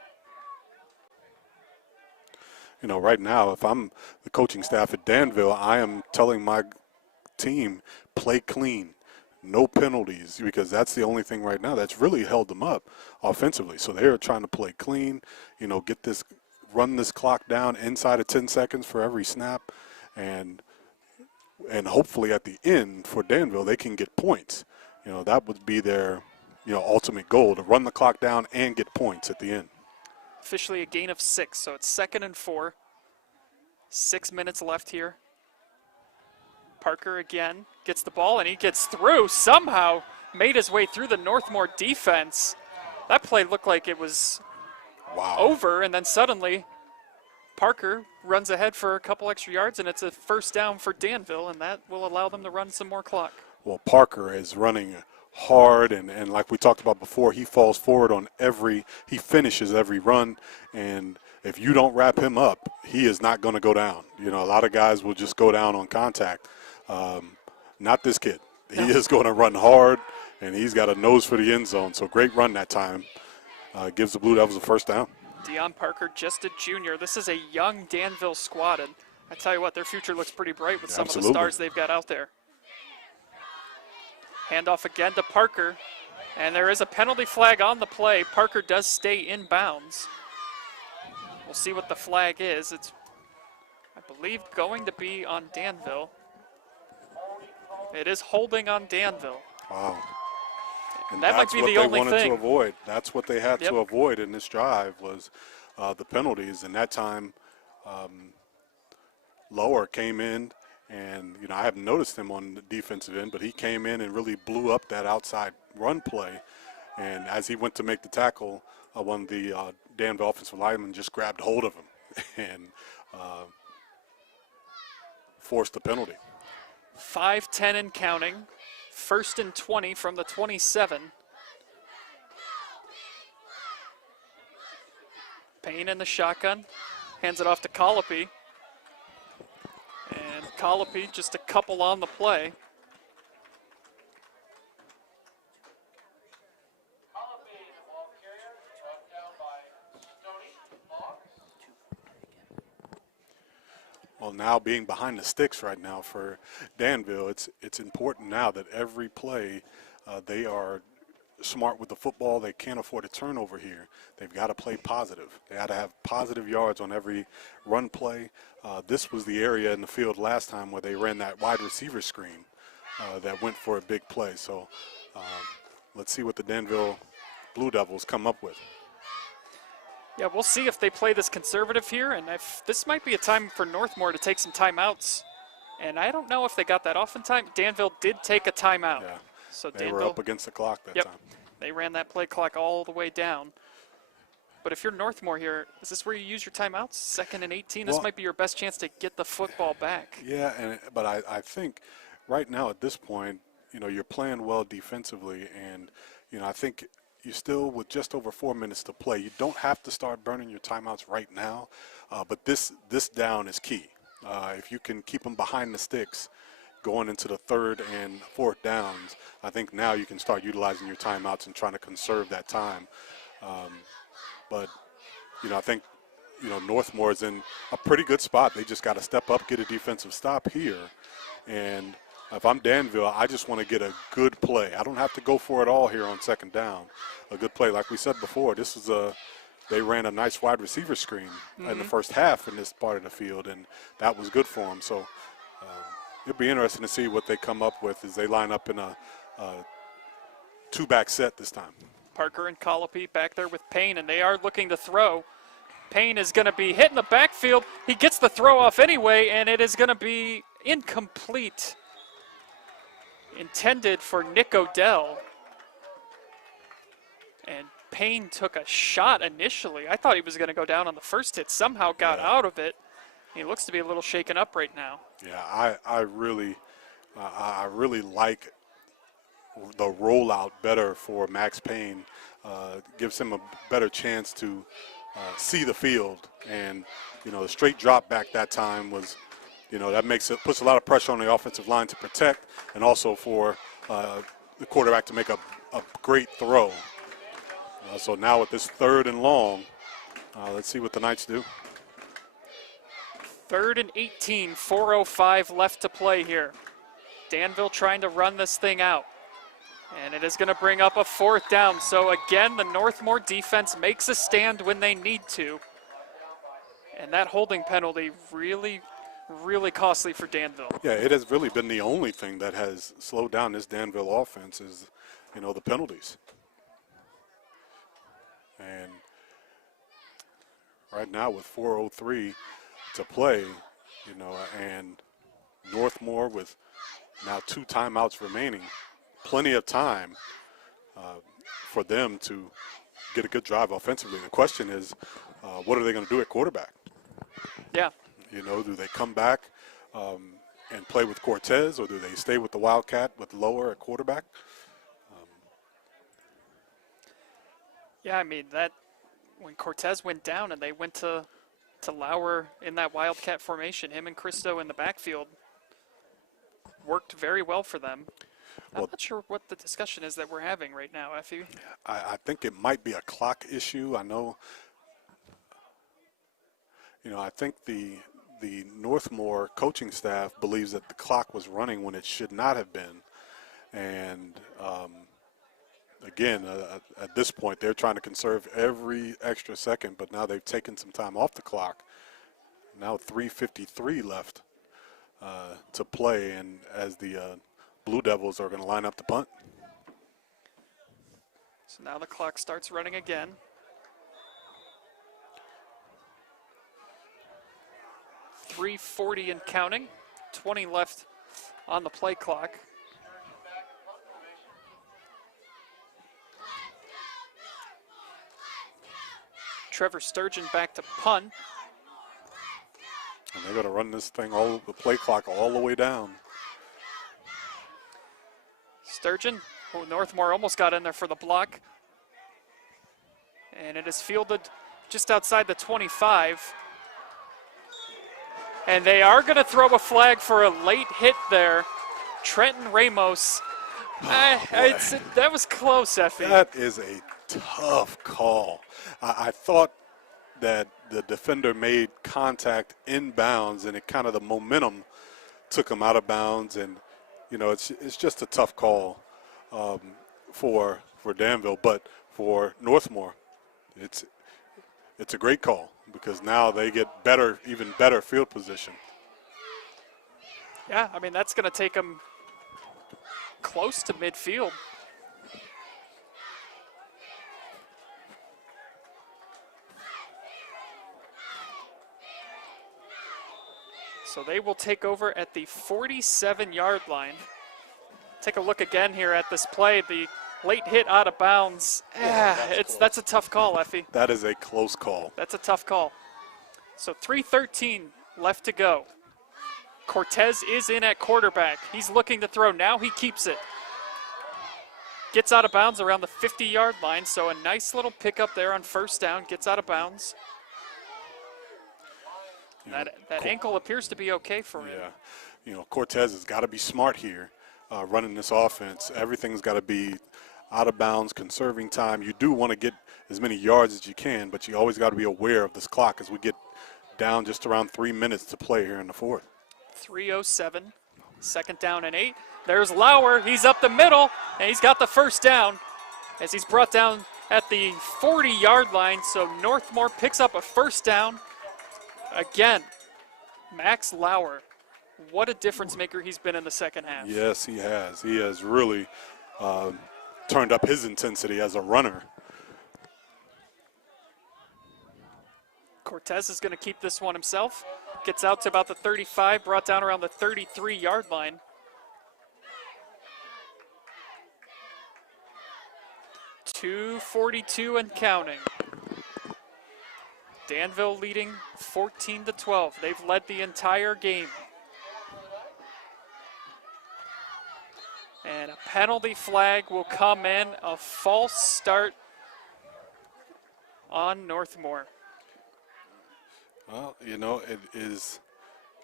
You know, right now, if I'm the coaching staff at Danville, I am telling my team, play clean, no penalties, because that's the only thing right now that's really held them up offensively. So they're trying to play clean, you know, run this clock down inside of 10 seconds for every snap, and hopefully at the end for Danville they can get points. You know, that would be their, you know, ultimate goal, to run the clock down and get points at the end. Officially a gain of 6, so it's 2nd and 4. 6 minutes left here. Parker again gets the ball, and he gets through, somehow made his way through the Northmor defense. That play looked like it was over, and then suddenly Parker runs ahead for a couple extra yards, and it's a first down for Danville, and that will allow them to run some more clock. Well, Parker is running hard, and like we talked about before, he falls forward on he finishes every run, and if you don't wrap him up, he is not going to go down. You know, a lot of guys will just go down on contact. Not this kid. He is going to run hard, and he's got a nose for the end zone, so great run that time. Gives the Blue Devils a first down. Deion Parker, just a junior. This is a young Danville squad, and I tell you what, their future looks pretty bright with some of the stars they've got out there. Handoff again to Parker, and there is a penalty flag on the play. Parker does stay in bounds. We'll see what the flag is. It's, I believe, going to be on Danville. It is holding on Danville. Wow. And that might be the only thing. That's what they wanted to avoid. That's what they had to avoid in this drive was the penalties. And that time, Lower came in, and you know I haven't noticed him on the defensive end, but he came in and really blew up that outside run play. And as he went to make the tackle, one of the Danville offensive linemen just grabbed hold of him and forced the penalty. 5-10 and counting. 1st and 20 from the 27. Payne in the shotgun. Hands it off to Colopy. And Colopy just a couple on the play. Well, now being behind the sticks right now for Danville, it's important now that every play they are smart with the football. They can't afford a turnover here. They've got to play positive. They got to have positive yards on every run play. This was the area in the field last time where they ran that wide receiver screen that went for a big play. So let's see what the Danville Blue Devils come up with. Yeah, we'll see if they play this conservative here, and if this might be a time for Northmor to take some timeouts. And I don't know if they got that off in time. Danville did take a timeout. Yeah, so they Danville, were up against the clock that time. They ran that play clock all the way down. But if you're Northmor here, is this where you use your timeouts? 2nd and 18, this might be your best chance to get the football back. Yeah, but I think right now at this point, you know, you're playing well defensively, and, you know, I think – you still, with just over 4 minutes to play, you don't have to start burning your timeouts right now, but this down is key. If you can keep them behind the sticks going into the 3rd and 4th downs, I think now you can start utilizing your timeouts and trying to conserve that time. But, you know, I think, you know, Northmor is in a pretty good spot. They just got to step up, get a defensive stop here, and if I'm Danville, I just want to get a good play. I don't have to go for it all here on 2nd down. A good play. Like we said before, this is they ran a nice wide receiver screen in the first half in this part of the field, and that was good for them. So it'll be interesting to see what they come up with as they line up in a 2-back set this time. Parker and Colopy back there with Payne, and they are looking to throw. Payne is going to be hit in the backfield. He gets the throw off anyway, and it is going to be incomplete. Intended for Nick Odell. And Payne took a shot initially. I thought he was going to go down on the first hit. Somehow got out of it. He looks to be a little shaken up right now. Yeah, I really like the rollout better for Max Payne, gives him a better chance to see the field. And, you know, the straight drop back that time was, you know, that puts a lot of pressure on the offensive line to protect, and also for the quarterback to make a great throw. So now with this 3rd and long, let's see what the Knights do. 3rd and 18, 4:05 left to play here. Danville trying to run this thing out. And it is going to bring up a 4th down. So again, the Northmor defense makes a stand when they need to. And that holding penalty really, really costly for Danville. Yeah, it has really been the only thing that has slowed down this Danville offense is, you know, the penalties. And right now with 4:03 to play, you know, and Northmor with now 2 timeouts remaining, plenty of time for them to get a good drive offensively. The question is, what are they going to do at quarterback? Yeah. You know, do they come back and play with Cortez, or do they stay with the Wildcat with Lower at quarterback? Yeah, I mean, that when Cortez went down and they went to Lauer in that Wildcat formation, him and Cristo in the backfield worked very well for them. I'm not sure what the discussion is that we're having right now, Effie. I think it might be a clock issue. I know, you know, I think the Northmor coaching staff believes that the clock was running when it should not have been. And again, at this point, they're trying to conserve every extra second, but now they've taken some time off the clock. Now 3:53 left to play, and as the Blue Devils are going to line up the punt. So now the clock starts running again. .340 and counting. 20 left on the play clock. Trevor Sturgeon back to punt. And they're going to run this thing, the play clock all the way down. Sturgeon, who Northmor almost got in there for the block. And it is fielded just outside the 25. And they are going to throw a flag for a late hit there. Trenton Ramos. That was close, Effie. That is a tough call. I thought that the defender made contact inbounds, and it kind of the momentum took him out of bounds. And, you know, it's just a tough call for Danville. But for Northmor, it's a great call because now they get even better field position. Yeah, I mean, that's going to take them close to midfield. So they will take over at the 47-yard line. Take a look again here at this play. The late hit out of bounds. That's a tough call, Effie. That is a close call. That's a tough call. So 3:13 left to go. Cortez is in at quarterback. He's looking to throw. Now he keeps it. Gets out of bounds around the 50-yard line, so a nice little pickup there on 1st down. Gets out of bounds. That ankle appears to be okay for him. Yeah, you know, Cortez has got to be smart here running this offense. Everything's got to be out of bounds, conserving time. You do want to get as many yards as you can, but you always got to be aware of this clock as we get down just around 3 minutes to play here in the 4th. 3:07, 2nd down and 8. There's Lauer. He's up the middle, and he's got the 1st down as he's brought down at the 40-yard line. So Northmor picks up a 1st down. Again, Max Lauer, what a difference maker he's been in the 2nd half. Yes, he has. He has really turned up his intensity as a runner. Cortez is going to keep this one himself. Gets out to about the 35, brought down around the 33-yard line. .242 and counting. Danville leading 14-12. They've led the entire game. And a penalty flag will come in, a false start on Northmor. Well, you know, it is,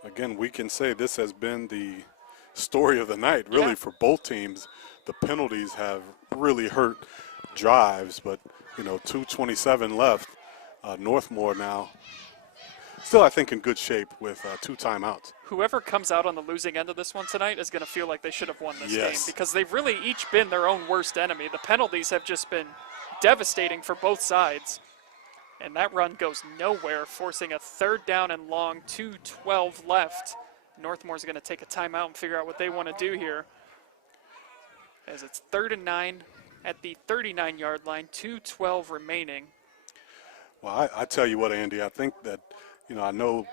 again, we can say this has been the story of the night, really, for both teams. The penalties have really hurt drives, but, you know, 2:27 left. Northmor now still, I think, in good shape with 2 timeouts. Whoever comes out on the losing end of this one tonight is going to feel like they should have won this game Yes. because they've really each been their own worst enemy. The penalties have just been devastating for both sides. And that run goes nowhere, forcing a 3rd down and long, 2:12 left. Northmore's going to take a timeout and figure out what they want to do here. As it's 3rd and 9 at the 39-yard line, 2:12 remaining. Well, I tell you what, Andy, I think that, you know, I know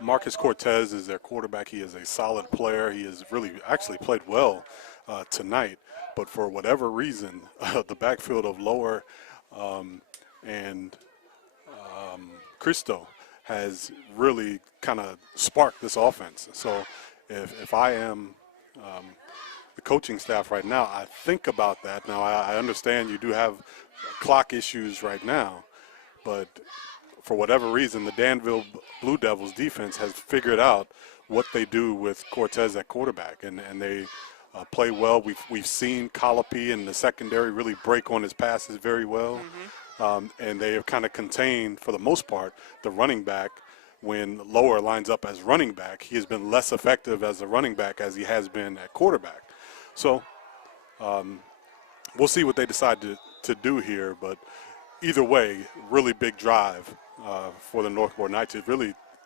Marcus Cortez is their quarterback. He is a solid player. He has really actually played well tonight. But for whatever reason, the backfield of Lower and Cristo has really kind of sparked this offense. So if I am the coaching staff right now, I think about that. Now, I understand you do have clock issues right now, but for whatever reason, the Danville Blue Devils defense has figured out what they do with Cortez at quarterback, and they play well. We've seen Colopy in the secondary really break on his passes very well, and they have kind of contained, for the most part, the running back. When Lower lines up as running back, he has been less effective as a running back as he has been at quarterback. So we'll see what they decide to do here, but either way, really big drive for the Northmor Knights.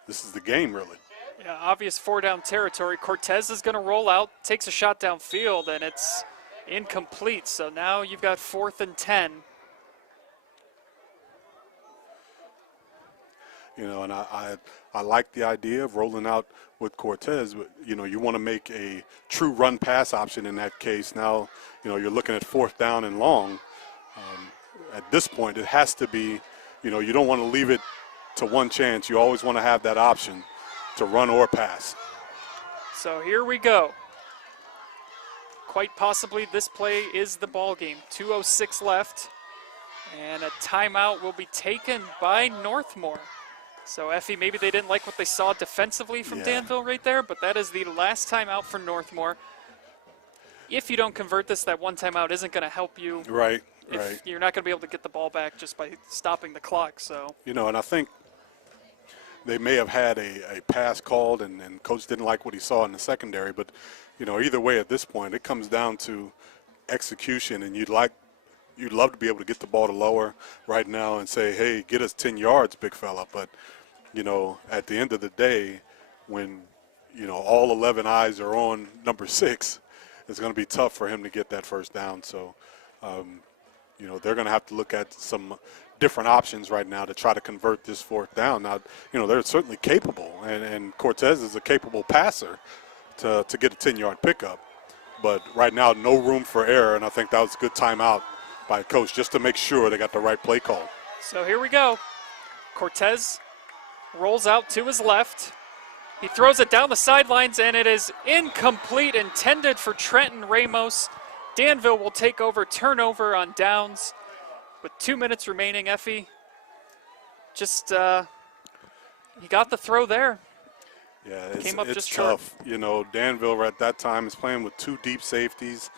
This is the game, really. Yeah, obvious 4-down territory. Cortez is going to roll out, takes a shot downfield, and it's incomplete. So now you've got 4th and 10. You know, and I like the idea of rolling out with Cortez, but, you know, you want to make a true run-pass option in that case. Now, you know, you're looking at 4th down and long. At this point, it has to be, you know, you don't want to leave it to one chance. You always want to have that option to run or pass. So here we go. Quite possibly this play is the ball game. 2:06 left, and a timeout will be taken by Northmor. So, Effie, maybe they didn't like what they saw defensively from Danville right there, but that is the last timeout for Northmor. If you don't convert this, that one timeout isn't going to help you. Right. You're not going to be able to get the ball back just by stopping the clock. So, you know, and I think they may have had a pass called, and coach didn't like what he saw in the secondary. But, you know, either way at this point, it comes down to execution, and you'd love to be able to get the ball to Lower right now and say, hey, get us 10 yards, big fella. But, you know, at the end of the day, when, you know, all 11 eyes are on number 6, it's going to be tough for him to get that first down. So, you know, they're going to have to look at some different options right now to try to convert this 4th down. Now, you know, they're certainly capable, and Cortez is a capable passer to get a 10-yard pickup. But right now, no room for error, and I think that was a good timeout by coach just to make sure they got the right play call. So here we go. Cortez rolls out to his left. He throws it down the sidelines, and it is incomplete, intended for Trenton Ramos. Danville will take over, turnover on downs. With 2 minutes remaining, Effie, just he got the throw there. Yeah, it's tough. You know, Danville at that time is playing with 2 deep safeties,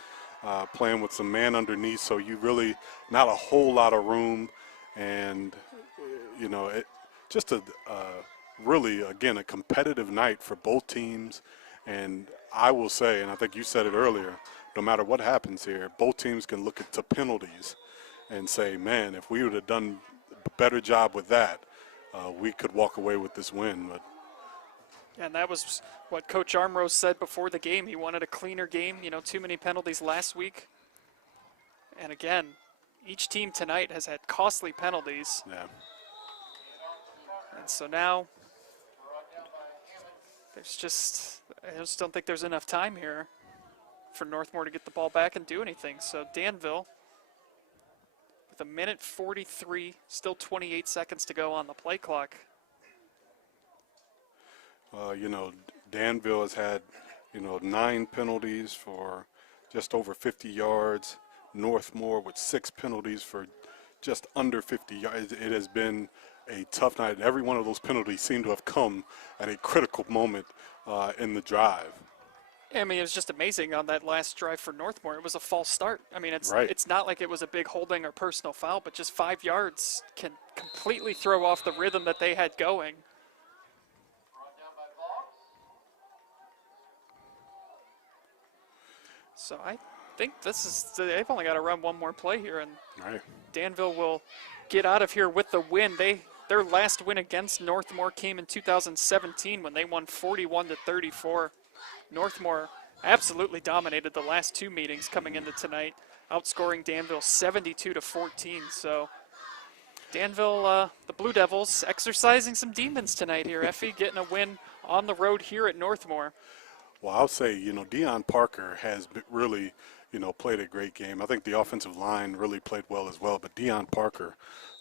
playing with some man underneath, so you really not a whole lot of room. And, you know, just a really, again, a competitive night for both teams. And I will say, and I think you said it earlier, no matter what happens here, both teams can look at the penalties and say, man, if we would have done a better job with that, we could walk away with this win. But and that was what Coach Armrose said before the game. He wanted a cleaner game, you know, too many penalties last week. And again, each team tonight has had costly penalties. Yeah. And so now I just don't think there's enough time here for Northmor to get the ball back and do anything. So Danville, with 1:43, still 28 seconds to go on the play clock. You know, Danville has had, 9 penalties for just over 50 yards. Northmor with 6 penalties for just under 50 yards. It has been a tough night. Every one of those penalties seem to have come at a critical moment in the drive. I mean, it was just amazing on that last drive for Northmor. It was a false start. I mean, it's not like it was a big holding or personal foul, but just 5 yards can completely throw off the rhythm that they had going. So I think they've only got to run one more play here, and Danville will get out of here with the win. Their last win against Northmor came in 2017 when they won 41-34. Northmor absolutely dominated the last 2 meetings coming into tonight, outscoring Danville 72-14. So Danville, the Blue Devils, exercising some demons tonight here. Effie getting a win on the road here at Northmor. Well, I'll say, Deion Parker has really, played a great game. I think the offensive line really played well as well. But Deion Parker,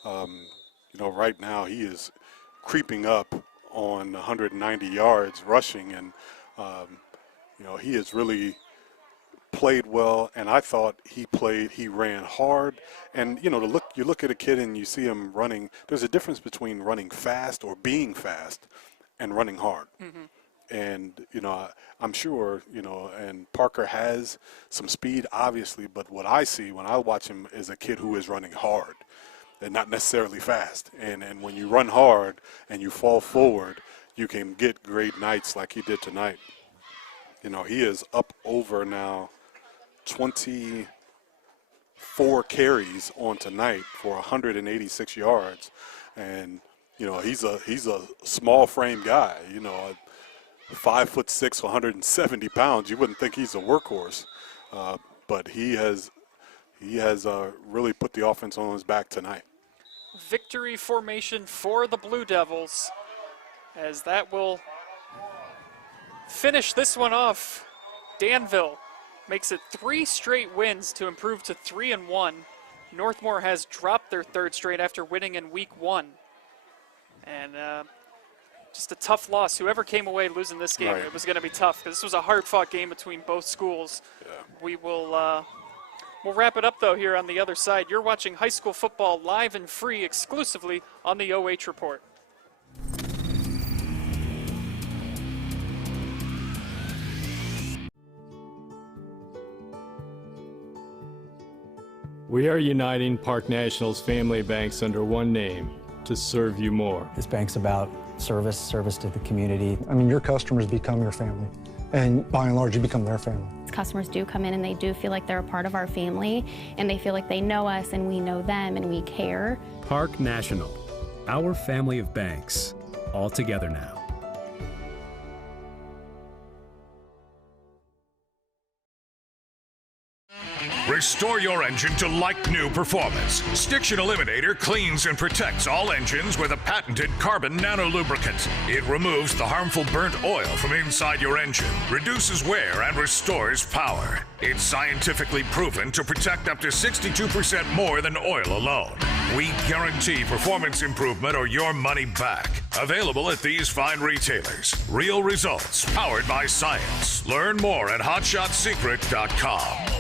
right now he is creeping up on 190 yards rushing, and he has really played well. And I thought he ran hard. And you look at a kid and you see him running. There's a difference between running fast or being fast and running hard. Mm-hmm. And, I'm sure, and Parker has some speed, obviously, but what I see when I watch him is a kid who is running hard and not necessarily fast. And when you run hard and you fall forward, you can get great nights like he did tonight. He is up over now 24 carries on tonight for 186 yards. And, he's a small frame guy, 5'6", 170 pounds. You wouldn't think he's a workhorse, but he has really put the offense on his back tonight. Victory formation for the Blue Devils, as that will finish this one off. Danville makes it 3 straight wins to improve to 3-1. Northmor has dropped their 3rd straight after winning in week 1. And just a tough loss. Whoever came away losing this game, it was going to be tough because this was a hard-fought game between both schools. Yeah. We will we'll wrap it up, though, here on the other side. You're watching high school football live and free exclusively on the OH Report. We are uniting Park National's family banks under one name to serve you more. This bank's about service to the community. I mean, your customers become your family, and by and large, you become their family. Customers do come in and they do feel like they're a part of our family, and they feel like they know us and we know them and we care. Park National, our family of banks, all together now. Restore your engine to like-new performance. Stiction Eliminator cleans and protects all engines with a patented carbon nanolubricant. It removes the harmful burnt oil from inside your engine, reduces wear, and restores power. It's scientifically proven to protect up to 62% more than oil alone. We guarantee performance improvement or your money back. Available at these fine retailers. Real results, powered by science. Learn more at hotshotsecret.com.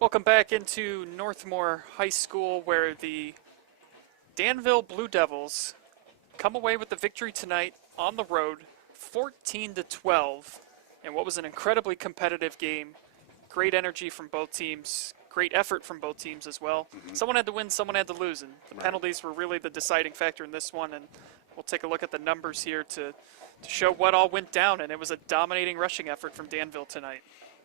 Welcome back into Northmor High School, where the Danville Blue Devils come away with the victory tonight on the road, 14-12, in what was an incredibly competitive game. Great energy from both teams, great effort from both teams as well. Someone had to win, someone had to lose, and the penalties were really the deciding factor in this one. And we'll take a look at the numbers here to show what all went down, and it was a dominating rushing effort from Danville tonight.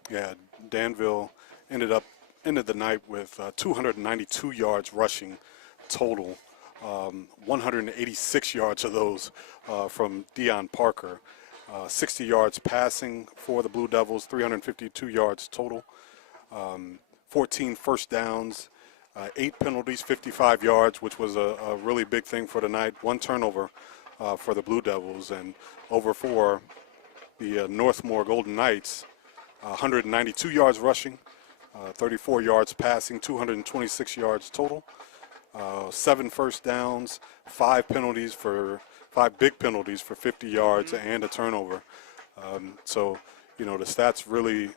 Yeah, Danville ended the night with 292 yards rushing total. 186 yards of those from Deion Parker. 60 yards passing for the Blue Devils, 352 yards total. 14 first downs, 8 penalties, 55 yards, which was a really big thing for the night. 1 turnover for the Blue Devils, and over for the Northmor Golden Knights. 192 yards rushing, 34 yards passing, 226 yards total. 7 first downs, 5 big penalties for 50 yards and a turnover. So, you know, the stats really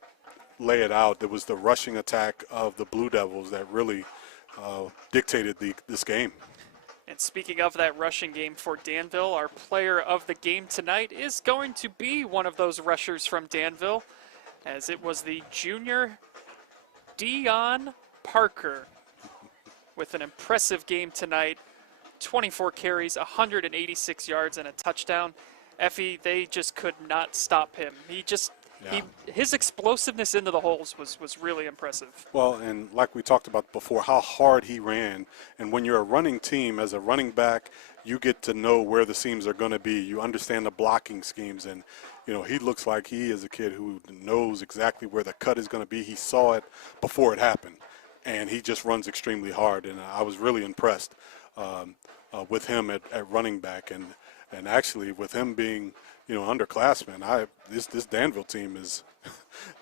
lay it out. It was the rushing attack of the Blue Devils that really dictated this game. And speaking of that rushing game for Danville, our player of the game tonight is going to be one of those rushers from Danville, as it was the junior Deion Parker with an impressive game tonight. 24 carries, 186 yards, and a touchdown. Effie, they just could not stop him. His explosiveness into the holes was really impressive. Well, and like we talked about before, how hard he ran. And when you're a running team, as a running back, you get to know where the seams are going to be. You understand the blocking schemes. And, you know, he looks like he is a kid who knows exactly where the cut is going to be. He saw it before it happened. And he just runs extremely hard. And I was really impressed with him at running back. And actually, with him being, you know, underclassmen, this Danville team is,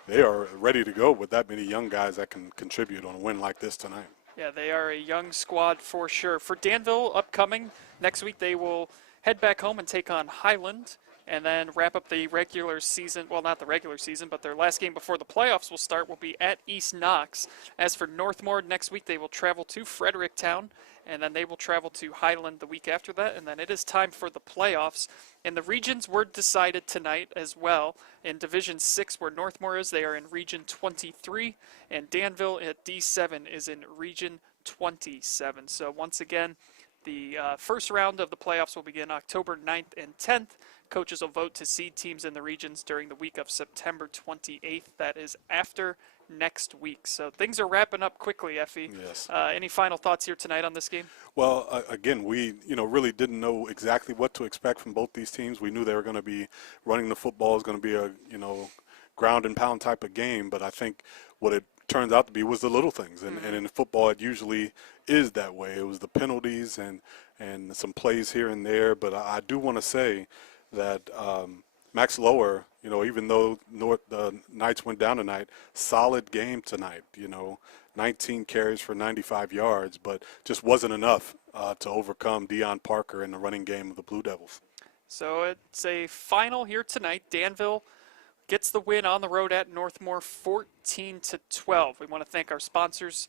they are ready to go with that many young guys that can contribute on a win like this tonight. Yeah, they are a young squad for sure. For Danville, upcoming next week, they will head back home and take on Highland, and then wrap up the regular season. Well, not the regular season, but their last game before the playoffs will start will be at East Knox. As for Northmor, next week they will travel to Fredericktown, and then they will travel to Highland the week after that, and then it is time for the playoffs. And the regions were decided tonight as well. In Division 6, where Northmor is, they are in Region 23, and Danville at D7 is in Region 27. So once again, the first round of the playoffs will begin October 9th and 10th. Coaches will vote to seed teams in the regions during the week of September 28th. That is after next week. So things are wrapping up quickly, Effie. Yes. Any final thoughts here tonight on this game? Well, again, we really didn't know exactly what to expect from both these teams. We knew they were going to be running the football. It was going to be a ground and pound type of game. But I think what it turns out to be was the little things. And in football, it usually is that way. It was the penalties and some plays here and there. But I do want to say that Max Lower, even though the Knights went down tonight, solid game tonight. 19 carries for 95 yards, but just wasn't enough to overcome Deion Parker in the running game of the Blue Devils. So it's a final here tonight. Danville gets the win on the road at Northmor, 14-12. We want to thank our sponsors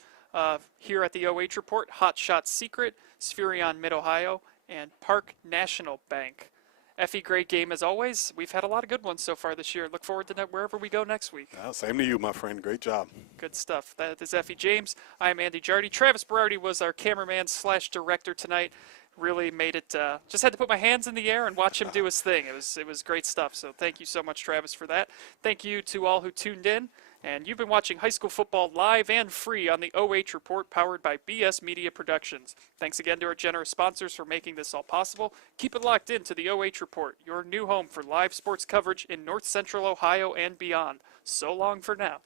here at the OH Report: Hot Shot Secret, Sphurion Mid-Ohio, and Park National Bank. Effie, great game as always. We've had a lot of good ones so far this year. Look forward to wherever we go next week. Same to you, my friend. Great job. Good stuff. That is Effie James. I'm Andy Jardy. Travis Berardi was our cameraman / director tonight. Really made it, just had to put my hands in the air and watch him do his thing. It was great stuff. So thank you so much, Travis, for that. Thank you to all who tuned in. And you've been watching high school football live and free on the OH Report, powered by BS Media Productions. Thanks again to our generous sponsors for making this all possible. Keep it locked in to the OH Report, your new home for live sports coverage in North Central Ohio and beyond. So long for now.